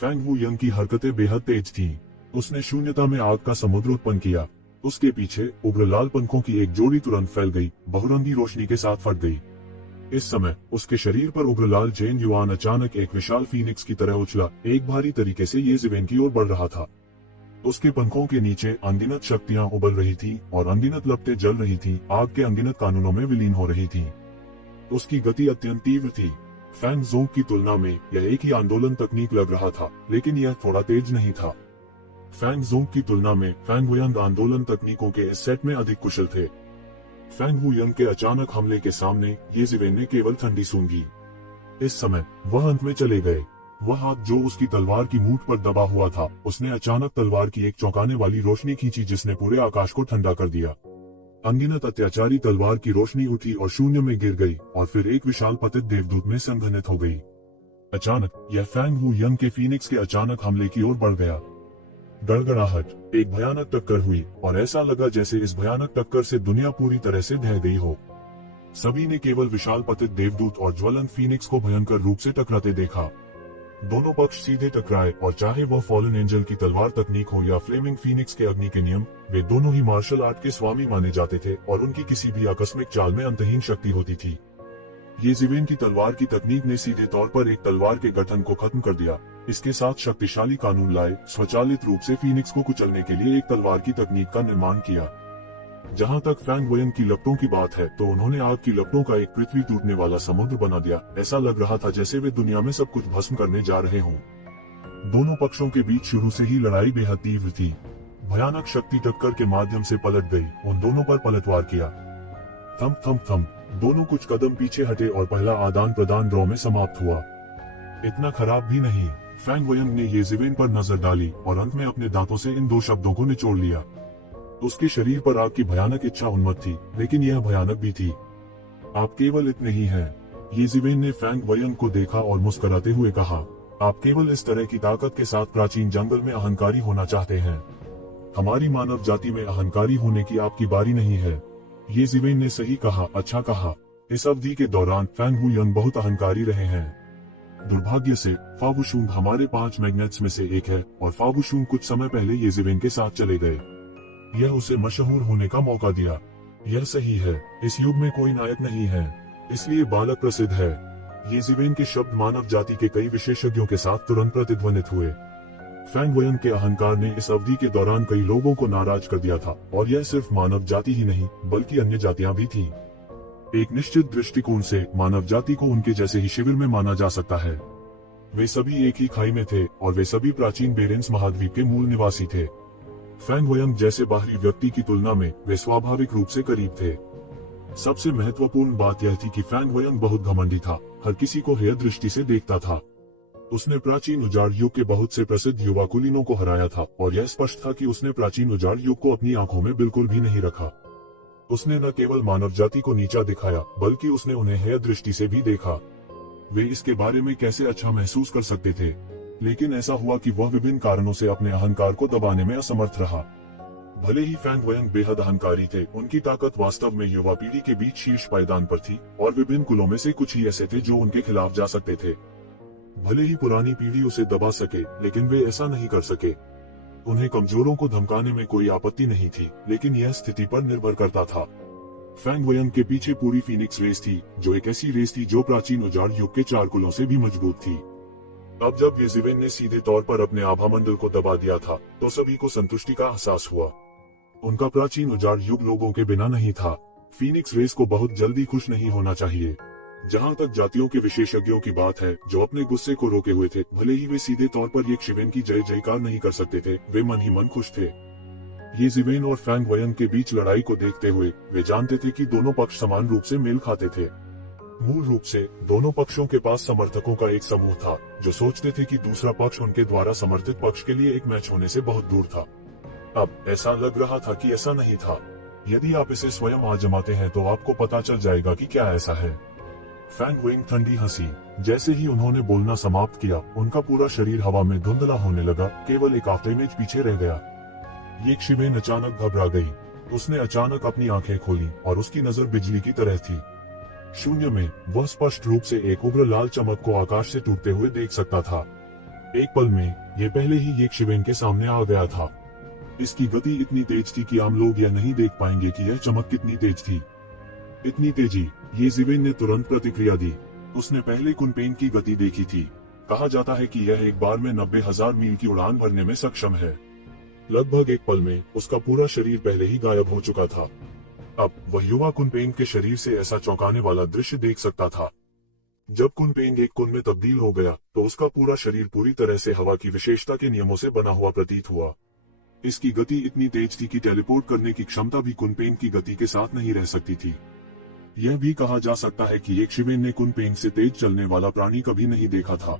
Fang वुयंग की हरकतें बेहद तेज थीं। उसने शून्यता में आग का समुद्र उत्पन्न किया। उसके पीछे उग्र लाल पंखों की एक जोड़ी तुरंत फैल गई, बहुरंगी रोशनी के साथ फट गई। इस समय उसके शरीर पर उग्र लाल चेन युआन अचानक एक विशाल फीनिक्स की तरह उछला, एक भारी तरीके से ये ज़िवेन की ओर बढ़ रहा था। उसके पंखों के नीचे अनगिनत शक्तियां उबल रही थी और अनगिनत लपटें जल रही थी, आग के अनगिनत कानूनों में विलीन हो रही थी। उसकी गति अत्यंत तीव्र थी। फैंग ज़ोंग की तुलना में यह एक ही आंदोलन तकनीक लग रहा था, लेकिन यह थोड़ा तेज नहीं था। फैंग ज़ोंग की तुलना में फैंग वुयंग आंदोलन तकनीकों के इस सेट में अधिक कुशल थे। फैंग वुयंग के अचानक हमले के सामने ये ज़िवेन ने केवल ठंडी सूंघी। इस समय वह अंत में चले गए। वह हाथ जो उसकी तलवार की मूठ पर दबा हुआ था, उसने अचानक तलवार की एक चौंकाने वाली रोशनी खींची जिसने पूरे आकाश को ठंडा कर दिया। अनगिनत अत्याचारी तलवार की रोशनी उठी और शून्य में गिर गई और फिर एक विशाल पतित देवदूत में संघनित हो गई। अचानक यह फैंग वुयंग के फीनिक्स के अचानक हमले की ओर बढ़ गया। गड़गड़ाहट, एक भयानक टक्कर हुई और ऐसा लगा जैसे इस भयानक टक्कर से दुनिया पूरी तरह से ढह गई हो। सभी ने केवल विशाल पतित देवदूत और ज्वलंत फीनिक्स को भयंकर रूप से टकराते देखा। दोनों पक्ष सीधे टकराए और चाहे वह फॉलन एंजल की तलवार तकनीक हो या फ्लेमिंग फीनिक्स के अग्नि के नियम, वे दोनों ही मार्शल आर्ट के स्वामी माने जाते थे और उनकी किसी भी आकस्मिक चाल में अंतहीन शक्ति होती थी। ये ज़िवेन की तलवार की तकनीक ने सीधे तौर पर एक तलवार के गठन को खत्म कर दिया। इसके साथ शक्तिशाली कानून लाए, स्वचालित रूप से फीनिक्स को कुचलने के लिए एक तलवार की तकनीक का निर्माण किया। जहां तक फैंग वुयंग की लपटों की बात है, तो उन्होंने आग की लपटों का एक पृथ्वी टूटने वाला समुद्र बना दिया। ऐसा लग रहा था जैसे वे दुनिया में सब कुछ भस्म करने जा रहे हों। दोनों पक्षों के बीच शुरू से ही लड़ाई बेहद तीव्र थी। भयानक शक्ति टक्कर के माध्यम से पलट गई, उन दोनों पर पलटवार किया। थम थम थम, दोनों कुछ कदम पीछे हटे और पहला आदान प्रदान ड्रॉ में समाप्त हुआ। इतना खराब भी नहीं। फैंग वुयंग ने ये ज़िवेन पर नजर डाली और अंत में अपने दांतों से इन दो शब्दों को निचोड़ लिया। उसके शरीर पर आग की भयानक इच्छा उन्मत्त थी, लेकिन यह भयानक भी थी। आप केवल इतने ही हैं। ये ज़िवेन ने फैंग वुयंग को देखा और मुस्कुराते हुए कहा, आप केवल इस तरह की ताकत के साथ प्राचीन जंगल में अहंकारी होना चाहते हैं। हमारी मानव जाति में अहंकारी होने की आपकी बारी नहीं है। ये ज़िवेन ने सही कहा, अच्छा कहा। इस अवधि के दौरान फैंग वुयंग बहुत अहंकारी रहे हैं। दुर्भाग्य से फावुशुंग हमारे 5 मैग्नेट्स में से एक है और फावुशुंग कुछ समय पहले ये ज़िवेन के साथ चले गए। यह उसे मशहूर होने का मौका दिया। यह सही है, इस युग में कोई नायक नहीं है, इसलिए बालक प्रसिद्ध है। ये ज़िवेन के शब्द मानव जाति के कई विशेषज्ञों के साथ तुरंत प्रतिध्वनित हुए। फैंग वुयंग के अहंकार ने इस अवधि के दौरान कई लोगों को नाराज कर दिया था, और यह सिर्फ मानव जाति ही नहीं बल्कि अन्य जातियां भी थीं। एक निश्चित दृष्टिकोण से मानव जाति को उनके जैसे ही शिविर में माना जा सकता है। वे सभी एक ही खाई में थे और वे सभी प्राचीन बेरेंस महाद्वीप के मूल निवासी थे। फैंग वुयंग जैसे बाहरी व्यक्ति की तुलना में वे स्वाभाविक रूप से करीब थे। सबसे महत्वपूर्ण बात यह थी कि फैंग वुयंग बहुत घमंडी था, हर किसी को हेय दृष्टि से देखता था। उसने प्राचीन उजाड़ युग के बहुत से प्रसिद्ध युवा कुलीनों को हराया था और यह स्पष्ट था कि उसने प्राचीन उजाड़ युग को अपनी आंखों में बिल्कुल भी नहीं रखा। उसने न केवल मानव जाति को नीचा दिखाया, बल्कि उसने उन्हें हेय दृष्टि से भी देखा। वे इसके बारे में कैसे अच्छा महसूस कर सकते थे, लेकिन ऐसा हुआ कि वह विभिन्न कारणों से अपने अहंकार को दबाने में असमर्थ रहा। भले ही फैंग वुयंग बेहद अहंकारी थे, उनकी ताकत वास्तव में युवा पीढ़ी के बीच शीर्ष पायदान पर थी और विभिन्न कुलों में से कुछ ही ऐसे थे जो उनके खिलाफ जा सकते थे। भले ही पुरानी पीढ़ी उसे दबा सके, लेकिन वे ऐसा नहीं कर सके। उन्हें कमजोरों को धमकाने में कोई आपत्ति नहीं थी, लेकिन यह स्थिति पर निर्भर करता था। फैंग वुयंग के पीछे पूरी फीनिक्स रेस थी, जो एक ऐसी रेस थी जो प्राचीन उजाड़ युग के 4 कुलों से भी मजबूत थी। अब जब ये ज़िवेन ने सीधे तौर पर अपने आभामंडल को दबा दिया था, तो सभी को संतुष्टि का एहसास हुआ। उनका प्राचीन उजाड़ युग लोगों के बिना नहीं था। फीनिक्स रेस को बहुत जल्दी खुश नहीं होना चाहिए। जहां तक जातियों के विशेषज्ञों की बात है, जो अपने गुस्से को रोके हुए थे, भले ही वे सीधे तौर पर ये ज़िवेन की जय जयकार नहीं कर सकते थे, वे मन ही मन खुश थे। ये ज़िवेन और फैंग वुयंग के बीच लड़ाई को देखते हुए वे जानते थे कि दोनों पक्ष समान रूप से मेल खाते थे। मूल रूप से दोनों पक्षों के पास समर्थकों का एक समूह था, जो सोचते थे कि दूसरा पक्ष उनके द्वारा समर्थित पक्ष के लिए एक मैच होने से बहुत दूर था। अब ऐसा लग रहा था कि ऐसा नहीं था। यदि आप इसे स्वयं आजमाते हैं तो आपको पता चल जाएगा कि क्या ऐसा है। फैंग वुयंग ठंडी हंसी। जैसे ही उन्होंने बोलना समाप्त किया, उनका पूरा शरीर हवा में धुंधला होने लगा, केवल एक आफ्टर इमेज पीछे रह गया। ये ज़िवेन अचानक घबरा गई। उसने अचानक अपनी आंखें खोली और उसकी नजर बिजली की तरह थी। शून्य में वह स्पष्ट रूप से एक उग्र लाल चमक को आकाश से टूटते हुए देख सकता था। एक पल में यह पहले ही एक शिवेन के सामने आ गया था। इसकी गति इतनी तेज थी कि आम लोग यह नहीं देख पाएंगे कि यह चमक कितनी तेज थी। इतनी तेजी, ये जिवेन ने तुरंत प्रतिक्रिया दी। उसने पहले कुनपेन की गति देखी थी। कहा जाता है कि यह एक बार में 90,000 मील की उड़ान भरने में सक्षम है। लगभग एक पल में उसका पूरा शरीर पहले ही गायब हो चुका था। अब वह युवा कुनपेन के शरीर से ऐसा चौंकाने वाला दृश्य देख सकता था। जब कुनपेन एक कुन में तब्दील हो गया तो उसका पूरा शरीर पूरी तरह से हवा की विशेषता के नियमों से बना हुआ प्रतीत हुआ। इसकी गति इतनी तेज थी कि टेलीपोर्ट करने की क्षमता भी कुनपेन की गति के साथ नहीं रह सकती थी। यह भी कहा जा सकता है कि एक शिवेन ने कुनपेन से तेज चलने वाला प्राणी कभी नहीं देखा था।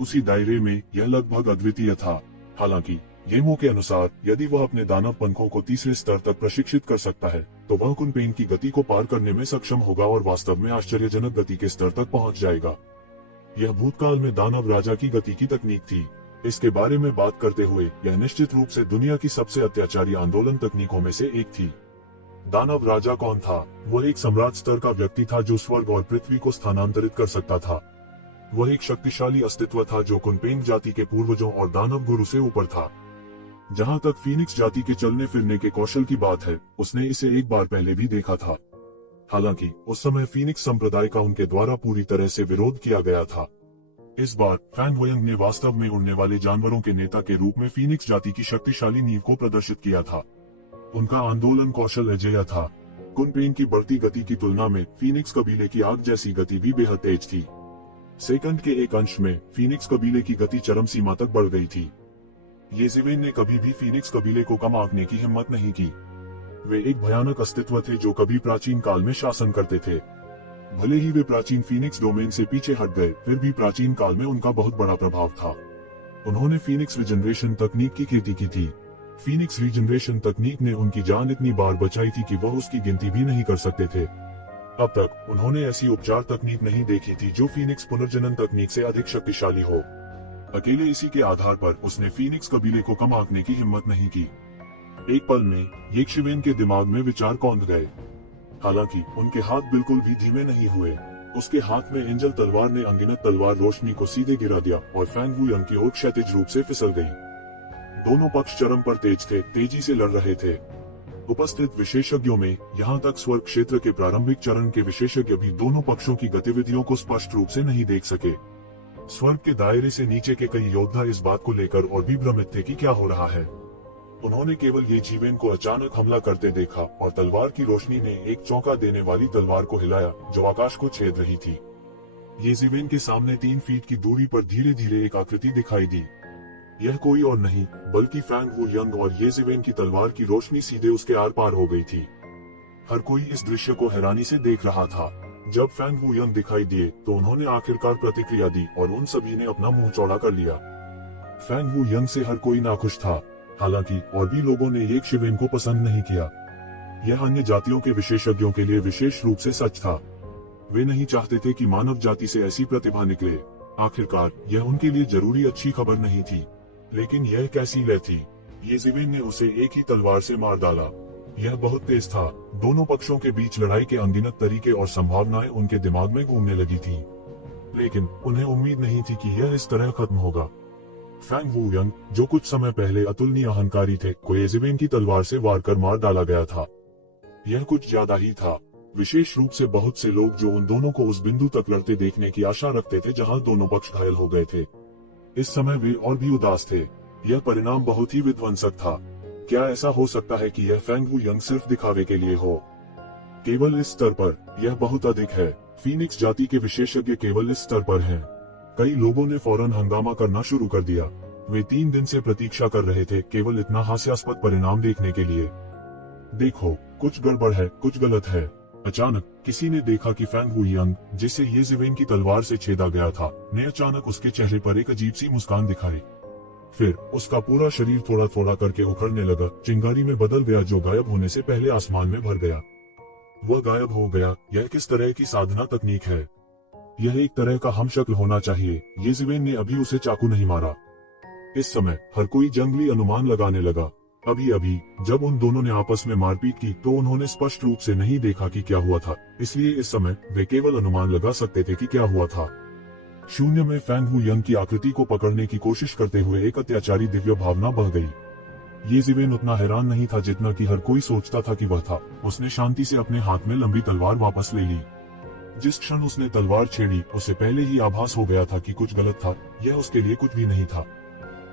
उसी दायरे में यह लगभग अद्वितीय था। हालांकि येमो के अनुसार यदि वह अपने दानव पंखों को तीसरे स्तर तक प्रशिक्षित कर सकता है तो वह कुनपेन की गति को पार करने में सक्षम होगा और वास्तव में आश्चर्यजनक गति के स्तर तक पहुंच जाएगा। यह भूतकाल में दानव राजा की गति की तकनीक थी। इसके बारे में बात करते हुए यह निश्चित रूप से दुनिया की सबसे अत्याचारी आंदोलन तकनीकों में से एक थी। दानव राजा कौन था? वह एक सम्राट स्तर का व्यक्ति था जो स्वर्ग और पृथ्वी को स्थानांतरित कर सकता था। वह एक शक्तिशाली अस्तित्व था जो कुनपेन जाति के पूर्वजों और दानव गुरु से ऊपर था। जहां तक फीनिक्स जाति के चलने फिरने के कौशल की बात है, उसने इसे एक बार पहले भी देखा था। हालांकि उस समय फीनिक्स संप्रदाय का उनके द्वारा पूरी तरह से विरोध किया गया था। इस बार फैंग वोयंग ने वास्तव में उड़ने वाले जानवरों के नेता के रूप में फीनिक्स जाति की शक्तिशाली नींव को प्रदर्शित किया था। उनका आंदोलन कौशल अजेय था। कुनपेन की बढ़ती गति की तुलना में फीनिक्स कबीले की आग जैसी गति भी बेहद तेज थी। सेकंड के एक अंश में फीनिक्स कबीले की गति चरम सीमा तक बढ़ गई थी। ये जिवेन ने कभी भी फीनिक्स कबीले को कम आंकने की हिम्मत नहीं की। वे एक भयानक अस्तित्व थे जो कभी प्राचीन काल में शासन करते थे। भले ही वे प्राचीन फीनिक्स डोमेन से पीछे हट गए, फिर भी प्राचीन काल में उनका बहुत बड़ा प्रभाव था। उन्होंने फीनिक्स रिजनरेशन तकनीक की खेती की थी। फीनिक्स रिजनरेशन तकनीक ने उनकी जान इतनी बार बचाई थी कि वह उसकी गिनती भी नहीं कर सकते थे। अब तक उन्होंने ऐसी उपचार तकनीक नहीं देखी थी जो फीनिक्स पुनर्जनन तकनीक से अधिक शक्तिशाली हो। अकेले इसी के आधार पर उसने फीनिक्स कबीले को कम आंकने की हिम्मत नहीं की। एक पल में येशिवेन के दिमाग में विचार कौंध गए। हालांकि उनके हाथ बिल्कुल भी धीमे नहीं हुए। उसके हाथ में एंजल तलवार ने अनगिनत तलवार रोशनी को सीधे गिरा दिया और फैंग वुयंग की ओर क्षैतिज रूप से फिसल गई। दोनों पक्ष चरम पर तेज थे, तेजी से लड़ रहे थे। उपस्थित विशेषज्ञों में यहाँ तक स्वर्ग क्षेत्र के प्रारंभिक चरण के विशेषज्ञ भी दोनों पक्षों की गतिविधियों को स्पष्ट रूप से नहीं देख सके। स्वर्ग के दायरे से नीचे के कई योद्धा इस बात को लेकर और भी भ्रमित थे कि क्या हो रहा है। उन्होंने केवल ये जीवेन को अचानक हमला करते देखा और तलवार की रोशनी ने एक चौंका देने वाली तलवार को हिलाया जो आकाश को छेद रही थी। ये जीवेन के सामने 3 फीट की दूरी पर धीरे धीरे एक आकृति दिखाई दी। यह कोई और नहीं बल्कि फैंग वुयंग और ये जीवेन की तलवार की रोशनी सीधे उसके आर पार हो गई थी। हर कोई इस दृश्य को हैरानी से देख रहा था। जब फैंग वुयंग दिखाई दिए तो उन्होंने आखिरकार प्रतिक्रिया दी और उन सभी ने अपना मुंह चौड़ा कर लिया। फैंग वुयंग से हर कोई नाखुश था। हालांकि और भी लोगों ने येशिवेन को पसंद नहीं किया। यह अन्य जातियों के विशेषज्ञों के लिए विशेष रूप से सच था। वे नहीं चाहते थे कि मानव जाति से ऐसी प्रतिभा निकले। आखिरकार यह उनके लिए जरूरी अच्छी खबर नहीं थी। लेकिन यह कैसी लय थी? येशिवेन ने उसे एक ही तलवार से मार डाला। यह बहुत तेज था। दोनों पक्षों के बीच लड़ाई के अनगिनत तरीके और संभावनाएं उनके दिमाग में घूमने लगी थी। लेकिन उन्हें उम्मीद नहीं थी कि यह इस तरह खत्म होगा। फैंग वुयंग, जो कुछ समय पहले अतुलनीय अहंकारी थे, को येशिवेन की तलवार से वार कर मार डाला गया था। यह कुछ ज्यादा ही था। विशेष रूप से बहुत से लोग जो उन दोनों को उस बिंदु तक लड़ते देखने की आशा रखते थे जहां दोनों पक्ष घायल हो गए थे। इस समय वे और भी उदास थे। यह परिणाम बहुत ही विध्वंसक था। क्या ऐसा हो सकता है कि यह फैंग वुयंग सिर्फ दिखावे के लिए हो? केवल इस स्तर पर यह बहुत अधिक है। फीनिक्स जाति के विशेषज्ञ केवल इस स्तर पर हैं। कई लोगों ने फौरन हंगामा करना शुरू कर दिया। वे 3 दिन से प्रतीक्षा कर रहे थे केवल इतना हास्यास्पद परिणाम देखने के लिए। देखो, कुछ गड़बड़ है, कुछ गलत है। अचानक किसी ने देखा कि फैंग वुयंग, जिसे येशिवेन की तलवार से छेदा गया था, ने अचानक उसके चेहरे पर एक अजीब सी मुस्कान दिखाई। फिर उसका पूरा शरीर थोड़ा थोड़ा करके उखड़ने लगा, चिंगारी में बदल गया जो गायब होने से पहले आसमान में भर गया। वह गायब हो गया। यह किस तरह की साधना तकनीक है? यह एक तरह का हमशक्ल होना चाहिए। येशिवेन ने अभी उसे चाकू नहीं मारा। इस समय हर कोई जंगली अनुमान लगाने लगा। अभी अभी जब उन दोनों ने आपस में मारपीट की तो उन्होंने स्पष्ट रूप से नहीं देखा कि क्या हुआ था, इसलिए इस समय वे केवल अनुमान लगा सकते थे कि क्या हुआ था। शून्य में फैंग हुयंग की आकृति को पकड़ने की कोशिश करते हुए एक अत्याचारी दिव्य भावना बह गई। ये जिवेन उतना हैरान नहीं था जितना कि हर कोई सोचता था कि वह था। उसने शांति से अपने हाथ में लंबी तलवार वापस ले ली। जिस क्षण उसने तलवार छेड़ी, उसे पहले ही आभास हो गया था कि कुछ गलत था। यह उसके लिए कुछ भी नहीं था।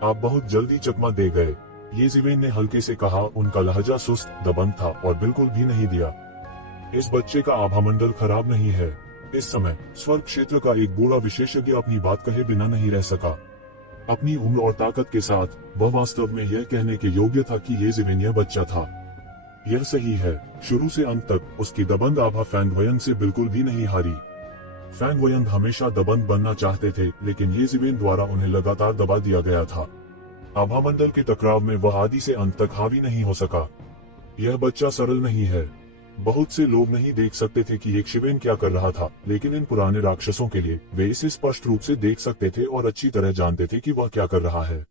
आप बहुत जल्दी चकमा दे गए, ये जिवेन ने हल्के से कहा। उनका लहजा सुस्त, दबंग था और बिल्कुल भी नहीं दिया। इस बच्चे का आभामंडल खराब नहीं है। इस समय स्वर्ग क्षेत्र का एक बूढ़ा विशेषज्ञ अपनी बात कहे बिना नहीं रह सका। अपनी उम्र और ताकत के साथ वह वास्तव में यह कहने के योग्य था कि ये जिवेन यह बच्चा था। यह सही है। शुरू से अंत तक उसकी दबंग आभा फैंग वयंग से बिल्कुल भी नहीं हारी। फैंग वयंग हमेशा दबंग बनना चाहते थे, लेकिन ये जिवेन द्वारा उन्हें लगातार दबा दिया गया था। आभामंडल के टकराव में वह आदि से अंत तक हावी नहीं हो सका। यह बच्चा सरल नहीं है। बहुत से लोग नहीं देख सकते थे कि एक शिवेन क्या कर रहा था, लेकिन इन पुराने राक्षसों के लिए वे इसे स्पष्ट रूप से देख सकते थे और अच्छी तरह जानते थे कि वह क्या कर रहा है।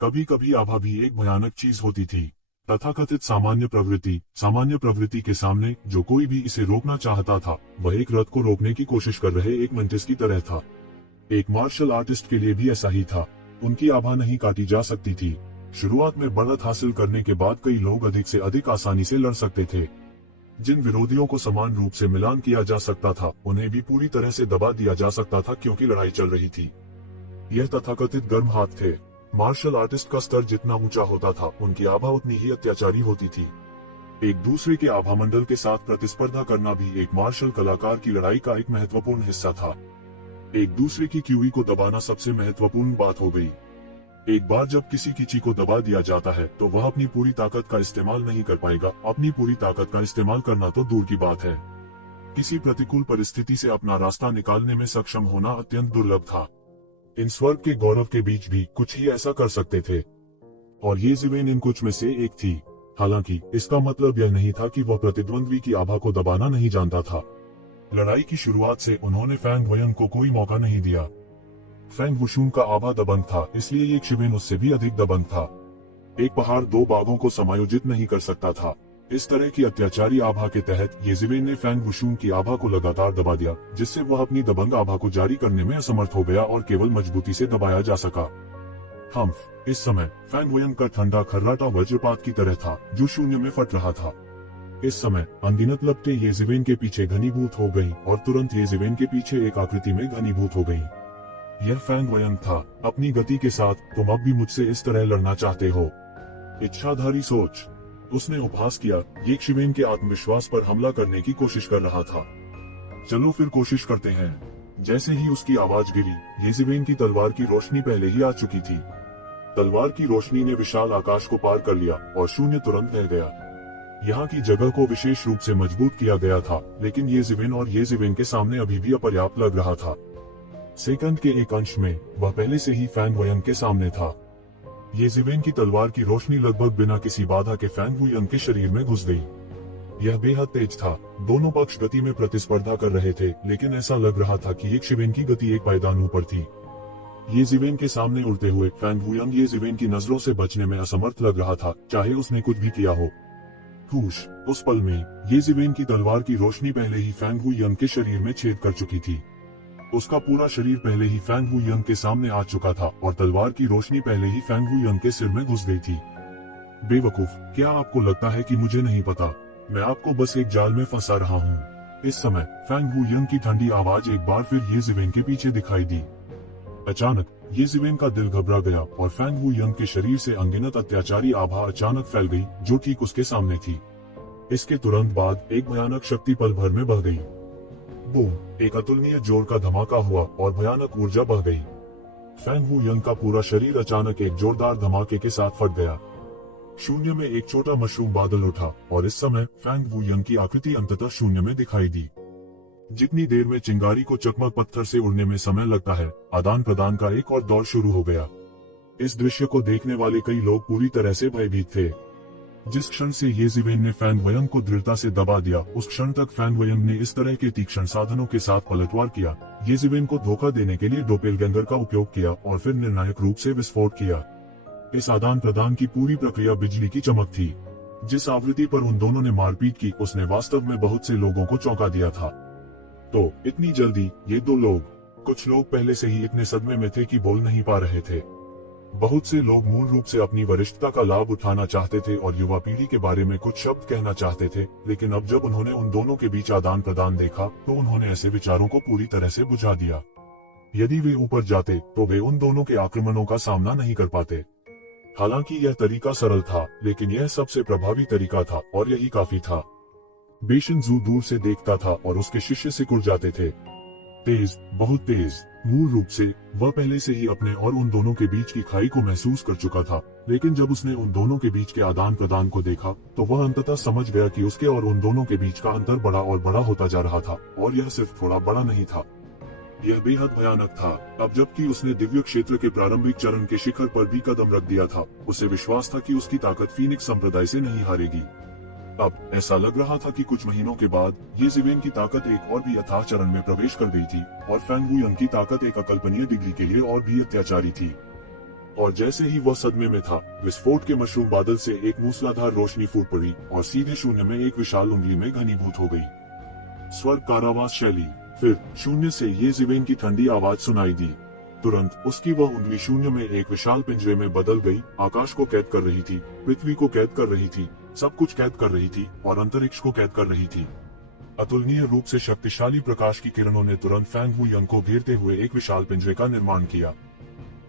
कभी कभी आभा भी एक भयानक चीज होती थी। तथाकथित सामान्य प्रवृत्ति के सामने जो कोई भी इसे रोकना चाहता था, वह एक रथ को रोकने की कोशिश कर रहे एक मंटिस की तरह था। एक मार्शल आर्टिस्ट के लिए भी ऐसा ही था। उनकी आभा नहीं काटी जा सकती थी। शुरुआत में बढ़त हासिल करने के बाद कई लोग अधिक से अधिक आसानी से लड़ सकते थे। जिन विरोधियों को समान रूप से मिलान किया जा सकता था, उन्हें भी पूरी तरह से दबा दिया जा सकता था, क्योंकि लड़ाई चल रही थी। यह तथाकथित गर्म हाथ थे। मार्शल आर्टिस्ट का स्तर जितना ऊंचा होता था, उनकी आभा उतनी ही अत्याचारी होती थी। एक दूसरे के आभामंडल के साथ प्रतिस्पर्धा करना भी एक मार्शल कलाकार की लड़ाई का एक महत्वपूर्ण हिस्सा था। एक दूसरे की क्यूई को दबाना सबसे महत्वपूर्ण बात हो गई। एक बार जब किसी की ची को दबा दिया जाता है, तो वह अपनी पूरी ताकत का इस्तेमाल नहीं कर पाएगा। अपनी पूरी ताकत का इस्तेमाल करना तो दूर की बात है, किसी प्रतिकूल परिस्थिति से अपना रास्ता निकालने में सक्षम होना अत्यंत दुर्लभ था। इन स्वर्ग के गौरव के बीच भी कुछ ही ऐसा कर सकते थे, और ये जिवेन इन कुछ में से एक थी। हालांकि इसका मतलब यह नहीं था कि वह प्रतिद्वंद्वी की आभा को दबाना नहीं जानता था। लड़ाई की शुरुआत से उन्होंने फैंग वयंग को कोई मौका नहीं दिया। फैंग वुशुन का आभा दबंग था, इसलिए ये शिवेन उससे भी अधिक दबंग था। एक पहाड़ दो बाघों को समायोजित नहीं कर सकता था। इस तरह की अत्याचारी आभा के तहत ये जिवेन ने फैंग वुशुन की आभा को लगातार दबा दिया, जिससे वह अपनी दबंग आभा को जारी करने में असमर्थ हो गया और केवल मजबूती से दबाया जा सका। इस समय फैंग वयंग का ठंडा खर्राटा वज्रपात की तरह था, जो शून्य में फट रहा था। इस समय अनगिनत लपटें ये जिवेन के पीछे घनीभूत हो गईं, और तुरंत ये जिवेन के पीछे एक आकृति में घनीभूत हो गईं। यह फैंग वयंग था। अपनी गति के साथ तुम अब भी मुझसे इस तरह लड़ना चाहते हो? इच्छाधारी सोच, उसने उपहास किया। ये शिवेन के आत्मविश्वास पर हमला करने की कोशिश कर रहा था। चलो फिर कोशिश करते हैं। जैसे ही उसकी आवाज गिरी, ये जिवेन की तलवार की रोशनी पहले ही आ चुकी थी। तलवार की रोशनी ने विशाल आकाश को पार कर लिया और शून्य तुरंत रह गया। यहाँ की जगह को विशेष रूप से मजबूत किया गया था, लेकिन ये जिवेन और ये जिवेन के सामने अभी भी अपर्याप्त लग रहा था। सेकंड के एक अंश में वह पहले से ही फैंग वयंग के सामने था। ये जिवेन की तलवार की रोशनी लगभग बिना किसी बाधा के फैंग वयंग के शरीर में घुस गई। यह बेहद तेज था। दोनों पक्ष गति में प्रतिस्पर्धा कर रहे थे, लेकिन ऐसा लग रहा था कि एक शिवेन की गति एक पायदान ऊपर थी। ये जिवेन के सामने उड़ते हुए फैंग वयंग ये जिवेन की नजरों से बचने में असमर्थ लग रहा था, चाहे उसने कुछ भी किया हो। उस पल में ये जिवेन की तलवार की रोशनी पहले ही फैंग वयंग के शरीर में छेद कर चुकी थी। उसका पूरा शरीर पहले ही फैंग वयंग के सामने आ चुका था, और तलवार की रोशनी पहले ही फैंग वयंग के सिर में घुस गई थी। बेवकूफ, क्या आपको लगता है कि मुझे नहीं पता? मैं आपको बस एक जाल में फंसा रहा हूँ। इस समय फैंग वयंग की ठंडी आवाज एक बार फिर ये जिवेन के पीछे दिखाई दी। अचानक ये जिवेन का दिल घबरा गया, और फैंग वयंग के शरीर से अनगिनत अत्याचारी आभा अचानक फैल गई, जो ठीक उसके सामने थी। इसके तुरंत बाद एक भयानक शक्ति पल भर में बह गई। बूम! एक अतुलनीय जोर का धमाका हुआ और भयानक ऊर्जा बह गई। फैंग वयंग का पूरा शरीर अचानक एक जोरदार धमाके के साथ फट गया। शून्य में एक छोटा मशरूम बादल उठा, और इस समय फैंग वयंग की आकृति अंततः शून्य में दिखाई दी। जितनी देर में चिंगारी को चकमक पत्थर से उड़ने में समय लगता है, आदान प्रदान का एक और दौर शुरू हो गया। इस दृश्य को देखने वाले कई लोग पूरी तरह से भयभीत थे। जिस क्षण से ये जिवेन ने फैंग वयंग को दृढ़ता से दबा दिया, उस क्षण तक फैंग वयंग ने इस तरह के तीक्ष्ण साधनों के साथ पलटवार किया। ये जिवेन को धोखा देने के लिए डोपेलगैंगर का उपयोग किया और फिर निर्णायक रूप से विस्फोट किया। इस आदान प्रदान की पूरी प्रक्रिया बिजली की चमक थी। जिस आवृत्ति पर उन दोनों ने मारपीट की, उसने वास्तव में बहुत से लोगों को चौंका दिया था। तो इतनी जल्दी ये दो लोग कुछ लोग पहले से ही इतने सदमे में थे कि बोल नहीं पा रहे थे। बहुत से लोग मूल रूप से अपनी वरिष्ठता का लाभ उठाना चाहते थे और युवा पीढ़ी के बारे में कुछ शब्द कहना चाहते थे, लेकिन अब जब उन्होंने उन दोनों के बीच आदान प्रदान देखा तो उन्होंने ऐसे विचारों को पूरी तरह से बुझा दिया। यदि वे ऊपर जाते तो वे उन दोनों के आक्रमणों का सामना नहीं कर पाते। हालांकि यह तरीका सरल था, लेकिन यह सबसे प्रभावी तरीका था और यही काफी था। बेशनजू दूर से देखता था और उसके शिष्य सिकुड़ जाते थे। तेज, बहुत तेज। मूल रूप से वह पहले से ही अपने और उन दोनों के बीच की खाई को महसूस कर चुका था, लेकिन जब उसने उन दोनों के बीच के आदान प्रदान को देखा तो वह अंततः समझ गया कि उसके और उन दोनों के बीच का अंतर बड़ा और बड़ा होता जा रहा था, और यह सिर्फ थोड़ा बड़ा नहीं था, यह बेहद भयानक था। अब जबकि उसने दिव्य क्षेत्र के प्रारंभिक चरण के शिखर पर भी कदम रख दिया था, उसे विश्वास था कि उसकी ताकत फीनिक्स संप्रदाय से नहीं हारेगी। अब ऐसा लग रहा था कि कुछ महीनों के बाद ये जिवेन की ताकत एक और भी अथाह चरण में प्रवेश कर गई थी, और फैंग वुयंग की ताकत एक अकल्पनीय डिग्री के लिए और भी अत्याचारी थी। और जैसे ही वह सदमे में था, विस्फोट के मशरूम बादल से एक मूसलाधार रोशनी फूट पड़ी और सीधे शून्य में एक विशाल उंगली में घनीभूत हो गई। स्वर्ग कारावास शैली। फिर शून्य से ये जिवेन की ठंडी आवाज सुनाई दी। तुरंत उसकी वह उंगली शून्य में एक विशाल पिंजरे में बदल गई, आकाश को कैद कर रही थी, पृथ्वी को कैद कर रही थी, सब कुछ कैद कर रही थी और अंतरिक्ष को कैद कर रही थी। अतुलनीय रूप से शक्तिशाली प्रकाश की किरणों ने तुरंत फैंग वुयंग को घेरते हुए एक विशाल पिंजरे का निर्माण किया।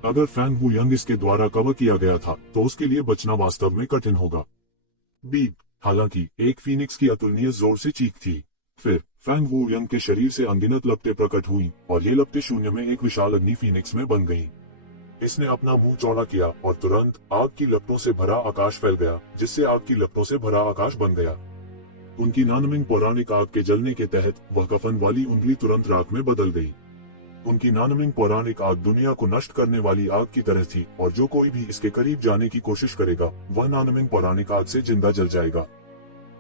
अगर फैंग वुयंग इसके द्वारा कवर किया गया था तो उसके लिए बचना वास्तव में कठिन होगा। बीप। हालांकि एक फीनिक्स की अतुलनीय जोर से चीख थी। फिर फैंग वुयंग के शरीर से अनगिनत लपटें प्रकट हुई और ये लपटें शून्य में एक विशाल अग्नि फीनिक्स में बन गईं। इसने अपना मुंह चौड़ा किया और तुरंत आग की लपटों से भरा आकाश फैल गया, जिससे आग की लपटों से भरा आकाश बन गया। उनकी नानमिंग पौराणिक आग के जलने के तहत वह कफन वाली उंगली तुरंत राख में बदल गई। उनकी नानमिंग पौराणिक आग दुनिया को नष्ट करने वाली आग की तरह थी, और जो कोई भी इसके करीब जाने की कोशिश करेगा वह नानमिंग पौराणिक आग से जिंदा जल जाएगा।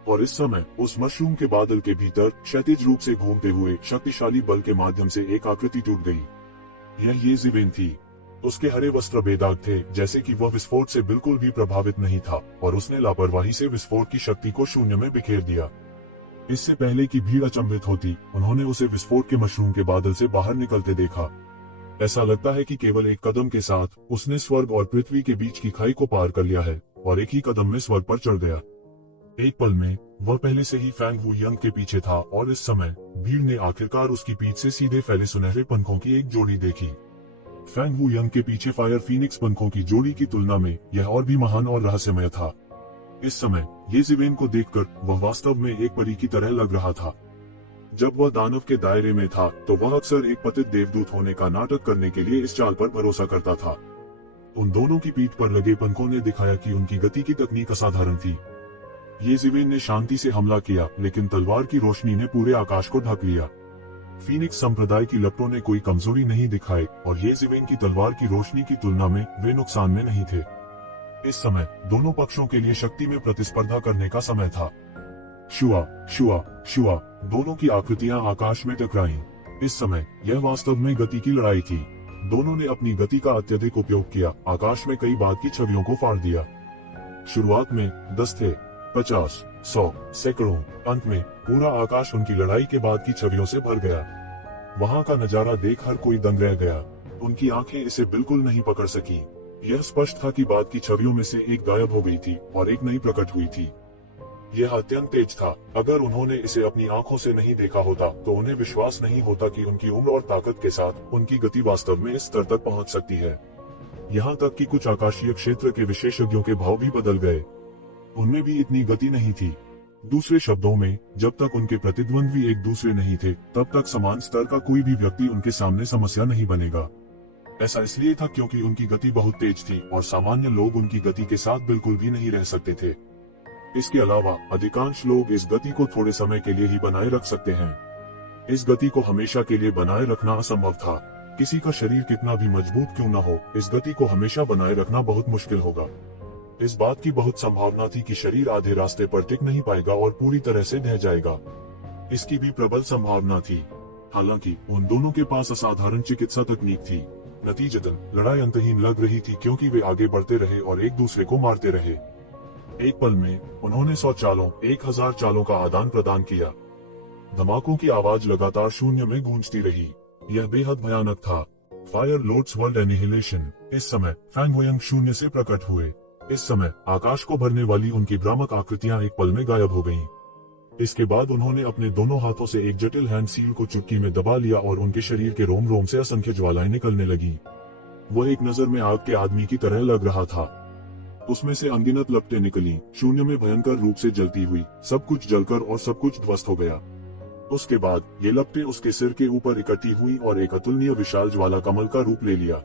और इस समय उस मशरूम के बादल के भीतर क्षैतिज रूप से घूमते हुए शक्तिशाली बल के माध्यम से एक आकृति टूट गई। यह ये जिवेन थी। उसके हरे वस्त्र बेदाग थे, जैसे कि वह विस्फोट से बिल्कुल भी प्रभावित नहीं था, और उसने लापरवाही से विस्फोट की शक्ति को शून्य में बिखेर दिया। इससे पहले कि भीड़ अचंभित होती, उन्होंने उसे विस्फोट के मशरूम के बादल से बाहर निकलते देखा। ऐसा लगता है कि केवल एक कदम के साथ उसने स्वर्ग और पृथ्वी के बीच की खाई को पार कर लिया है और एक ही कदम में स्वर्ग पर चढ़ गया। एक पल में वह पहले से ही फैंग वुयंग के पीछे था, और इस समय भीड़ ने आखिरकार उसकी पीठ से सीधे फैले सुनहरे पंखों की एक जोड़ी देखी। फैंग वुयंग के पीछे फायर फीनिक्स पंखों की जोड़ी की तुलना में यह और भी महान और रहस्यमय था। इस समय ये जिवेन को देखकर वह वास्तव में एक परी की तरह लग रहा था। जब वह दानव के दायरे में था तो वह अक्सर एक पतित देवदूत होने का नाटक करने के लिए इस चाल पर भरोसा करता था। उन दोनों की पीठ पर लगे पंखों ने दिखाया कि उनकी गति की तकनीक असाधारण थी। ये जिवेन ने शांति से हमला किया, लेकिन तलवार की रोशनी ने पूरे आकाश को ढक लिया। फीनिक्स संप्रदाय की लपटों ने कोई कमजोरी नहीं दिखाई, और ये जिवेन की तलवार की रोशनी की तुलना में वे नुकसान में नहीं थे। इस समय दोनों पक्षों के लिए शक्ति में प्रतिस्पर्धा करने का समय था। शुआ, शुआ, शुआ, दोनों की आकृतियां आकाश में टकराईं। इस समय यह वास्तव में गति की लड़ाई थी। दोनों ने अपनी गति का अत्यधिक उपयोग किया, आकाश में कई बात की छवियों को फाड़ दिया। शुरुआत में 10 थे, 50, 100, सैकड़ों। अंत में पूरा आकाश उनकी लड़ाई के बाद की छवियों से भर गया। वहां का नजारा देख हर कोई दंग रह गया। उनकी आंखें इसे बिल्कुल नहीं पकड़ सकी। यह स्पष्ट था कि बाद की छवियों में से एक गायब हो गई थी और एक नई प्रकट हुई थी। यह अत्यंत तेज था। अगर उन्होंने इसे अपनी आंखों से नहीं देखा होता तो उन्हें विश्वास नहीं होता कि उनकी उम्र और ताकत के साथ उनकी गति वास्तव में इस स्तर तक पहुंच सकती है। यहाँ तक कि कुछ आकाशीय क्षेत्र के विशेषज्ञों के भाव भी बदल गए। उनमें भी इतनी गति नहीं थी। दूसरे शब्दों में, जब तक उनके प्रतिद्वंद्वी एक दूसरे नहीं थे, तब तक समान स्तर का कोई भी व्यक्ति उनके सामने समस्या नहीं बनेगा। ऐसा इसलिए था क्योंकि उनकी गति बहुत तेज थी और सामान्य लोग उनकी गति के साथ बिल्कुल भी नहीं रह सकते थे। इसके अलावा अधिकांश लोग इस गति को थोड़े समय के लिए ही बनाए रख सकते हैं। इस गति को हमेशा के लिए बनाए रखना असंभव था। किसी का शरीर कितना भी मजबूत क्यों न हो, इस गति को हमेशा बनाए रखना बहुत मुश्किल होगा। इस बात की बहुत संभावना थी कि शरीर आधे रास्ते पर टिक नहीं पाएगा और पूरी तरह से ढह जाएगा। इसकी भी प्रबल संभावना थी। हालांकि उन दोनों के पास असाधारण चिकित्सा तकनीक थी। नतीजतन लड़ाई अंतहीन लग रही थी क्योंकि वे आगे बढ़ते रहे और एक दूसरे को मारते रहे। एक पल में उन्होंने 100 चालों, 1000 चालों का आदान प्रदान किया। धमाकों की आवाज लगातार शून्य में गूंजती रही। यह बेहद भयानक था। Fire lord's world annihilation. इस समय फैंग हुयंग शून्य से प्रकट हुए। इस समय आकाश को भरने वाली उनकी भ्रामक आकृतियां एक पल में गायब हो गईं। इसके बाद उन्होंने अपने दोनों हाथों से एक जटिल हैंड सील को चुटकी में दबा लिया और उनके शरीर के रोम रोम से असंख्य ज्वालाएं निकलने लगीं। वह एक नजर में आग के आदमी की तरह लग रहा था। उसमें से अनगिनत लपटें निकली, शून्य में भयंकर रूप से जलती हुई। सब कुछ जलकर और सब कुछ ध्वस्त हो गया। उसके बाद ये लपटें उसके सिर के ऊपर इकट्ठी हुई और एक अतुलनीय विशाल ज्वाला कमल का रूप ले लिया।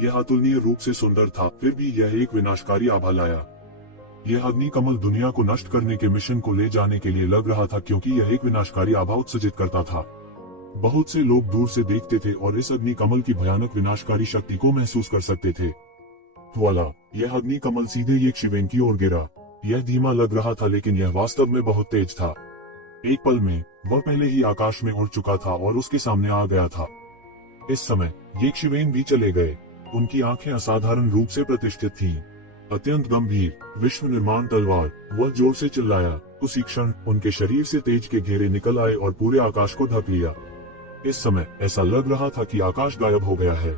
यह अतुलनीय रूप से सुंदर था, फिर भी यह एक विनाशकारी आभा लाया। यह अग्नि कमल दुनिया को नष्ट करने के मिशन को ले जाने के लिए लग रहा था, क्योंकि यह एक विनाशकारी आभा उत्सर्जित करता था। बहुत से लोग दूर से देखते थे और इस अग्नि कमल की भयानक विनाशकारी शक्ति को महसूस कर सकते थे। वाला, यह अग्नि कमल सीधे ये शिवेन की ओर गिरा। यह धीमा लग रहा था, लेकिन यह वास्तव में बहुत तेज था। एक पल में वह पहले ही आकाश में उड़ चुका था और उसके सामने आ गया था। इस समय ये शिवेन भी चले गए। उनकी आंखें असाधारण रूप से प्रतिष्ठित थीं। अत्यंत गंभीर, विश्व निर्माण तलवार। वह जोर से चिल्लाया। उसी क्षण उनके शरीर से तेज के घेरे निकल आए और पूरे आकाश को ढक लिया। इस समय ऐसा लग रहा था कि आकाश गायब हो गया है।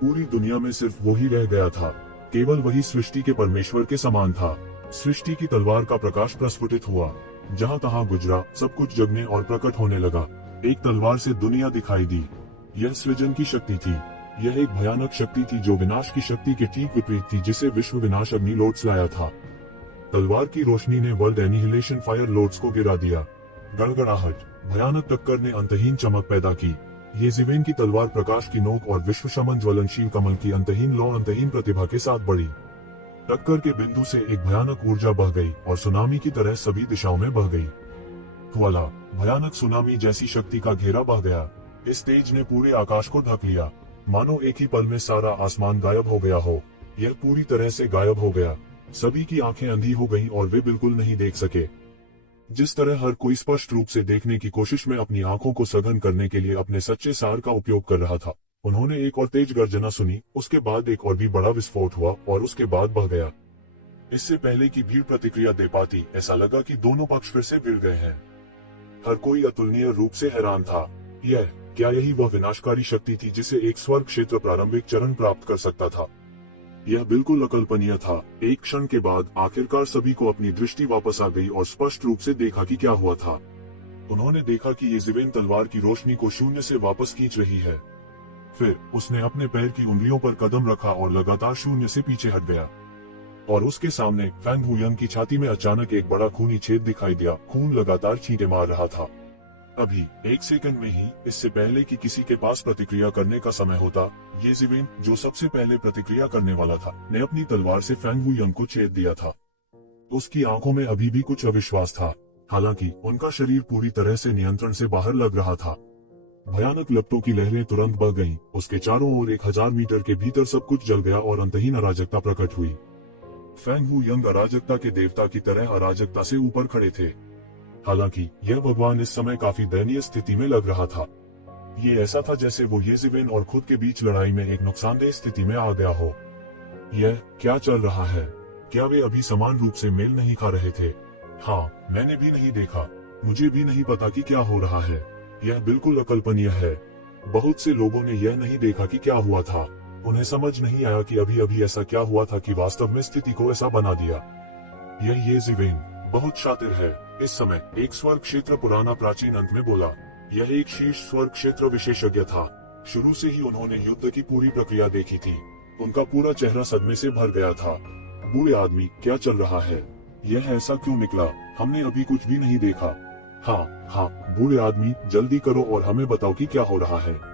पूरी दुनिया में सिर्फ वही रह गया था। केवल वही सृष्टि के परमेश्वर के समान था। सृष्टि की तलवार का प्रकाश प्रस्फुटित हुआ। जहाँ तहाँ गुजरा, सब कुछ जगने और प्रकट होने लगा। एक तलवार से दुनिया दिखाई दी। यह सृजन की शक्ति थी। यह एक भयानक शक्ति थी जो विनाश की शक्ति के ठीक विपरीत थी, जिसे विश्व विनाश अग्नि लॉर्ड्स लाया था। तलवार की रोशनी ने वर्ल्ड एनिहिलेशन फायर लॉर्ड्स को गिरा दिया। गड़गड़ाहट, भयानक टक्कर ने अंतहीन चमक पैदा की। ये जिवेन की तलवार प्रकाश की नोक और विश्व शमन ज्वलनशील कमल की अंतहीन लौ अंतहीन प्रतिभा के साथ बढ़ी। टक्कर के बिंदु से एक भयानक ऊर्जा बह गई और सुनामी की तरह सभी दिशाओं में बह गई। वाला, भयानक सुनामी जैसी शक्ति का घेरा बह गया। इस तेज ने पूरे आकाश को ढक लिया, मानो एक ही पल में सारा आसमान गायब हो गया हो। यह पूरी तरह से गायब हो गया। सभी की आंखें अंधी हो गईं और वे बिल्कुल नहीं देख सके। जिस तरह हर कोई स्पष्ट रूप से देखने की कोशिश में अपनी आंखों को सघन करने के लिए अपने सच्चे सार का उपयोग कर रहा था। उन्होंने एक और तेज गर्जना सुनी, उसके बाद एक और भी बड़ा विस्फोट हुआ और उसके बाद बह गया। इससे पहले कि भीड़ प्रतिक्रिया दे पाती, ऐसा लगा कि दोनों पक्ष फिर से भिड़ गए हैं। हर कोई अतुलनीय रूप से हैरान था। क्या यही वह विनाशकारी शक्ति थी जिसे एक स्वर्ग क्षेत्र प्रारंभिक चरण प्राप्त कर सकता था? यह बिल्कुल अकल्पनीय था। एक क्षण के बाद आखिरकार सभी को अपनी दृष्टि वापस आ गई और स्पष्ट रूप से देखा कि क्या हुआ था। उन्होंने देखा कि ये जिवेन तलवार की रोशनी को शून्य से वापस खींच रही है। फिर उसने अपने पैर की उंगलियों पर कदम रखा और लगातार शून्य से पीछे हट गया। और उसके सामने फैंग हुयंग की छाती में अचानक एक बड़ा खूनी छेद दिखाई दिया। खून लगातार छींटे मार रहा था। अभी एक सेकंड में ही, इससे पहले कि किसी के पास प्रतिक्रिया करने का समय होता, ये जिवेन, जो सबसे पहले प्रतिक्रिया करने वाला था, ने अपनी तलवार से फैंग हुयंग को छेद दिया था। उसकी आंखों में अभी भी कुछ अविश्वास था, हालांकि उनका शरीर पूरी तरह से नियंत्रण से बाहर लग रहा था। भयानक लपटों की लहरें तुरंत बह गईं। उसके चारों ओर 1000 मीटर के भीतर सब कुछ जल गया और अंतहीन अराजकता प्रकट हुई। फैंग हुयंग अराजकता के देवता की तरह अराजकता से ऊपर खड़े थे। हालांकि यह भगवान इस समय काफी दयनीय स्थिति में लग रहा था। ये ऐसा था जैसे वो ये जिवेन और खुद के बीच लड़ाई में एक नुकसानदेह स्थिति में आ गया हो। यह क्या चल रहा है? क्या वे अभी समान रूप से मेल नहीं खा रहे थे? हाँ, मैंने भी नहीं देखा। मुझे भी नहीं पता कि क्या हो रहा है। यह बिल्कुल अकल्पनीय है। बहुत से लोगों ने यह नहीं देखा कि क्या हुआ था। उन्हें समझ नहीं आया कि अभी अभी ऐसा क्या हुआ था कि वास्तव में स्थिति को ऐसा बना दिया। ये जिवेन बहुत शातिर है। इस समय एक स्वर्ग क्षेत्र पुराना प्राचीन अंत में बोला। यह एक शीर्ष स्वर्ग क्षेत्र विशेषज्ञ था। शुरू से ही उन्होंने युद्ध की पूरी प्रक्रिया देखी थी। उनका पूरा चेहरा सदमे से भर गया था। बूढ़े आदमी, क्या चल रहा है? यह ऐसा क्यों निकला? हमने अभी कुछ भी नहीं देखा। हाँ, बूढ़े आदमी, जल्दी करो और हमें बताओ कि क्या हो रहा है।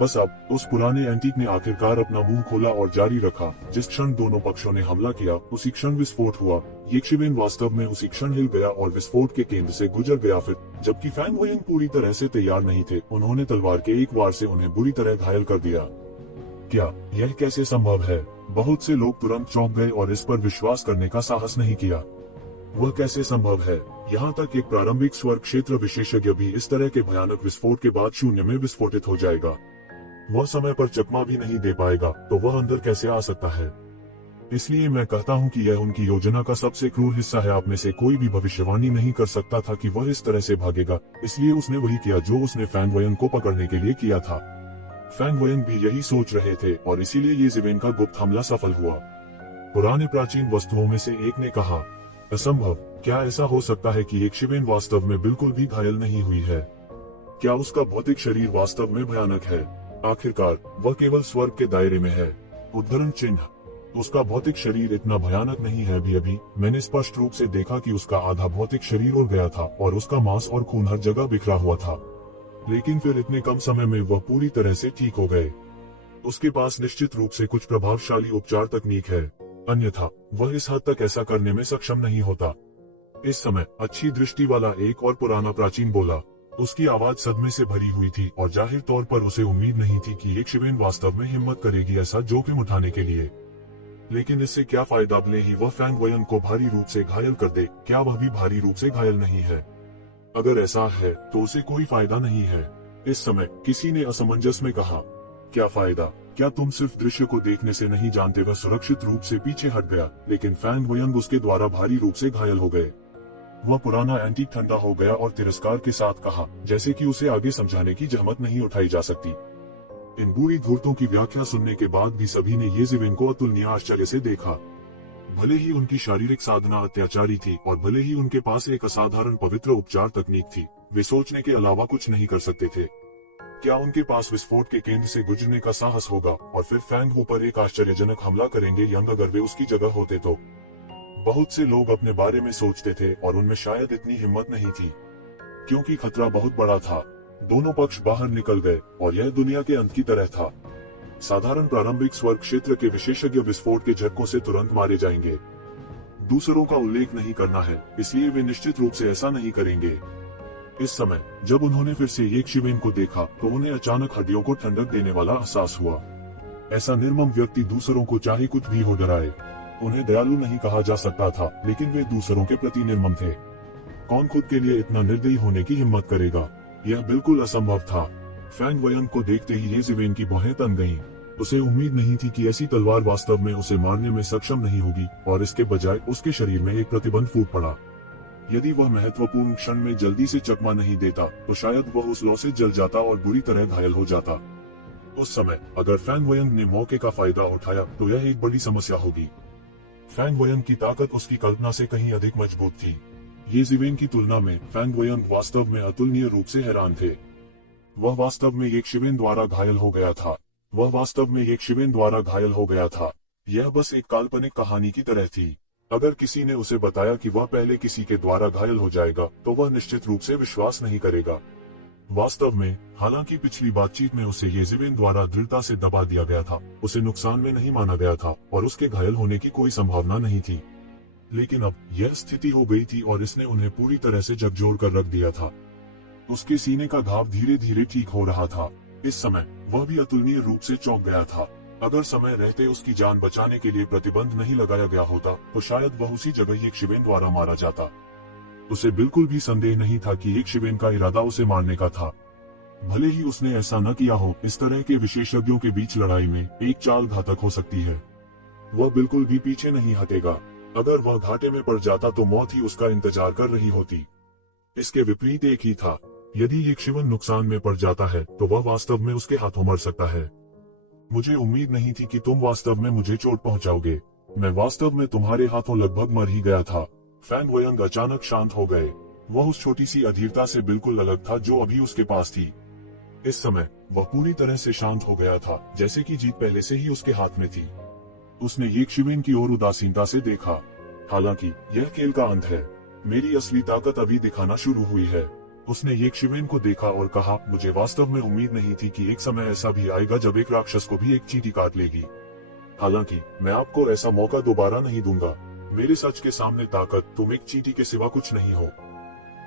बस अब उस पुराने एंटीक ने आखिरकार अपना मुंह खोला और जारी रखा। जिस क्षण दोनों पक्षों ने हमला किया, उसी क्षण विस्फोट हुआ। ये शिवेन वास्तव में उसी क्षण हिल गया और विस्फोट के केंद्र से गुजर गया। फिर जबकि फैंग हुयंग पूरी तरह से तैयार नहीं थे, उन्होंने तलवार के एक वार से उन्हें बुरी तरह घायल कर दिया। क्या यह कैसे संभव है? बहुत से लोग तुरंत चौंक गए और इस पर विश्वास करने का साहस नहीं किया। वह कैसे संभव है? यहाँ तक एक प्रारंभिक स्वर्ग क्षेत्र विशेषज्ञ भी इस तरह के भयानक विस्फोट के बाद शून्य में विस्फोटित हो जाएगा। वह समय पर चकमा भी नहीं दे पाएगा, तो वह अंदर कैसे आ सकता है? इसलिए मैं कहता हूँ कि यह उनकी योजना का सबसे क्रूर हिस्सा है। आप में से कोई भी भविष्यवाणी नहीं कर सकता था कि वह इस तरह से भागेगा, इसलिए उसने वही किया जो उसने फैंग वयंग को पकड़ने के लिए किया था। फैंग वयंग भी यही सोच रहे थे और इसीलिए ये ज़िवेन का गुप्त हमला सफल हुआ। पुराने प्राचीन वस्तुओं में से एक ने कहा, असंभव, क्या ऐसा हो सकता है कि एक शिवेन वास्तव में बिल्कुल भी घायल नहीं हुई है? क्या उसका भौतिक शरीर वास्तव में भयानक है? आखिरकार वह केवल स्वर्ग के दायरे में है। उद्धरण चिन्ह, उसका भौतिक शरीर इतना भयानक नहीं है। अभी मैंने स्पष्ट रूप से देखा कि उसका आधा भौतिक शरीर उड़ गया था और उसका मांस और खून हर जगह बिखरा हुआ था, लेकिन फिर इतने कम समय में वह पूरी तरह से ठीक हो गए। उसके पास निश्चित रूप से कुछ प्रभावशाली उपचार तकनीक है, अन्यथा वह इस हद तक ऐसा करने में सक्षम नहीं होता। इस समय अच्छी दृष्टि वाला एक और पुराना प्राचीन बोला। उसकी आवाज सदमे से भरी हुई थी और जाहिर तौर पर उसे उम्मीद नहीं थी कि एक शिवेन वास्तव में हिम्मत करेगी ऐसा जोखिम उठाने के लिए। लेकिन इससे क्या फायदा, भले ही वह फैंग वयंग को भारी रूप से घायल कर दे, क्या वह भी भारी रूप से घायल नहीं है? अगर ऐसा है तो उसे कोई फायदा नहीं है। इस समय किसी ने असमंजस में कहा, क्या फायदा? क्या तुम सिर्फ दृश्य को देखने से नहीं जानते? वह सुरक्षित रूप से पीछे हट गया, लेकिन फैंग वयंग उसके द्वारा भारी रूप से घायल हो गए। वह पुराना एंटीक ठंडा हो गया और तिरस्कार के साथ कहा, जैसे कि उसे आगे समझाने की जहमत नहीं उठाई जा सकती। इन बुरी धूर्तों की व्याख्या सुनने के बाद भी सभी ने ये ज़िवेन को अतुलनीय आश्चर्य से देखा। भले ही उनकी शारीरिक साधना अत्याचारी थी और भले ही उनके पास एक असाधारण पवित्र उपचार तकनीक थी, वे सोचने के अलावा कुछ नहीं कर सकते थे। क्या उनके पास विस्फोट के केंद्र से गुजरने का साहस होगा और फिर फैंग वो पर एक आश्चर्यजनक हमला करेंगे? यंग, अगर वे उसकी जगह होते तो। बहुत से लोग अपने बारे में सोचते थे और उनमें शायद इतनी हिम्मत नहीं थी, क्योंकि खतरा बहुत बड़ा था। दोनों पक्ष बाहर निकल गए और यह दुनिया के अंत की तरह था। साधारण प्रारंभिक स्वर्ग क्षेत्र के विशेषज्ञ विस्फोट के झटकों से तुरंत मारे जाएंगे। दूसरों का उल्लेख नहीं करना है, इसलिए वे निश्चित रूप से ऐसा नहीं करेंगे। इस समय जब उन्होंने फिर से एक शिवेन को देखा तो उन्हें अचानक हड्डियों को ठंडक देने वाला एहसास हुआ। ऐसा निर्मम व्यक्ति दूसरों को चाहे कुछ भी हो डराए। उन्हें दयालु नहीं कहा जा सकता था, लेकिन वे दूसरों के प्रति निर्मम थे। कौन खुद के लिए इतना निर्दयी होने की हिम्मत करेगा? यह बिल्कुल असंभव था। फैंग वयंग को देखते ही ये ज़िवेन की भौहें तन गईं। उसे उम्मीद नहीं थी कि ऐसी तलवार वास्तव में उसे मारने में सक्षम नहीं होगी, और इसके बजाय उसके शरीर में एक प्रतिबंध फूट पड़ा। यदि वह महत्वपूर्ण क्षण में जल्दी से चकमा नहीं देता तो शायद वह उस लौ से जल जाता और बुरी तरह घायल हो जाता। उस समय अगर फैंग वयंग ने मौके का फायदा उठाया तो यह एक बड़ी समस्या होगी। फैंग वयंग की ताकत उसकी कल्पना से कहीं अधिक मजबूत थी। ये ज़िवेन की तुलना में फैंग वयंग वास्तव में अतुलनीय रूप से हैरान थे। वह वास्तव में एक शिवेन द्वारा घायल हो गया था। वह वास्तव में एक शिवेन द्वारा घायल हो गया था। यह बस एक काल्पनिक कहानी की तरह थी। अगर किसी ने उसे बताया कि वह पहले किसी के द्वारा घायल हो जाएगा तो वह निश्चित रूप से विश्वास नहीं करेगा। वास्तव में, हालांकि पिछली बातचीत में उसे ये ज़िवेन द्वारा दृढ़ता से दबा दिया गया था, उसे नुकसान में नहीं माना गया था और उसके घायल होने की कोई संभावना नहीं थी। लेकिन अब यह स्थिति हो गई थी और इसने उन्हें पूरी तरह से झकझोर कर रख दिया था। उसके सीने का घाव धीरे धीरे ठीक हो रहा था। इस समय वह भी अतुलनीय रूप से चौंक गया था। अगर समय रहते उसकी जान बचाने के लिए प्रतिबंध नहीं लगाया गया होता तो शायद वह उसी जगह एक शिवेन द्वारा मारा जाता। उसे बिल्कुल भी संदेह नहीं था कि एक शिवेन का इरादा उसे मारने का था। भले ही उसने ऐसा न किया हो, इस तरह के विशेषज्ञों के बीच लड़ाई में एक चाल घातक हो सकती है। वह बिल्कुल भी पीछे नहीं हटेगा। अगर वह घाटे में पड़ जाता तो मौत ही उसका इंतजार कर रही होती। इसके विपरीत एक ही था, यदि एक शिवन नुकसान में पड़ जाता है तो वह वास्तव में उसके हाथों मर सकता है। मुझे उम्मीद नहीं थी कि तुम वास्तव में मुझे चोट पहुंचाओगे। मैं वास्तव में तुम्हारे हाथों लगभग मर ही गया था। फैंग वयंग अचानक शांत हो गए। वह उस छोटी सी अधीरता से बिल्कुल अलग था जो अभी उसके पास थी। इस समय वह पूरी तरह से शांत हो गया था, जैसे कि जीत पहले से ही उसके हाथ में थी। उसने एक शिवेन की ओर उदासीनता से देखा। हालांकि यह खेल का अंत है, मेरी असली ताकत अभी दिखाना शुरू हुई है। उसने एक शिवेन को देखा और कहा, मुझे वास्तव में उम्मीद नहीं थी कि एक समय ऐसा भी आएगा जब एक राक्षस को भी एक चींटी काट लेगी। हालांकि मैं आपको ऐसा मौका दोबारा नहीं दूंगा। मेरे सच के सामने ताकत तुम एक चींटी के सिवा कुछ नहीं हो।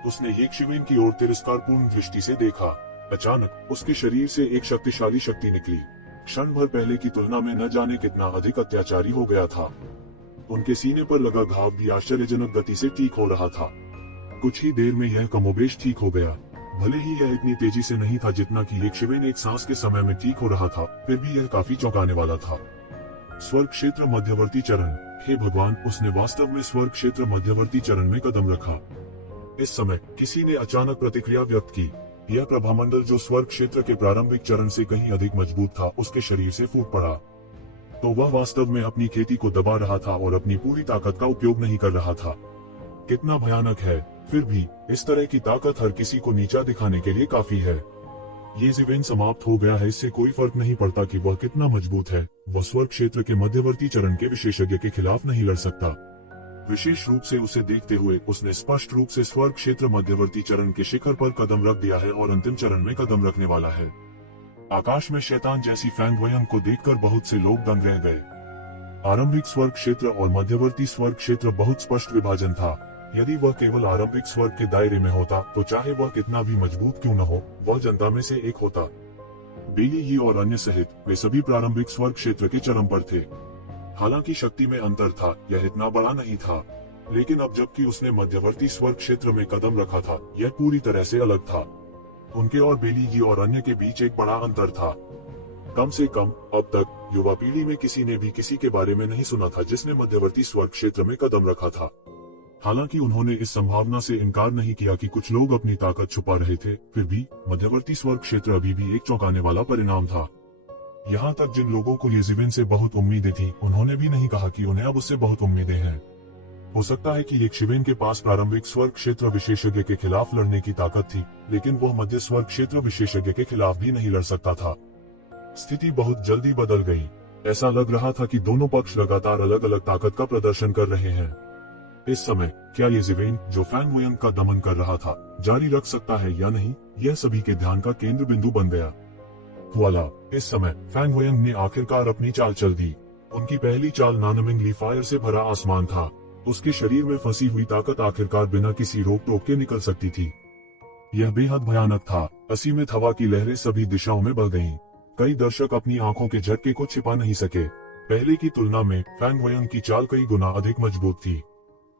उसने एक शिवेन की ओर तिरस्कारपूर्ण दृष्टि से देखा। अचानक उसके शरीर से एक शक्तिशाली शक्ति निकली। क्षण भर पहले की तुलना में न जाने कितना अधिक अत्याचारी हो गया था। उनके सीने पर लगा घाव भी आश्चर्यजनक गति से ठीक हो रहा था। कुछ ही देर में यह कमोबेश ठीक हो गया। भले ही यह इतनी तेजी से नहीं था जितना कि एक शिवेन एक सांस के समय में ठीक हो रहा था, फिर भी यह काफी चौंकाने वाला था। स्वर्ग क्षेत्र मध्यवर्ती चरण। हे भगवान, उसने वास्तव में स्वर्ग क्षेत्र मध्यवर्ती चरण में कदम रखा। इस समय किसी ने अचानक प्रतिक्रिया व्यक्त की। यह प्रभामंडल जो स्वर्ग क्षेत्र के प्रारंभिक चरण से कहीं अधिक मजबूत था, उसके शरीर से फूट पड़ा। तो वह वास्तव में अपनी खेती को दबा रहा था और अपनी पूरी ताकत का उपयोग नहीं कर रहा था। कितना भयानक है। फिर भी इस तरह की ताकत हर किसी को नीचा दिखाने के लिए काफी है। ये इवेंट समाप्त हो गया है, इससे कोई फर्क नहीं पड़ता कि वह कितना मजबूत है। वह स्वर्ग क्षेत्र के मध्यवर्ती चरण के विशेषज्ञ के खिलाफ नहीं लड़ सकता। विशेष रूप से उसे देखते हुए उसने स्पष्ट रूप से स्वर्ग क्षेत्र मध्यवर्ती चरण के शिखर पर कदम रख दिया है और अंतिम चरण में कदम रखने वाला है। आकाश में शैतान जैसी फैंग वयंग को देखकर बहुत से लोग दंग रह गए। आरंभिक स्वर्ग क्षेत्र और मध्यवर्ती स्वर्ग क्षेत्र बहुत स्पष्ट विभाजन था। यदि वह केवल आरंभिक स्वर्ग के दायरे में होता तो चाहे वह कितना भी मजबूत क्यों न हो, वह जनता में से एक होता। बेली यी और अन्य सहित वे सभी प्रारंभिक स्वर्ग क्षेत्र के चरम पर थे। हालांकि शक्ति में अंतर था, यह इतना बड़ा नहीं था। लेकिन अब जबकि उसने मध्यवर्ती स्वर्ग क्षेत्र में कदम रखा था, यह पूरी तरह से अलग था। उनके और बेली यी और अन्य के बीच एक बड़ा अंतर था। कम से कम अब तक युवा पीढ़ी में किसी ने भी किसी के बारे में नहीं सुना था जिसने मध्यवर्ती स्वर्ग क्षेत्र में कदम रखा था। हालांकि उन्होंने इस संभावना से इनकार नहीं किया कि कुछ लोग अपनी ताकत छुपा रहे थे, फिर भी मध्यवर्ती स्वर्ग क्षेत्र अभी भी एक चौंकाने वाला परिणाम था। यहाँ तक जिन लोगों को येजिवेन से बहुत उम्मीदें थी, उन्होंने भी नहीं कहा कि उन्हें अब उससे बहुत उम्मीदें हैं। हो सकता है कि येजिवेन के पास प्रारंभिक स्वर्ग क्षेत्र विशेषज्ञ के खिलाफ लड़ने की ताकत थी, लेकिन वह मध्य स्वर्ग क्षेत्र विशेषज्ञ के खिलाफ भी नहीं लड़ सकता था। स्थिति बहुत जल्दी बदल गई। ऐसा लग रहा था कि दोनों पक्ष लगातार अलग अलग ताकत का प्रदर्शन कर रहे हैं। इस समय क्या येजिवेन, जो फैंग वयंग का दमन कर रहा था, जारी रख सकता है या नहीं, यह सभी के ध्यान का केंद्र बिंदु बन गया। वाला, इस समय फैंग वयंग ने आखिरकार अपनी चाल चल दी। उनकी पहली चाल नानमिंगली फायर से भरा आसमान था। उसके शरीर में फंसी हुई ताकत आखिरकार बिना किसी रोक टोक के निकल सकती थी। यह बेहद भयानक था। असीमित हवा की लहरें सभी दिशाओं में बह गईं। कई दर्शक अपनी आंखों के झटके को छिपा नहीं सके। पहले की तुलना में फैंग वयंग की चाल कई गुना अधिक मजबूत थी।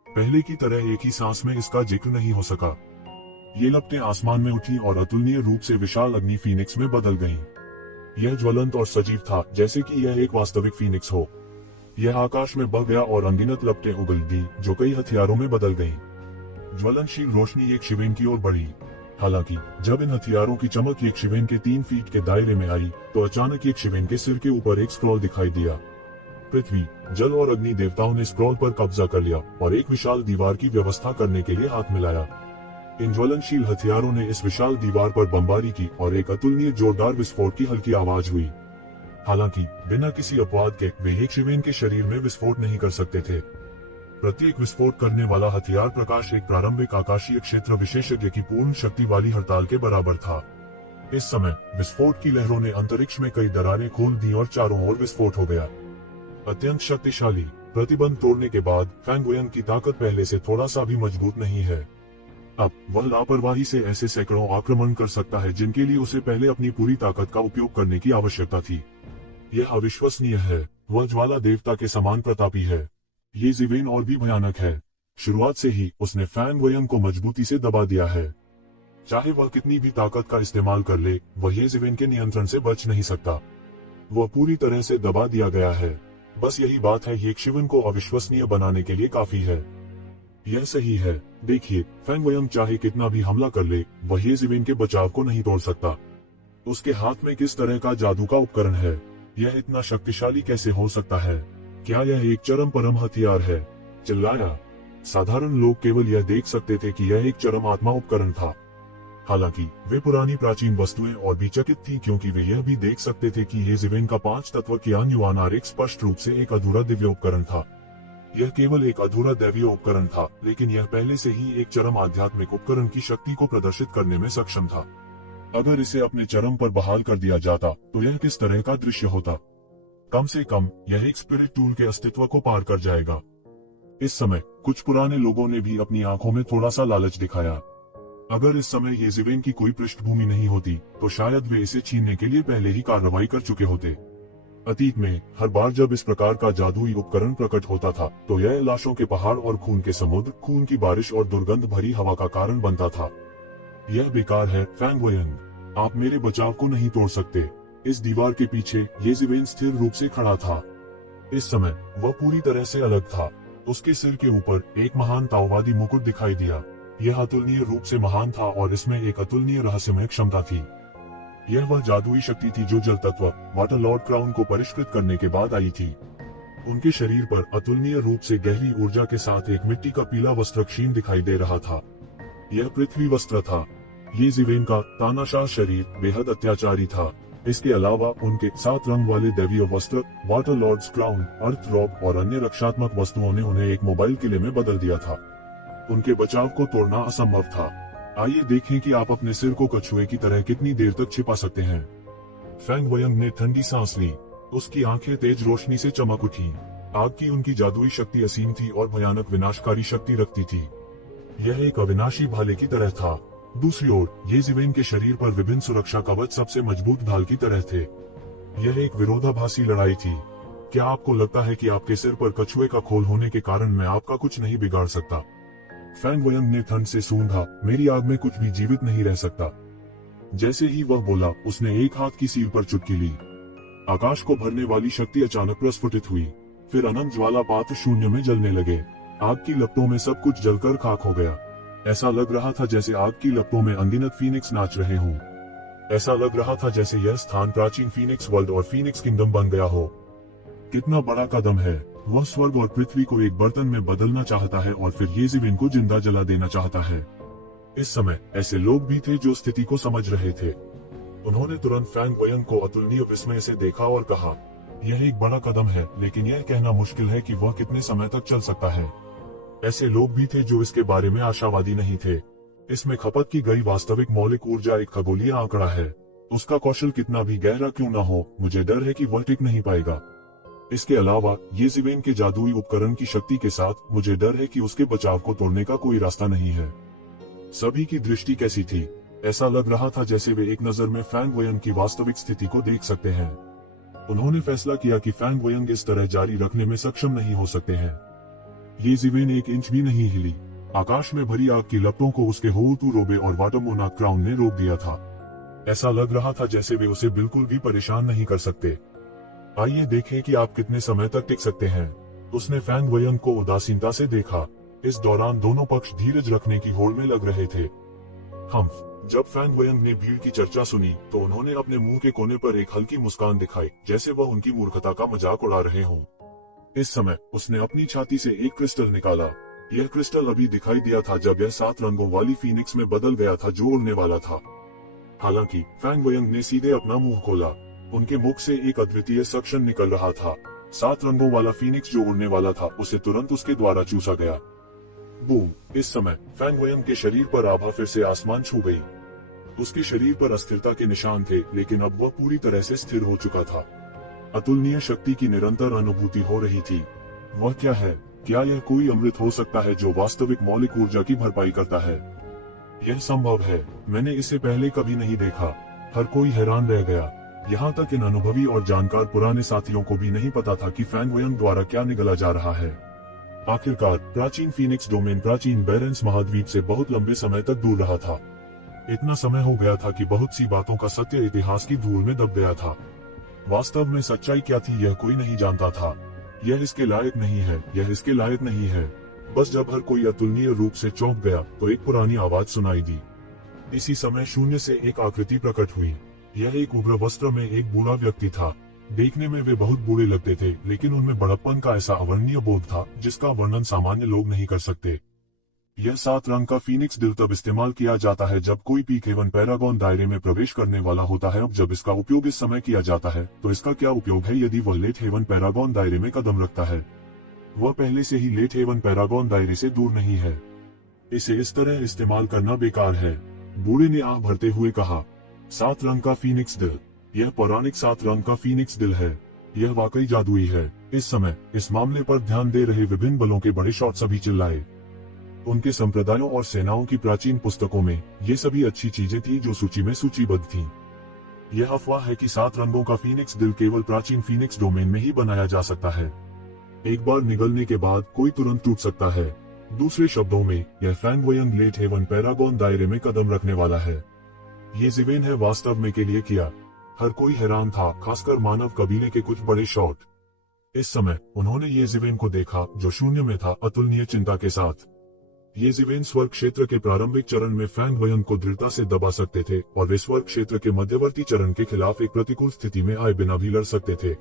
पहले की तरह एक ही सांस में इसका जिक्र नहीं हो सका। ये लपटें आसमान में उठी और अतुलनीय रूप से विशाल अग्नि फीनिक्स में बदल गईं। यह ज्वलंत और सजीव था, जैसे कि यह एक वास्तविक फीनिक्स हो। यह आकाश में बह गया और अनगिनत लपटें उगल दी, जो कई हथियारों में बदल गईं। ज्वलनशील रोशनी एक शिवेन की ओर बढ़ी। हालांकि जब इन हथियारों की चमक एक शिवेन के 3 फीट के दायरे में आई, तो अचानक एक शिवेन के सिर के ऊपर एक स्क्रॉल दिखाई दिया। पृथ्वी, जल और अग्नि देवताओं ने स्क्रॉल पर कब्जा कर लिया और एक विशाल दीवार की व्यवस्था करने के लिए हाथ मिलाया। इन ज्वलनशील हथियारों ने इस विशाल दीवार पर बमबारी की और एक अतुलनीय जोरदार विस्फोट की हल्की आवाज हुई। हालांकि बिना किसी अपवाद के वे एक शिवेन के शरीर में विस्फोट नहीं कर सकते थे। प्रत्येक विस्फोट करने वाला हथियार प्रकाश एक प्रारंभिक आकाशीय क्षेत्र विशेषज्ञ की पूर्ण शक्ति वाली हड़ताल के बराबर था। इस समय विस्फोट की लहरों ने अंतरिक्ष में कई दरारें खोल दी और चारों ओर विस्फोट हो गया। अत्यंत शक्तिशाली। प्रतिबंध तोड़ने के बाद फैंग वयंग की ताकत पहले से थोड़ा सा भी मजबूत नहीं है। अब वह लापरवाही से ऐसे सैकड़ों आक्रमण कर सकता है जिनके लिए उसे पहले अपनी पूरी ताकत का उपयोग करने की आवश्यकता थी। यह अविश्वसनीय है। वह ज्वाला देवता के समान प्रतापी है। येजिवेन और भी भयानक है। शुरुआत से ही उसने फैंग वयंग को मजबूती से दबा दिया है। चाहे वह कितनी भी ताकत का इस्तेमाल कर ले, वह येजिवेन के नियंत्रण से बच नहीं सकता। वह पूरी तरह से दबा दिया गया है। बस यही बात है, ये शिवन को अविश्वसनीय बनाने के लिए काफी है। यह सही है। देखिए, फैंग वयंग चाहे कितना भी हमला कर ले, वह येजिवेन के बचाव को नहीं तोड़ सकता। उसके हाथ में किस तरह का जादू का उपकरण है? यह इतना शक्तिशाली कैसे हो सकता है? क्या यह एक चरम परम हथियार है? चिल्लाया। साधारण लोग केवल यह देख सकते थे कि यह एक चरम आत्मा उपकरण था। हालांकि वे पुरानी प्राचीन वस्तुएं और भी चकित थी, क्योंकि वे यह भी देख सकते थे कि येजिवेन का 5 तत्व कियान युआनार एक स्पष्ट रूप से एक अधूरा दिव्य उपकरण था। यह केवल एक अधूरा दैवीय उपकरण था, लेकिन यह पहले से ही एक चरम आध्यात्मिक उपकरण की शक्ति को प्रदर्शित करने में सक्षम था। अगर इसे अपने चरम पर बहाल कर दिया जाता तो यह किस तरह का दृश्य होता? कम से कम यह एक स्पिरिट टूल के अस्तित्व को पार कर जाएगा। इस समय कुछ पुराने लोगों ने भी अपनी आंखों में थोड़ा सा लालच दिखाया। अगर इस समय येजिवेन की कोई पृष्ठभूमि नहीं होती, तो शायद वे इसे छीनने के लिए पहले ही कार्रवाई कर चुके होते। अतीत में हर बार जब इस प्रकार का जादुई उपकरण प्रकट होता था, तो यह लाशों के पहाड़ और खून के समुद्र, खून की बारिश और दुर्गंध भरी हवा का कारण बनता था। यह बेकार है फैंग वयंग। आप मेरे बचाव को नहीं तोड़ सकते। इस दीवार के पीछे येजिवेन स्थिर रूप से खड़ा था। इस समय वह पूरी तरह से अलग था। उसके सिर के ऊपर एक महान ताओवादी मुकुट दिखाई दिया। यह अतुलनीय रूप से महान था और इसमें एक अतुलनीय रहस्यमय क्षमता थी। यह वह जादुई शक्ति थी जो जल तत्व वाटर लॉर्ड क्राउन को परिष्कृत करने के बाद आई थी। उनके शरीर पर अतुलनीय रूप से गहरी ऊर्जा के साथ एक मिट्टी का पीला वस्त्र क्षीण दिखाई दे रहा था। यह पृथ्वी वस्त्र था। ये जिवेन का तानाशाह शरीर बेहद अत्याचारी था। इसके अलावा उनके 7 रंग वाले दैवीय वस्त्र, वाटर लॉर्ड्स क्राउन, अर्थ रॉब और अन्य रक्षात्मक वस्तुओं ने उन्हें एक मोबाइल किले में बदल दिया था। उनके बचाव को तोड़ना असंभव था। आइए देखें कि आप अपने सिर को कछुए की तरह कितनी देर तक छिपा सकते हैं। फैंग वयंग ने ठंडी सांस ली। उसकी आंखें तेज रोशनी से चमक उठी। आग की उनकी जादुई शक्ति असीम थी और भयानक विनाशकारी शक्ति रखती थी। यह एक अविनाशी भाले की तरह था। दूसरी ओर ये जिवेन के शरीर पर विभिन्न सुरक्षा कवच सबसे मजबूत ढाल की तरह थे। यह एक विरोधाभासी लड़ाई थी। क्या आपको लगता है कि आपके सिर पर कछुए का खोल होने के कारण मैं आपका कुछ नहीं बिगाड़ सकता? फैंग वयंग ने ठंड से सूंघा। मेरी आग में कुछ भी जीवित नहीं रह सकता। जैसे ही वह बोला, उसने एक हाथ की सील पर चुटकी ली। आकाश को भरने वाली शक्ति अचानक प्रस्फुटित हुई। फिर अनंत ज्वाला पात्र शून्य में जलने लगे। आग की लपटों में सब कुछ जलकर खाक हो गया। ऐसा लग रहा था जैसे आग की लपटों में अनगिनत फीनिक्स नाच रहे हों। ऐसा लग रहा था जैसे यह स्थान प्राचीन फीनिक्स वर्ल्ड और फीनिक्स किंगडम बन गया हो। कितना बड़ा कदम है। वह स्वर्ग और पृथ्वी को एक बर्तन में बदलना चाहता है और फिर ये जिवेन को जिंदा जला देना चाहता है। इस समय ऐसे लोग भी थे जो स्थिति को समझ रहे थे। उन्होंने तुरंत फैंग वयंग को अतुलनीय विस्मय से देखा और कहा, यह एक बड़ा कदम है, लेकिन यह कहना मुश्किल है कि वह कितने समय तक चल सकता है। ऐसे लोग भी थे जो इसके बारे में आशावादी नहीं थे। इसमें खपत की गई वास्तविक मौलिक ऊर्जा एक खगोलीय आंकड़ा है। उसका कौशल कितना भी गहरा क्यों न हो, मुझे डर है कि वह टिक नहीं पाएगा। इसके अलावा ये जिवेन के जादुई उपकरण की शक्ति के साथ मुझे डर है कि उसके बचाव को तोड़ने का कोई रास्ता नहीं है। सभी की दृष्टि कैसी थी? ऐसा लग रहा था जैसे वे एक नजर में फैंग वयंग की वास्तविक स्थिति को देख सकते हैं। उन्होंने फैसला किया कि फैंग वयंग इस तरह जारी रखने में सक्षम नहीं हो सकते हैं। ये जिवेन एक इंच भी नहीं हिली। आकाश में भरी आग की लपटों को उसके होतू रोबे और वाटरमोना क्राउन ने रोक दिया था। ऐसा लग रहा था जैसे वे उसे बिल्कुल भी परेशान नहीं कर सकते। आइए देखें कि आप कितने समय तक टिक सकते हैं। उसने फैंग वयंग को उदासीनता से देखा। इस दौरान दोनों पक्ष धीरज रखने की होड़ में लग रहे थे। जब फैंग वयंग ने भीड़ की चर्चा सुनी तो उन्होंने अपने मुंह के कोने पर एक हल्की मुस्कान दिखाई, जैसे वह उनकी मूर्खता का मजाक उड़ा रहे हों। इस समय उसने अपनी छाती से एक क्रिस्टल निकाला। यह क्रिस्टल अभी दिखाई दिया था जब यह 7 रंगों वाली फीनिक्स में बदल गया था जो उड़ने वाला था। हालांकि फैंग वयंग ने सीधे अपना मुंह खोला। उनके मुख से एक अद्वितीय सक्शन निकल रहा था। 7 रंगों वाला फीनिक्स जो उड़ने वाला था उसे तुरंत उसके द्वारा चूसा गया। बूम! इस समय फैंग वयंग के शरीर पर आभा फिर से आसमान छू गई। उसके शरीर पर अस्थिरता के निशान थे, लेकिन अब वह पूरी तरह से स्थिर हो चुका था। अतुलनीय शक्ति की निरंतर अनुभूति हो रही थी। वह क्या है? क्या यह कोई अमृत हो सकता है जो वास्तविक मौलिक ऊर्जा की भरपाई करता है? यह संभव है। मैंने इसे पहले कभी नहीं देखा। हर कोई हैरान रह गया। यहाँ तक इन अनुभवी और जानकार पुराने साथियों को भी नहीं पता था कि फैंग वयंग द्वारा क्या निगला जा रहा है। आखिरकार प्राचीन फीनिक्स डोमेन प्राचीन बैरेंस महाद्वीप से बहुत लंबे समय तक दूर रहा था। इतना समय हो गया था कि बहुत सी बातों का सत्य इतिहास की धूल में दब गया था। वास्तव में सच्चाई क्या थी यह कोई नहीं जानता था। यह इसके लायक नहीं है, यह इसके लायक नहीं है। बस जब हर कोई अतुलनीय रूप से चौंक गया तो एक पुरानी आवाज सुनाई दी। इसी समय शून्य से एक आकृति प्रकट हुई। यह एक उग्र वस्त्र में एक बूढ़ा व्यक्ति था। देखने में वे बहुत बूढ़े लगते थे, लेकिन उनमें बड़प्पन का ऐसा अवर्णनीय बोध था जिसका वर्णन सामान्य लोग नहीं कर सकते। यह 7 रंग का फीनिक्स दिल तब इस्तेमाल किया जाता है जब कोई पीक हेवन पैरागॉन दायरे में प्रवेश करने वाला होता है। अब जब इसका उपयोग इस समय किया जाता है तो इसका क्या उपयोग है यदि वह लेट हेवन पैरागॉन दायरे में कदम रखता है? वह पहले से ही लेट हेवन पैरागॉन दायरे से दूर नहीं है। इसे इस तरह इस्तेमाल करना बेकार है। बूढ़े ने आह भरते हुए कहा, 7 रंग का फीनिक्स दिल, यह पौराणिक 7 रंग का फीनिक्स दिल है। यह वाकई जादुई है। इस समय इस मामले पर ध्यान दे रहे विभिन्न बलों के बड़े शॉट सभी चिल्लाए। उनके संप्रदायों और सेनाओं की प्राचीन पुस्तकों में ये सभी अच्छी चीजें थी जो सूची में सूचीबद्ध थीं। यह अफवाह है कि 7 रंगों का फीनिक्स दिल केवल प्राचीन फीनिक्स डोमेन में ही बनाया जा सकता है। एक बार निगलने के बाद कोई तुरंत टूट सकता है। दूसरे शब्दों में यह फैंग वयंग लेट हेवन पैरागॉन दायरे में कदम रखने वाला है। ये जिवेन है वास्तव में के लिए किया। हर कोई हैरान था, खासकर मानव कबीले के कुछ बड़े शॉट। इस समय उन्होंने येज़िवेन को देखा जो शून्य में था, अतुलनीय चिंता के साथ। येज़िवेन स्वर्ग क्षेत्र के प्रारंभिक चरण में फैंग वयन को दृढ़ता से दबा सकते थे और वे स्वर्ग क्षेत्र के मध्यवर्ती चरण के खिलाफ एक प्रतिकूल स्थिति में आए बिना भी लड़ सकते थे।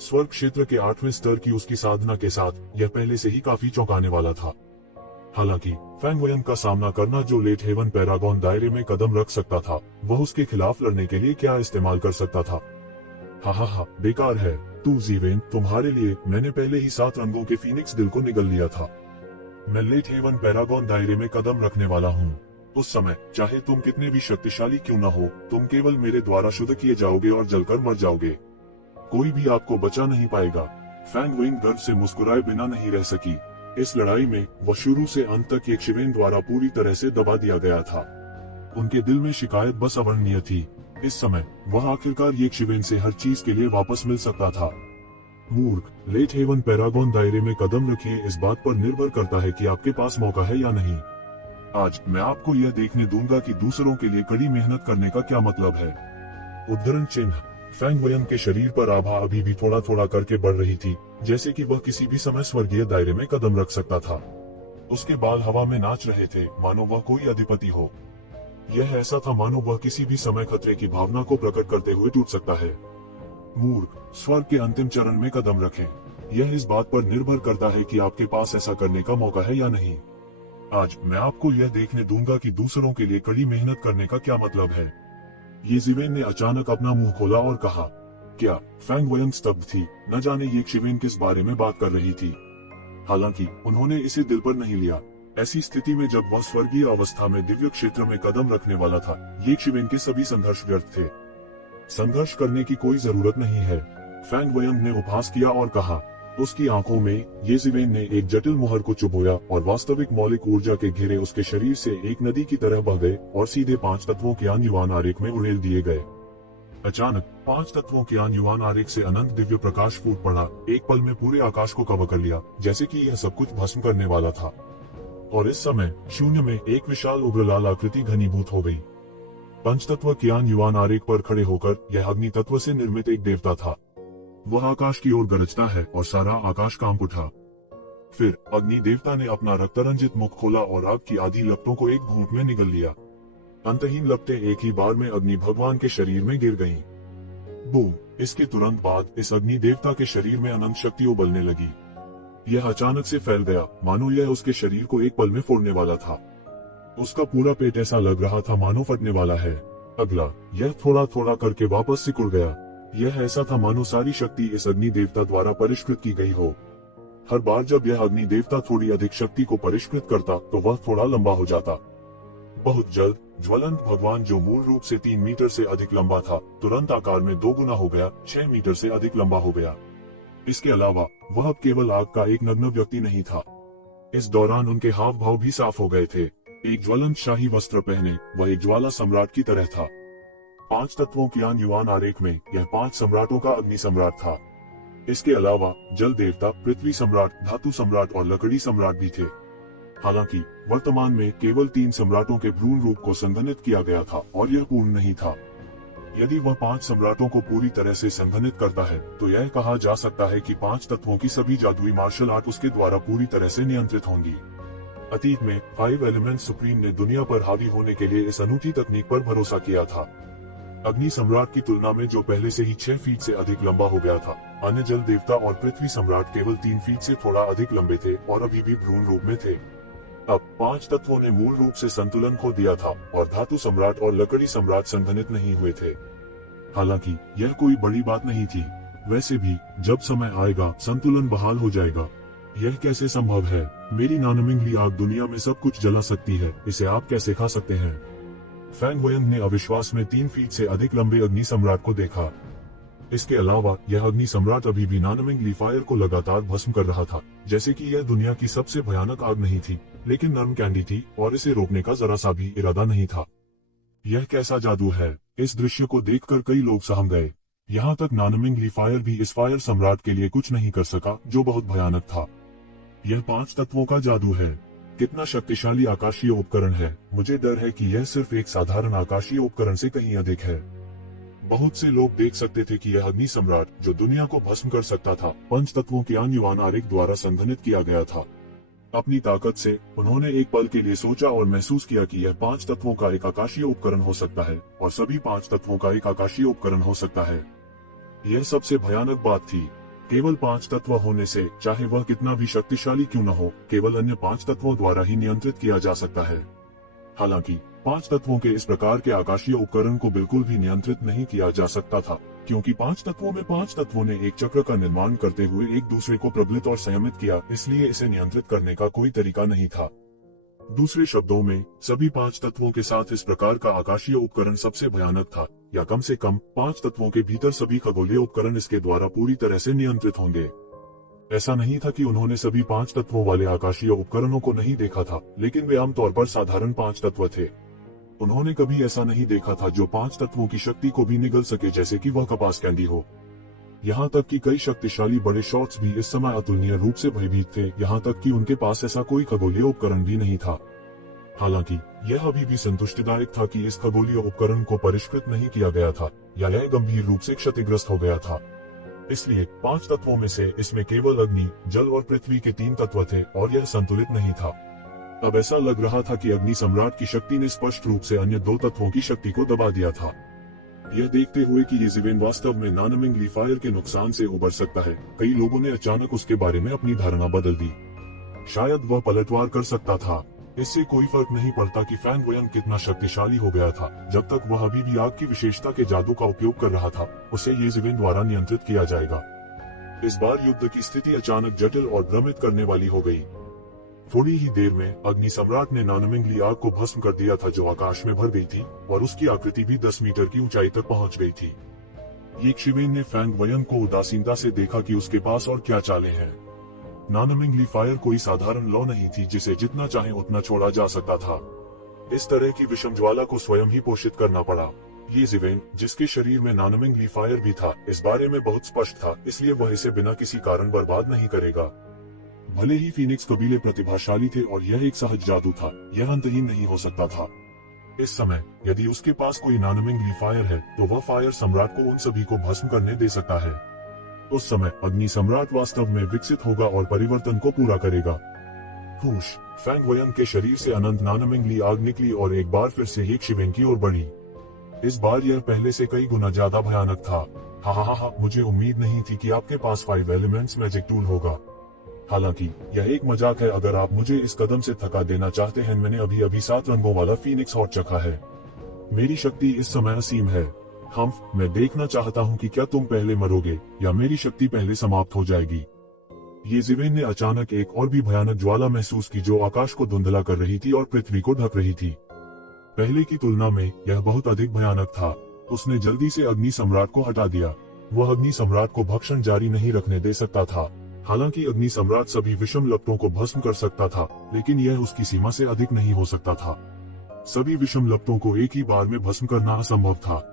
स्वर्ग क्षेत्र के 8वें स्तर की उसकी साधना के साथ यह पहले से ही काफी चौंकाने वाला था। हालांकि फैंग वयन का सामना करना जो लेट हेवन पैरागॉन दायरे में कदम रख सकता था, वह उसके खिलाफ लड़ने के लिए क्या इस्तेमाल कर सकता था। हा, बेकार है तू ज़ीवेन, तुम्हारे लिए मैंने पहले ही 7 रंगों के फीनिक्स दिल को निगल लिया था। मैं लेट हेवन पैरागॉन दायरे में कदम रखने वाला हूँ। उस समय चाहे तुम कितने भी शक्तिशाली क्यों न हो, तुम केवल मेरे द्वारा शुद्ध किए जाओगे और जलकर मर जाओगे। कोई भी आपको बचा नहीं पाएगा। फैंग वयन गर्व से मुस्कुराए बिना नहीं रह सकी। इस लड़ाई में वह शुरू से अंत तक येशिवेन द्वारा पूरी तरह से दबा दिया गया था। उनके दिल में शिकायत बस अवर्णनीय थी। इस समय वह आखिरकार येशिवेन से हर चीज के लिए वापस मिल सकता था। मूर्ख, लेट हेवन पैरागॉन दायरे में कदम रखिए इस बात पर निर्भर करता है कि आपके पास मौका है या नहीं। आज मैं आपको यह देखने दूंगा कि दूसरों के लिए कड़ी मेहनत करने का क्या मतलब है। उद्धरण चिन्ह। फैंग वयन के शरीर पर आभा अभी भी थोड़ा थोड़ा करके बढ़ रही थी, जैसे कि वह किसी भी समय स्वर्गीय दायरे में कदम रख सकता था। उसके बाल हवा में नाच रहे थे, मानो वह कोई अधिपति हो। यह ऐसा था मानो वह किसी भी समय खतरे की भावना को प्रकट करते हुए टूट सकता है। मूर्ख, स्वर्ग के अंतिम चरण में कदम रखें। यह इस बात पर निर्भर करता है कि आपके पास ऐसा करने का मौका है या नहीं। आज मैं आपको यह देखने दूंगा कि दूसरों के लिए कड़ी मेहनत करने का क्या मतलब है। येज़िवेन ने अचानक अपना मुंह खोला और कहा, क्या? फैंग वयन स्तब्ध थी, न जाने येशिवेन किस बारे में बात कर रही थी। हालांकि उन्होंने इसे दिल पर नहीं लिया। ऐसी स्थिति में जब वह स्वर्गीय अवस्था में दिव्य क्षेत्र में कदम रखने वाला था, येशिवेन के सभी संघर्ष व्यर्थ थे। संघर्ष करने की कोई जरूरत नहीं है, फैंग वयन ने उपहास किया और कहा। उसकी आंखों में येज़िवेन ने एक जटिल मुहर को चुभोया और वास्तविक मौलिक ऊर्जा के घेरे उसके शरीर से एक नदी की तरह बह गए और सीधे 5 तत्वों के युवान आरेख में उड़ेल दिए गए। अचानक 5 तत्वों के युवान आरेख से अनंत दिव्य प्रकाश फूट पड़ा, एक पल में पूरे आकाश को कवर कर लिया, जैसे कि यह सब कुछ भस्म करने वाला था। और इस समय शून्य में एक विशाल उग्रलाल आकृति घनीभूत हो गई। पंचतत्व के युवान आरेख पर खड़े होकर यह अग्नि तत्व से निर्मित एक देवता था। वह आकाश की ओर गरजता है और सारा आकाश कांप उठा। फिर अग्नि देवता ने अपना रक्तरंजित मुख खोला और आग की आधी लपटों को एक घूंट में निगल लिया। अंतहीन लपटें एक ही बार में अग्नि भगवान के शरीर में गिर गईं। बूम! इसके तुरंत बाद इस अग्नि देवता के शरीर में अनंत शक्ति उबलने लगी। यह अचानक से फैल गया, मानो यह उसके शरीर को एक पल में फोड़ने वाला था। उसका पूरा पेट ऐसा लग रहा था मानो फटने वाला है। अगला, यह थोड़ा थोड़ा करके वापस सिकुड़ गया। यह ऐसा था मानो सारी शक्ति इस अग्नि देवता द्वारा परिष्कृत की गई हो। हर बार जब यह अग्नि देवता थोड़ी अधिक शक्ति को परिष्कृत करता तो वह थोड़ा लंबा हो जाता। बहुत जल्द ज्वलंत भगवान, जो मूल रूप से 3 मीटर से अधिक लंबा था, तुरंत आकार में 2 गुना हो गया, 6 मीटर से अधिक लंबा हो गया। इसके अलावा वह अब केवल आग का एक नग्न व्यक्ति नहीं था। इस दौरान उनके हाव भाव भी साफ हो गए थे। एक ज्वलंत शाही वस्त्र पहने वह एक ज्वाला सम्राट की तरह था। 5 तत्वों के युवान आरेख में यह 5 सम्राटों का अग्नि सम्राट था। इसके अलावा जल देवता, पृथ्वी सम्राट, धातु सम्राट और लकड़ी सम्राट भी थे। हालांकि वर्तमान में केवल 3 सम्राटों के भ्रूण रूप को संघनित किया गया था और यह पूर्ण नहीं था। यदि वह 5 सम्राटों को पूरी तरह से संघनित करता है तो यह कहा जा सकता है कि 5 तत्वों की सभी जादुई मार्शल आर्ट उसके द्वारा पूरी तरह से नियंत्रित होंगी। अतीत में 5 एलिमेंट सुप्रीम ने दुनिया पर हावी होने के लिए इस अनूठी तकनीक पर भरोसा किया था। अग्नि सम्राट की तुलना में जो पहले से ही 6 फीट से अधिक लंबा हो गया था, अन्य जल देवता और पृथ्वी सम्राट केवल 3 फीट से थोड़ा अधिक लंबे थे और अभी भी भ्रूण रूप में थे। अब 5 तत्वों ने मूल रूप से संतुलन खो दिया था और धातु सम्राट और लकड़ी सम्राट संघनित नहीं हुए थे। हालांकि यह कोई बड़ी बात नहीं थी। वैसे भी जब समय आएगा संतुलन बहाल हो जाएगा। यह कैसे संभव है? मेरी नानमिंगली आग दुनिया में सब कुछ जला सकती है, इसे आप कैसे खा सकते हैं? फैंग वयन ने अविश्वास में 3 फीट से अधिक लंबे अग्नि सम्राट को देखा। इसके अलावा यह अग्नि सम्राट अभी भी नानमिंगली फायर को लगातार भस्म कर रहा था, जैसे कि यह दुनिया की सबसे भयानक आग नहीं थी, लेकिन नर्म कैंडी थी और इसे रोकने का जरा सा भी इरादा नहीं था। यह कैसा जादू है? इस दृश्य को देखकर कई लोग सहम गए। यहाँ तक नानमिंगली फायर भी इस फायर सम्राट के लिए कुछ नहीं कर सका, जो बहुत भयानक था। यह 5 तत्वों का जादू है। कितना शक्तिशाली आकाशीय उपकरण है। मुझे डर है कि यह सिर्फ एक साधारण आकाशीय उपकरण से कहीं अधिक है। बहुत से लोग देख सकते थे कि यह अग्नि सम्राट, जो दुनिया को भस्म कर सकता था, पंच तत्वों के अन्युवान आरेख द्वारा संघनित किया गया था। अपनी ताकत से उन्होंने एक पल के लिए सोचा और महसूस किया कि यह 5 तत्वों का एक आकाशीय उपकरण हो सकता है और सभी 5 तत्वों का एक आकाशीय उपकरण हो सकता है। यह सबसे भयानक बात थी। केवल 5 तत्व होने से, चाहे वह कितना भी शक्तिशाली क्यों न हो, केवल अन्य 5 तत्वों द्वारा ही नियंत्रित किया जा सकता है। हालांकि 5 तत्वों के इस प्रकार के आकाशीय उपकरण को बिल्कुल भी नियंत्रित नहीं किया जा सकता था, क्योंकि 5 तत्वों में 5 तत्वों ने एक चक्र का निर्माण करते हुए एक दूसरे को प्रबलित और संयमित किया, इसलिए इसे नियंत्रित करने का कोई तरीका नहीं था। दूसरे शब्दों में, सभी 5 तत्वों के साथ इस प्रकार का आकाशीय उपकरण सबसे भयानक था, या कम से कम 5 तत्वों के भीतर सभी खगोलीय उपकरण इसके द्वारा पूरी तरह से नियंत्रित होंगे। ऐसा नहीं था कि उन्होंने सभी 5 तत्वों वाले आकाशीय उपकरणों को नहीं देखा था, लेकिन वे आमतौर पर साधारण 5 तत्व थे। उन्होंने कभी ऐसा नहीं देखा था जो 5 तत्वों की शक्ति को भी निगल सके, जैसे कि वह कपास कैंडी हो। यहाँ तक कि कई शक्तिशाली बड़े शॉट्स भी इस समय अतुलनीय रूप से भयभीत थे, यहाँ तक कि उनके पास ऐसा कोई खगोलीय उपकरण भी नहीं था। हालांकि यह अभी भी संतुष्टिदायक था कि इस खगोलीय उपकरण को परिष्कृत नहीं किया गया था, या यह गंभीर रूप से क्षतिग्रस्त हो गया था। इसलिए 5 तत्वों में से इसमें केवल अग्नि, जल और पृथ्वी के 3 तत्व थे और यह संतुलित नहीं था। अब ऐसा लग रहा था कि अग्नि सम्राट की शक्ति ने स्पष्ट रूप से अन्य 2 तत्वों की शक्ति को दबा दिया था। यह देखते हुए कि येज़ेवेन वास्तव में नानमिंग फायर के नुकसान से उबर सकता है, कई लोगों ने अचानक उसके बारे में अपनी धारणा बदल दी। शायद वह पलटवार कर सकता था। इससे कोई फर्क नहीं पड़ता कि फैंग वयंग कितना शक्तिशाली हो गया था, जब तक वह अभी भी आग की विशेषता के जादू का उपयोग कर रहा था, उसे येज़ेवेन द्वारा नियंत्रित किया जाएगा। इस बार युद्ध की स्थिति अचानक जटिल और भ्रमित करने वाली हो गई। थोड़ी ही देर में अग्नि सम्राट ने नानमिंग आग को भस्म कर दिया था, जो आकाश में भर गई थी और उसकी आकृति भी 10 मीटर की ऊंचाई तक पहुंच गई थी। ये शिवेन ने फैंग वयंग को उदासीनता से देखा कि उसके पास और क्या चालें हैं। नानमिंग फायर कोई साधारण लौ नहीं थी जिसे जितना चाहे उतना छोड़ा जा सकता था। इस तरह की विषम ज्वाला को स्वयं ही पोषित करना पड़ा। येज़ेवेन, जिसके शरीर में नानमिंग फायर भी था, इस बारे में बहुत स्पष्ट था, इसलिए वह इसे बिना किसी कारण बर्बाद नहीं करेगा। भले ही फीनिक्स कबीले प्रतिभाशाली थे और यह एक सहज जादू था, यह अंतहीन नहीं हो सकता था। इस समय यदि उसके पास कोई नानमिंग फायर है, तो वह फायर सम्राट को उन सभी को भस्म करने दे सकता है। उस समय अग्नि सम्राट वास्तव में विकसित होगा और परिवर्तन को पूरा करेगा। हुश, फैंग वयंग के शरीर से अनंत नानमिंग आग निकली और एक बार फिर से एक शिवेन की ओर बढ़ी। इस बार यह पहले से कई गुना ज्यादा भयानक था। हा, मुझे उम्मीद नहीं थी कि आपके पास 5 एलिमेंट्स मैजिक टूल होगा। हालांकि यह एक मजाक है अगर आप मुझे इस कदम से थका देना चाहते हैं। मैंने अभी अभी 7 रंगों वाला फीनिक्स हॉट चखा है। मेरी शक्ति इस समय असीम है। मैं देखना चाहता हूं कि क्या तुम पहले मरोगे या मेरी शक्ति पहले समाप्त हो जाएगी। येज़ेवेन ने अचानक एक और भी भयानक ज्वाला महसूस की जो आकाश को धुंधला कर रही थी और पृथ्वी को ढक रही थी। पहले की तुलना में यह बहुत अधिक भयानक था। उसने जल्दी से अग्नि सम्राट को हटा दिया। वह अग्नि सम्राट को भक्षण जारी नहीं रखने दे सकता था। हालांकि अग्नि सम्राट सभी विषम लपटों को भस्म कर सकता था, लेकिन यह उसकी सीमा से अधिक नहीं हो सकता था। सभी विषम लपटों को एक ही बार में भस्म करना असंभव था,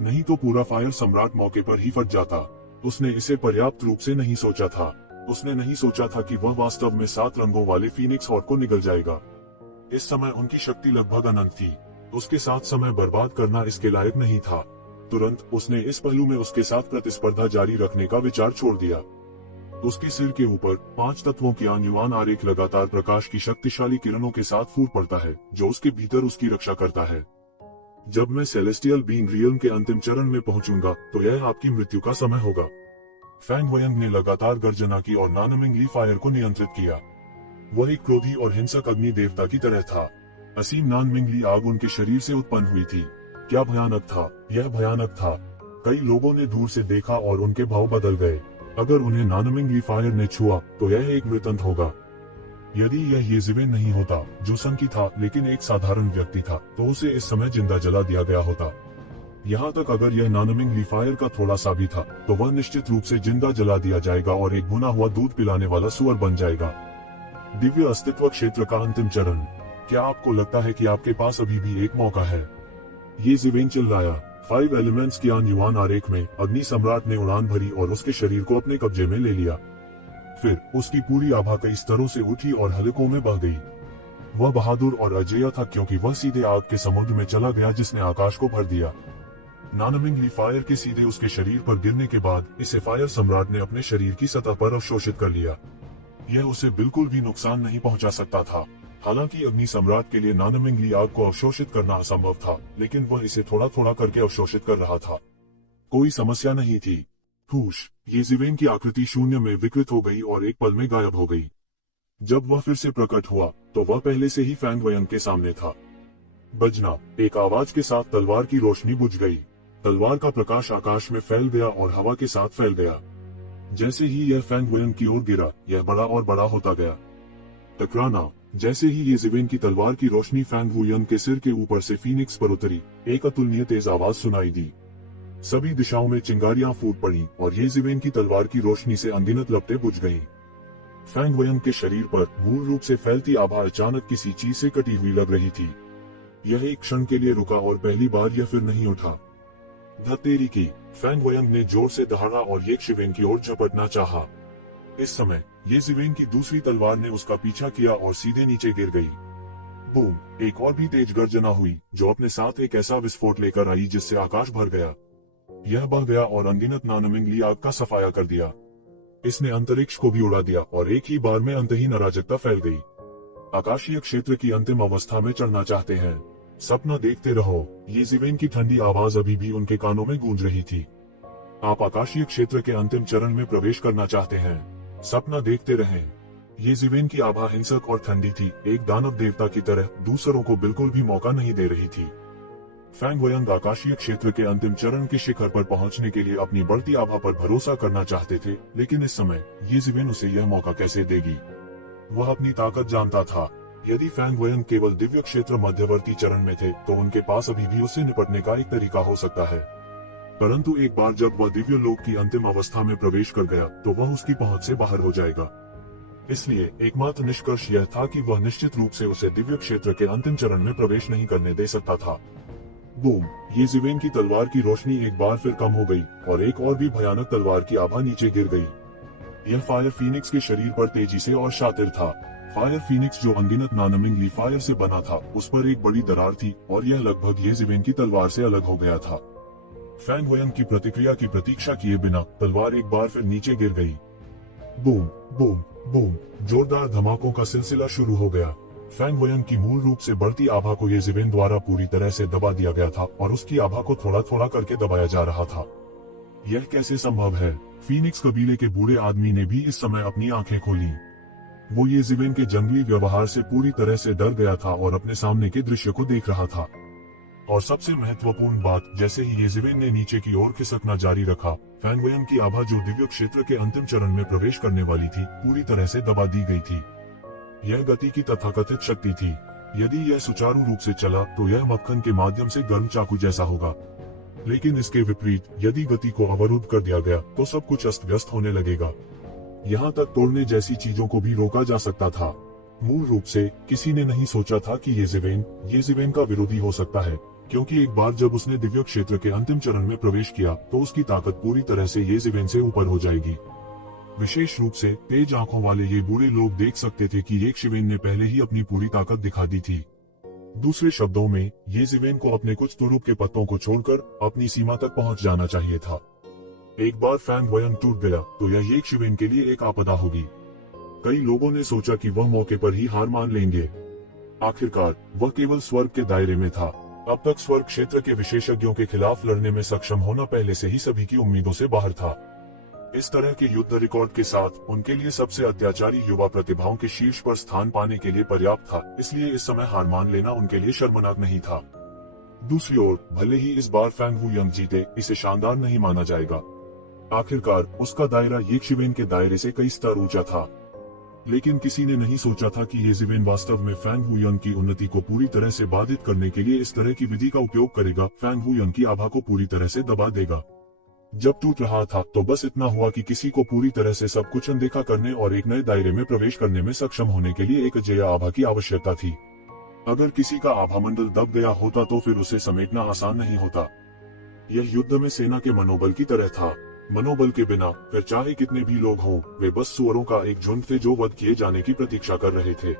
नहीं तो पूरा फायर सम्राट मौके पर ही फट जाता। उसने इसे पर्याप्त रूप से नहीं सोचा था। उसने नहीं सोचा था कि वह वास्तव में 7 रंगों वाले फीनिक्स हॉट को निगल जाएगा। इस समय उनकी शक्ति लगभग अनंत थी। उसके साथ समय बर्बाद करना इसके लायक नहीं था। तुरंत उसने इस पहलू में उसके साथ प्रतिस्पर्धा जारी रखने का विचार छोड़ दिया। उसके सिर के ऊपर 5 तत्वों की अन्युवान आरेख लगातार प्रकाश की शक्तिशाली किरणों के साथ फूट पड़ता है, जो उसके भीतर उसकी रक्षा करता है। जब मैं सेलेस्टियल बीइंग रियल्म के अंतिम चरण में पहुंचूंगा, तो यह आपकी मृत्यु का समय होगा। फैंग वयंग ने लगातार गर्जना की और नानमिंग फायर को नियंत्रित किया। वह एक क्रोधी और हिंसक अग्नि देवता की तरह था। असीम नानमिंग आग उनके शरीर से उत्पन्न हुई थी। क्या भयानक था, यह भयानक था। कई लोगों ने दूर से देखा और उनके भाव बदल गए। अगर उन्हें नानमिंग फायर ने छुआ, तो यह एक मृतंत होगा। यदि यह येज़ेवेन नहीं होता, जो संकी था लेकिन एक साधारण व्यक्ति था, तो उसे इस समय जिंदा जला दिया गया होता। यहाँ तक अगर यह नानमिंग फायर का थोड़ा सा भी था, तो वह निश्चित रूप से जिंदा जला दिया जाएगा और एक भुना हुआ दूध पिलाने वाला सुअर बन जाएगा। दिव्य अस्तित्व क्षेत्र का अंतिम चरण। क्या आपको लगता है कि आपके पास अभी भी एक मौका है? येज़ेवेन चिल्लाया। 5 एलिमेंट्स की अन्युवान आरेख में अग्नि सम्राट ने उड़ान भरी और उसके शरीर को अपने कब्जे में ले लिया। फिर उसकी पूरी आभा कई स्तरों से उठी और हलकों में बह गई। वह बहादुर और अजेय था, क्योंकि वह सीधे आग के समुद्र में चला गया जिसने आकाश को भर दिया। नानमिंग ली फायर के सीधे उसके शरीर पर गिरने के बाद इसे फायर सम्राट ने अपने शरीर की सतह पर अवशोषित कर लिया। यह उसे बिल्कुल भी नुकसान नहीं पहुंचा सकता था। हालांकि अग्नि सम्राट के लिए नानमिंग ली आग को अवशोषित करना असंभव था, लेकिन वह इसे थोड़ा थोड़ा करके अवशोषित कर रहा था। कोई समस्या नहीं थी। हुश, ये जिवेन की आकृति शून्य में विकृत हो गई और एक पल में गायब हो गई। जब वह फिर से प्रकट हुआ तो वह पहले से ही फैंग वयंग के सामने था। बजना, एक आवाज के साथ तलवार की रोशनी बुझ गई। तलवार का प्रकाश आकाश में फैल गया और हवा के साथ फैल गया। जैसे ही यह फैंग वयंग की ओर गिरा, यह बड़ा और बड़ा होता गया। टकराना, जैसे ही ये जिवेन की तलवार की रोशनी फैंग वुयंग के सिर के ऊपर से फीनिक्स पर उतरी, एक अतुलनीय तेज आवाज सुनाई दी। सभी दिशाओं में चिंगारियां फूट पड़ी और ये जिवेन की तलवार की रोशनी से अनगिनत लपटें बुझ गईं। फैंग वयंग के शरीर पर मूल रूप से फैलती आभा अचानक किसी चीज से कटी हुई लग रही थी। यह एक क्षण के लिए रुका और पहली बार यह फिर नहीं उठा। धतेरी की, फैंग वयंग ने जोर से दहाड़ा और ये जिवेन की ओर झपटना चाहा। इस समय ये जिवेन की दूसरी तलवार ने उसका पीछा किया और सीधे नीचे गिर गई। बूम, एक और भी तेज गर्जना हुई जो अपने साथ एक ऐसा विस्फोट लेकर आई जिससे आकाश भर गया। यह बह गया और अनगिनत नानमिंग ली आग का सफाया कर दिया। इसने अंतरिक्ष को भी उड़ा दिया और एक ही बार में अंतहीन अराजकता फैल गई। आकाशीय क्षेत्र की अंतिम अवस्था में चढ़ना चाहते हैं? सपना देखते रहो। ये जिवेन की ठंडी आवाज अभी भी उनके कानों में गूंज रही थी। आप आकाशीय क्षेत्र के अंतिम चरण में प्रवेश करना चाहते हैं? सपना देखते रहें। ये जिवेन की आभा हिंसक और ठंडी थी, एक दानव देवता की तरह दूसरों को बिल्कुल भी मौका नहीं दे रही थी। फैंग वयंग आकाशीय क्षेत्र के अंतिम चरण के शिखर पर पहुंचने के लिए अपनी बढ़ती आभा पर भरोसा करना चाहते थे, लेकिन इस समय ये जिवेन उसे यह मौका कैसे देगी? वह अपनी ताकत जानता था। यदि फैंग वयंग केवल दिव्य क्षेत्र मध्यवर्ती चरण में थे तो उनके पास अभी भी उससे निपटने का एक तरीका हो सकता है। परंतु एक बार जब वह दिव्य लोक की अंतिम अवस्था में प्रवेश कर गया तो वह उसकी पहुंच से बाहर हो जाएगा। इसलिए एकमात्र निष्कर्ष यह था कि वह निश्चित रूप से उसे दिव्य क्षेत्र के अंतिम चरण में प्रवेश नहीं करने दे सकता था। बूम, ये जिवेन की तलवार की रोशनी एक बार फिर कम हो गई और एक और भी भयानक तलवार की आभा नीचे गिर गई। यह फायर फीनिक्स के शरीर पर तेजी से और शातिर था। फायर फीनिक्स जो अनगिनत नानमिंग ली फायर से बना था, उस पर एक बड़ी दरार थी और यह लगभग ये जिवेन की तलवार से अलग हो गया था। फैंग वयंग की प्रतिक्रिया की प्रतीक्षा किए बिना तलवार एक बार फिर नीचे गिर गई। बूम बूम बूम, जोरदार धमाकों का सिलसिला शुरू हो गया। फैंग वयंग की मूल रूप से बढ़ती आभा को ये जिवेन द्वारा पूरी तरह से दबा दिया गया था और उसकी आभा को थोड़ा थोड़ा करके दबाया जा रहा था। यह कैसे संभव है? फीनिक्स कबीले के बूढ़े आदमी ने भी इस समय अपनी आंखें खोली। वो ये जिवेन के जंगली व्यवहार से पूरी तरह से डर गया था और अपने सामने के दृश्य को देख रहा था। और सबसे महत्वपूर्ण बात, जैसे ही ये जिवेन ने नीचे की ओर खिसकना जारी रखा, फैंग वयंग की आभा जो दिव्य क्षेत्र के अंतिम चरण में प्रवेश करने वाली थी, पूरी तरह से दबा दी गई थी। यह गति की तथाकथित शक्ति थी। यदि यह सुचारू रूप से चला तो यह मक्खन के माध्यम से गर्म चाकू जैसा होगा, लेकिन इसके विपरीत यदि गति को अवरुद्ध कर दिया गया तो सब कुछ अस्त व्यस्त होने लगेगा। यहाँ तक तोड़ने जैसी चीजों को भी रोका जा सकता था। मूल रूप से किसी ने नहीं सोचा था कि ये जिवेन का विरोधी हो सकता है, क्योंकि एक बार जब उसने दिव्य क्षेत्र के अंतिम चरण में प्रवेश किया तो उसकी ताकत पूरी तरह से ये जिवेन से ऊपर हो जाएगी। विशेष रूप से तेज आंखों वाले ये बूढ़े लोग देख सकते थे कि ये जिवेन ने पहले ही अपनी पूरी ताकत दिखा दी थी। दूसरे शब्दों में, ये जिवेन को अपने कुछ तुरुप के पत्तों को छोड़कर अपनी सीमा तक पहुंच जाना चाहिए था। एक बार फैंग वयंग टूट गया तो यह ये जिवेन के लिए एक आपदा होगी। कई लोगों ने सोचा कि वह मौके पर ही हार मान लेंगे। आखिरकार वह केवल स्वर्ग के दायरे में था। अब तक स्वर्ग क्षेत्र के विशेषज्ञों के खिलाफ लड़ने में सक्षम होना पहले से ही सभी की उम्मीदों से बाहर था। इस तरह के युद्ध रिकॉर्ड के साथ उनके लिए सबसे अत्याचारी युवा प्रतिभाओं के शीर्ष पर स्थान पाने के लिए पर्याप्त था, इसलिए इस समय हार मान लेना उनके लिए शर्मनाक नहीं था। दूसरी ओर, भले ही इस बार फैंग वुयंग जीते, इसे शानदार नहीं माना जाएगा। आखिरकार उसका दायरा ये जिवेन के दायरे से कई स्तर ऊंचा था। लेकिन किसी ने नहीं सोचा था कि ये जिवेन वास्तव में फैंग वुयंग की उन्नति को पूरी तरह से बाधित करने के लिए इस तरह की विधि का उपयोग करेगा, फैंग वुयंग की आभा को पूरी तरह से दबा देगा। जब टूट रहा था तो बस इतना हुआ कि किसी को पूरी तरह से सब कुछ अनदेखा करने और एक नए दायरे में प्रवेश करने में सक्षम होने के लिए एक अजेय आभा की आवश्यकता थी। अगर किसी का आभा मंडल दब गया होता तो फिर उसे समेटना आसान नहीं होता। यह युद्ध में सेना के मनोबल की तरह था। मनोबल के बिना फिर चाहे कितने भी लोग हों, वे बस सुअरों का एक झुंड थे जो वध किए जाने की प्रतीक्षा कर रहे थे।